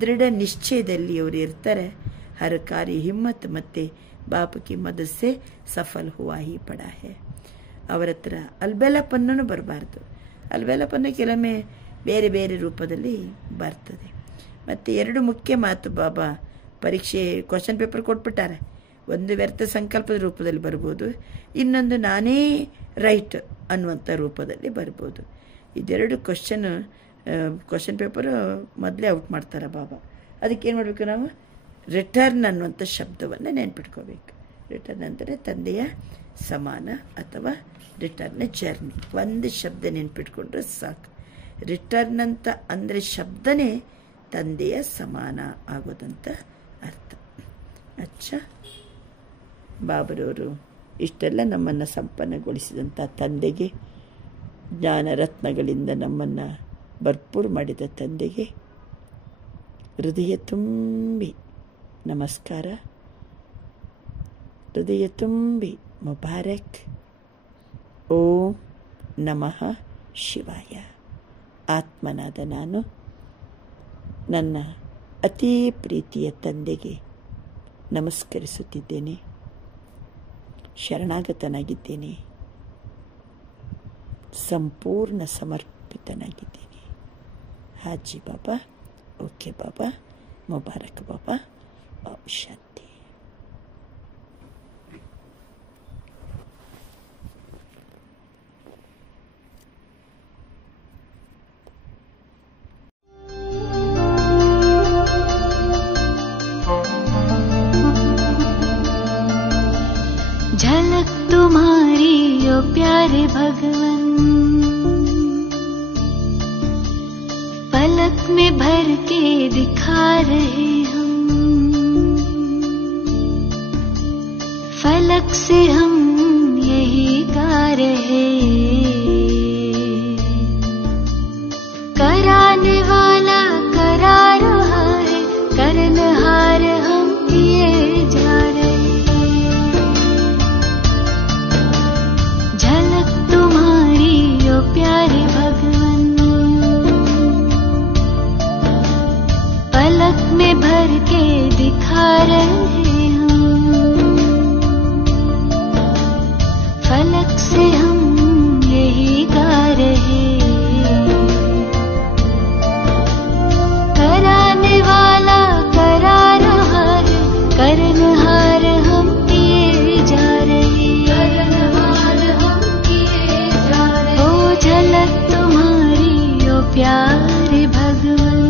ದೃಢ ನಿಶ್ಚಯದಲ್ಲಿ ಅವರು ಇರ್ತಾರೆ. ಹರ ಕಾರ್ಯ ಹಿಮ್ಮತ್ ಮತ್ತು ಬಾಪುಕಿ ಮದದ್ ಸೆ ಸಫಲ್ ಹುವಾ ಹಿ ಪಡಾ ಹೇ. ಅವರ ಹತ್ರ ಅಲ್ಬೆಲಪನ್ನೂ ಬರಬಾರ್ದು. ಅಲ್ಬೆಲಪನ್ನು ಕೆಲವೊಮ್ಮೆ ಬೇರೆ ಬೇರೆ ರೂಪದಲ್ಲಿ ಬರ್ತದೆ. ಮತ್ತು ಎರಡು ಮುಖ್ಯ ಮಾತು ಬಾಬಾ ಪರೀಕ್ಷೆ ಕ್ವಶನ್ ಪೇಪರ್ ಕೊಟ್ಬಿಟ್ಟಾರೆ. ಒಂದು ವ್ಯರ್ಥ ಸಂಕಲ್ಪದ ರೂಪದಲ್ಲಿ ಬರ್ಬೋದು, ಇನ್ನೊಂದು ನಾನೇ ರೈಟ್ ಅನ್ನುವಂಥ ರೂಪದಲ್ಲಿ ಬರ್ಬೋದು. ಇದೆರಡು ಕ್ವಶನ್ ಪೇಪರು ಮೊದಲೇ ಔಟ್ ಮಾಡ್ತಾರೆ ಬಾಬಾ. ಅದಕ್ಕೇನು ಮಾಡಬೇಕು? ನಾವು ರಿಟರ್ನ್ ಅನ್ನುವಂಥ ಶಬ್ದವನ್ನು ನೆನ್ಪಿಟ್ಕೋಬೇಕು. ರಿಟರ್ನ್ ಅಂದರೆ ತಂದೆಯ ಸಮಾನ ಅಥವಾ ರಿಟರ್ನ್ ಜರ್ನಿ. ಒಂದು ಶಬ್ದ ನೆನ್ಪಿಟ್ಕೊಂಡ್ರೆ ಸಾಕು. ರಿಟರ್ನ್ ಅಂತ ಅಂದರೆ ಶಬ್ದನೇ ತಂದೆಯ ಸಮಾನ ಆಗೋದಂತ ಅರ್ಥ. ಅಚ್ಚ ಬಾಬರವರು ಇಷ್ಟೆಲ್ಲ ನಮ್ಮನ್ನು ಸಂಪನ್ನಗೊಳಿಸಿದಂಥ ತಂದೆಗೆ, ಜ್ಞಾನ ರತ್ನಗಳಿಂದ ನಮ್ಮನ್ನು ಭರ್ಪೂರು ಮಾಡಿದ ತಂದೆಗೆ ಹೃದಯ ತುಂಬಿ ನಮಸ್ಕಾರ, ಹೃದಯ ತುಂಬಿ ಮುಬಾರಕ್. ಓಂ ನಮಃ ಶಿವಾಯ. ಆತ್ಮನಾದ ನಾನು ನನ್ನ ಅತೀ ಪ್ರೀತಿಯ ತಂದೆಗೆ ನಮಸ್ಕರಿಸುತ್ತಿದ್ದೇನೆ, ಶರಣಾಗತನಾಗಿದ್ದೇನೆ, ಸಂಪೂರ್ಣ ಸಮರ್ಪಿತನಾಗಿದ್ದೇನೆ. ಹಾಜಿ ಬಾಬಾ, ಓಕೆ ಬಾಬಾ, ಮುಬಾರಕ್ ಬಾಬಾ, ಶಾಂತಿ. झलक तुम्हारी ओ प्यारे भगवन, पलक में भर के दिखा रहे हम, फलक से हम यही गा रहे। कराने वाला करा रहा है, करनहार हम किए जा रहे। झलक तुम्हारी ओ प्यारे भगवन, पलक में भर के दिखा रहे हम, फलक से हम यही गा रहे। कराने वाला करा रहा है, करनहार हम किए जा रहे। करनहार हम किए जा रहे। ओ झलक तुम्हारी ओ प्यारे भगवन।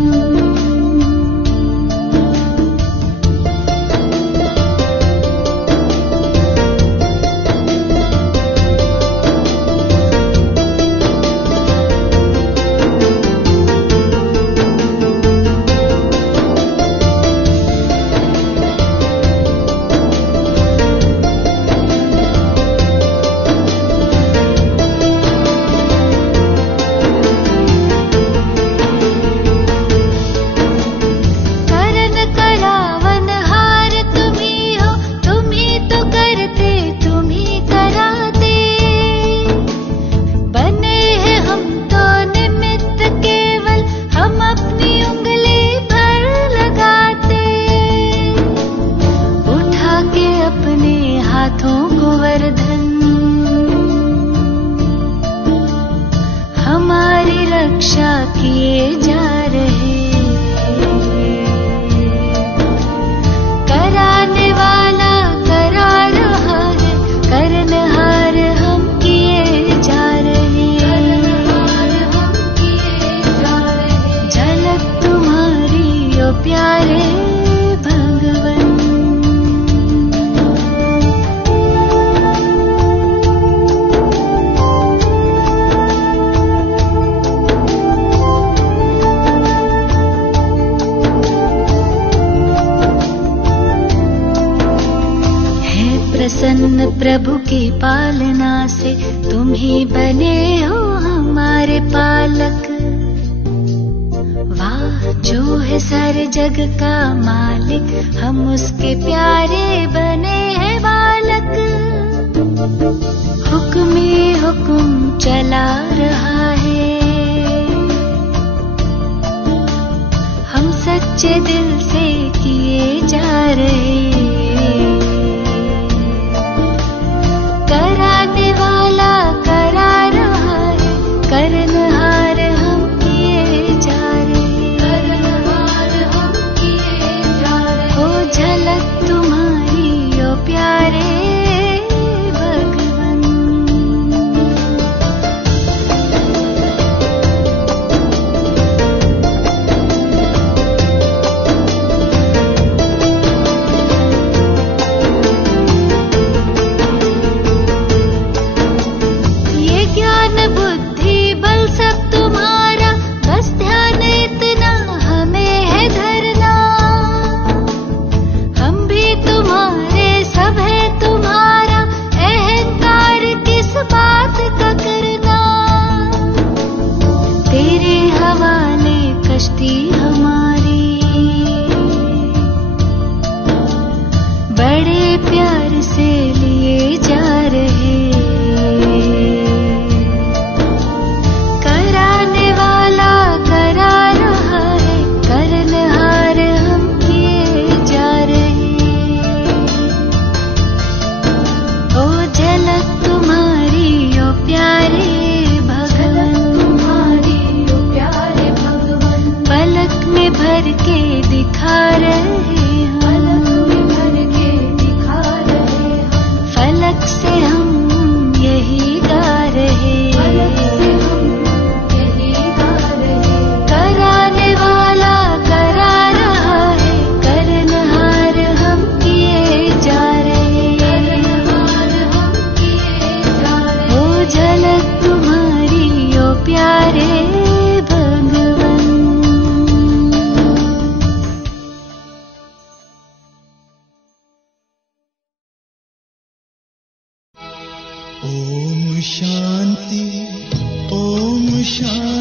प्रसन्न प्रभु की पालना से तुम ही बने हो हमारे पालक। वाह जो है सारे जग का मालिक, हम उसके प्यारे बने हैं बालक। हुक्म ही हुक्म चला रहा है, हम सच्चे दिल से किए जा रहे। कराने वाला करा रहा है, करनहार हम किए जा रहे। करनहार हम किए जा रहे। ओ झलक तुम्हारी ओ प्यारे भगवन। ओम शांति ओम शांति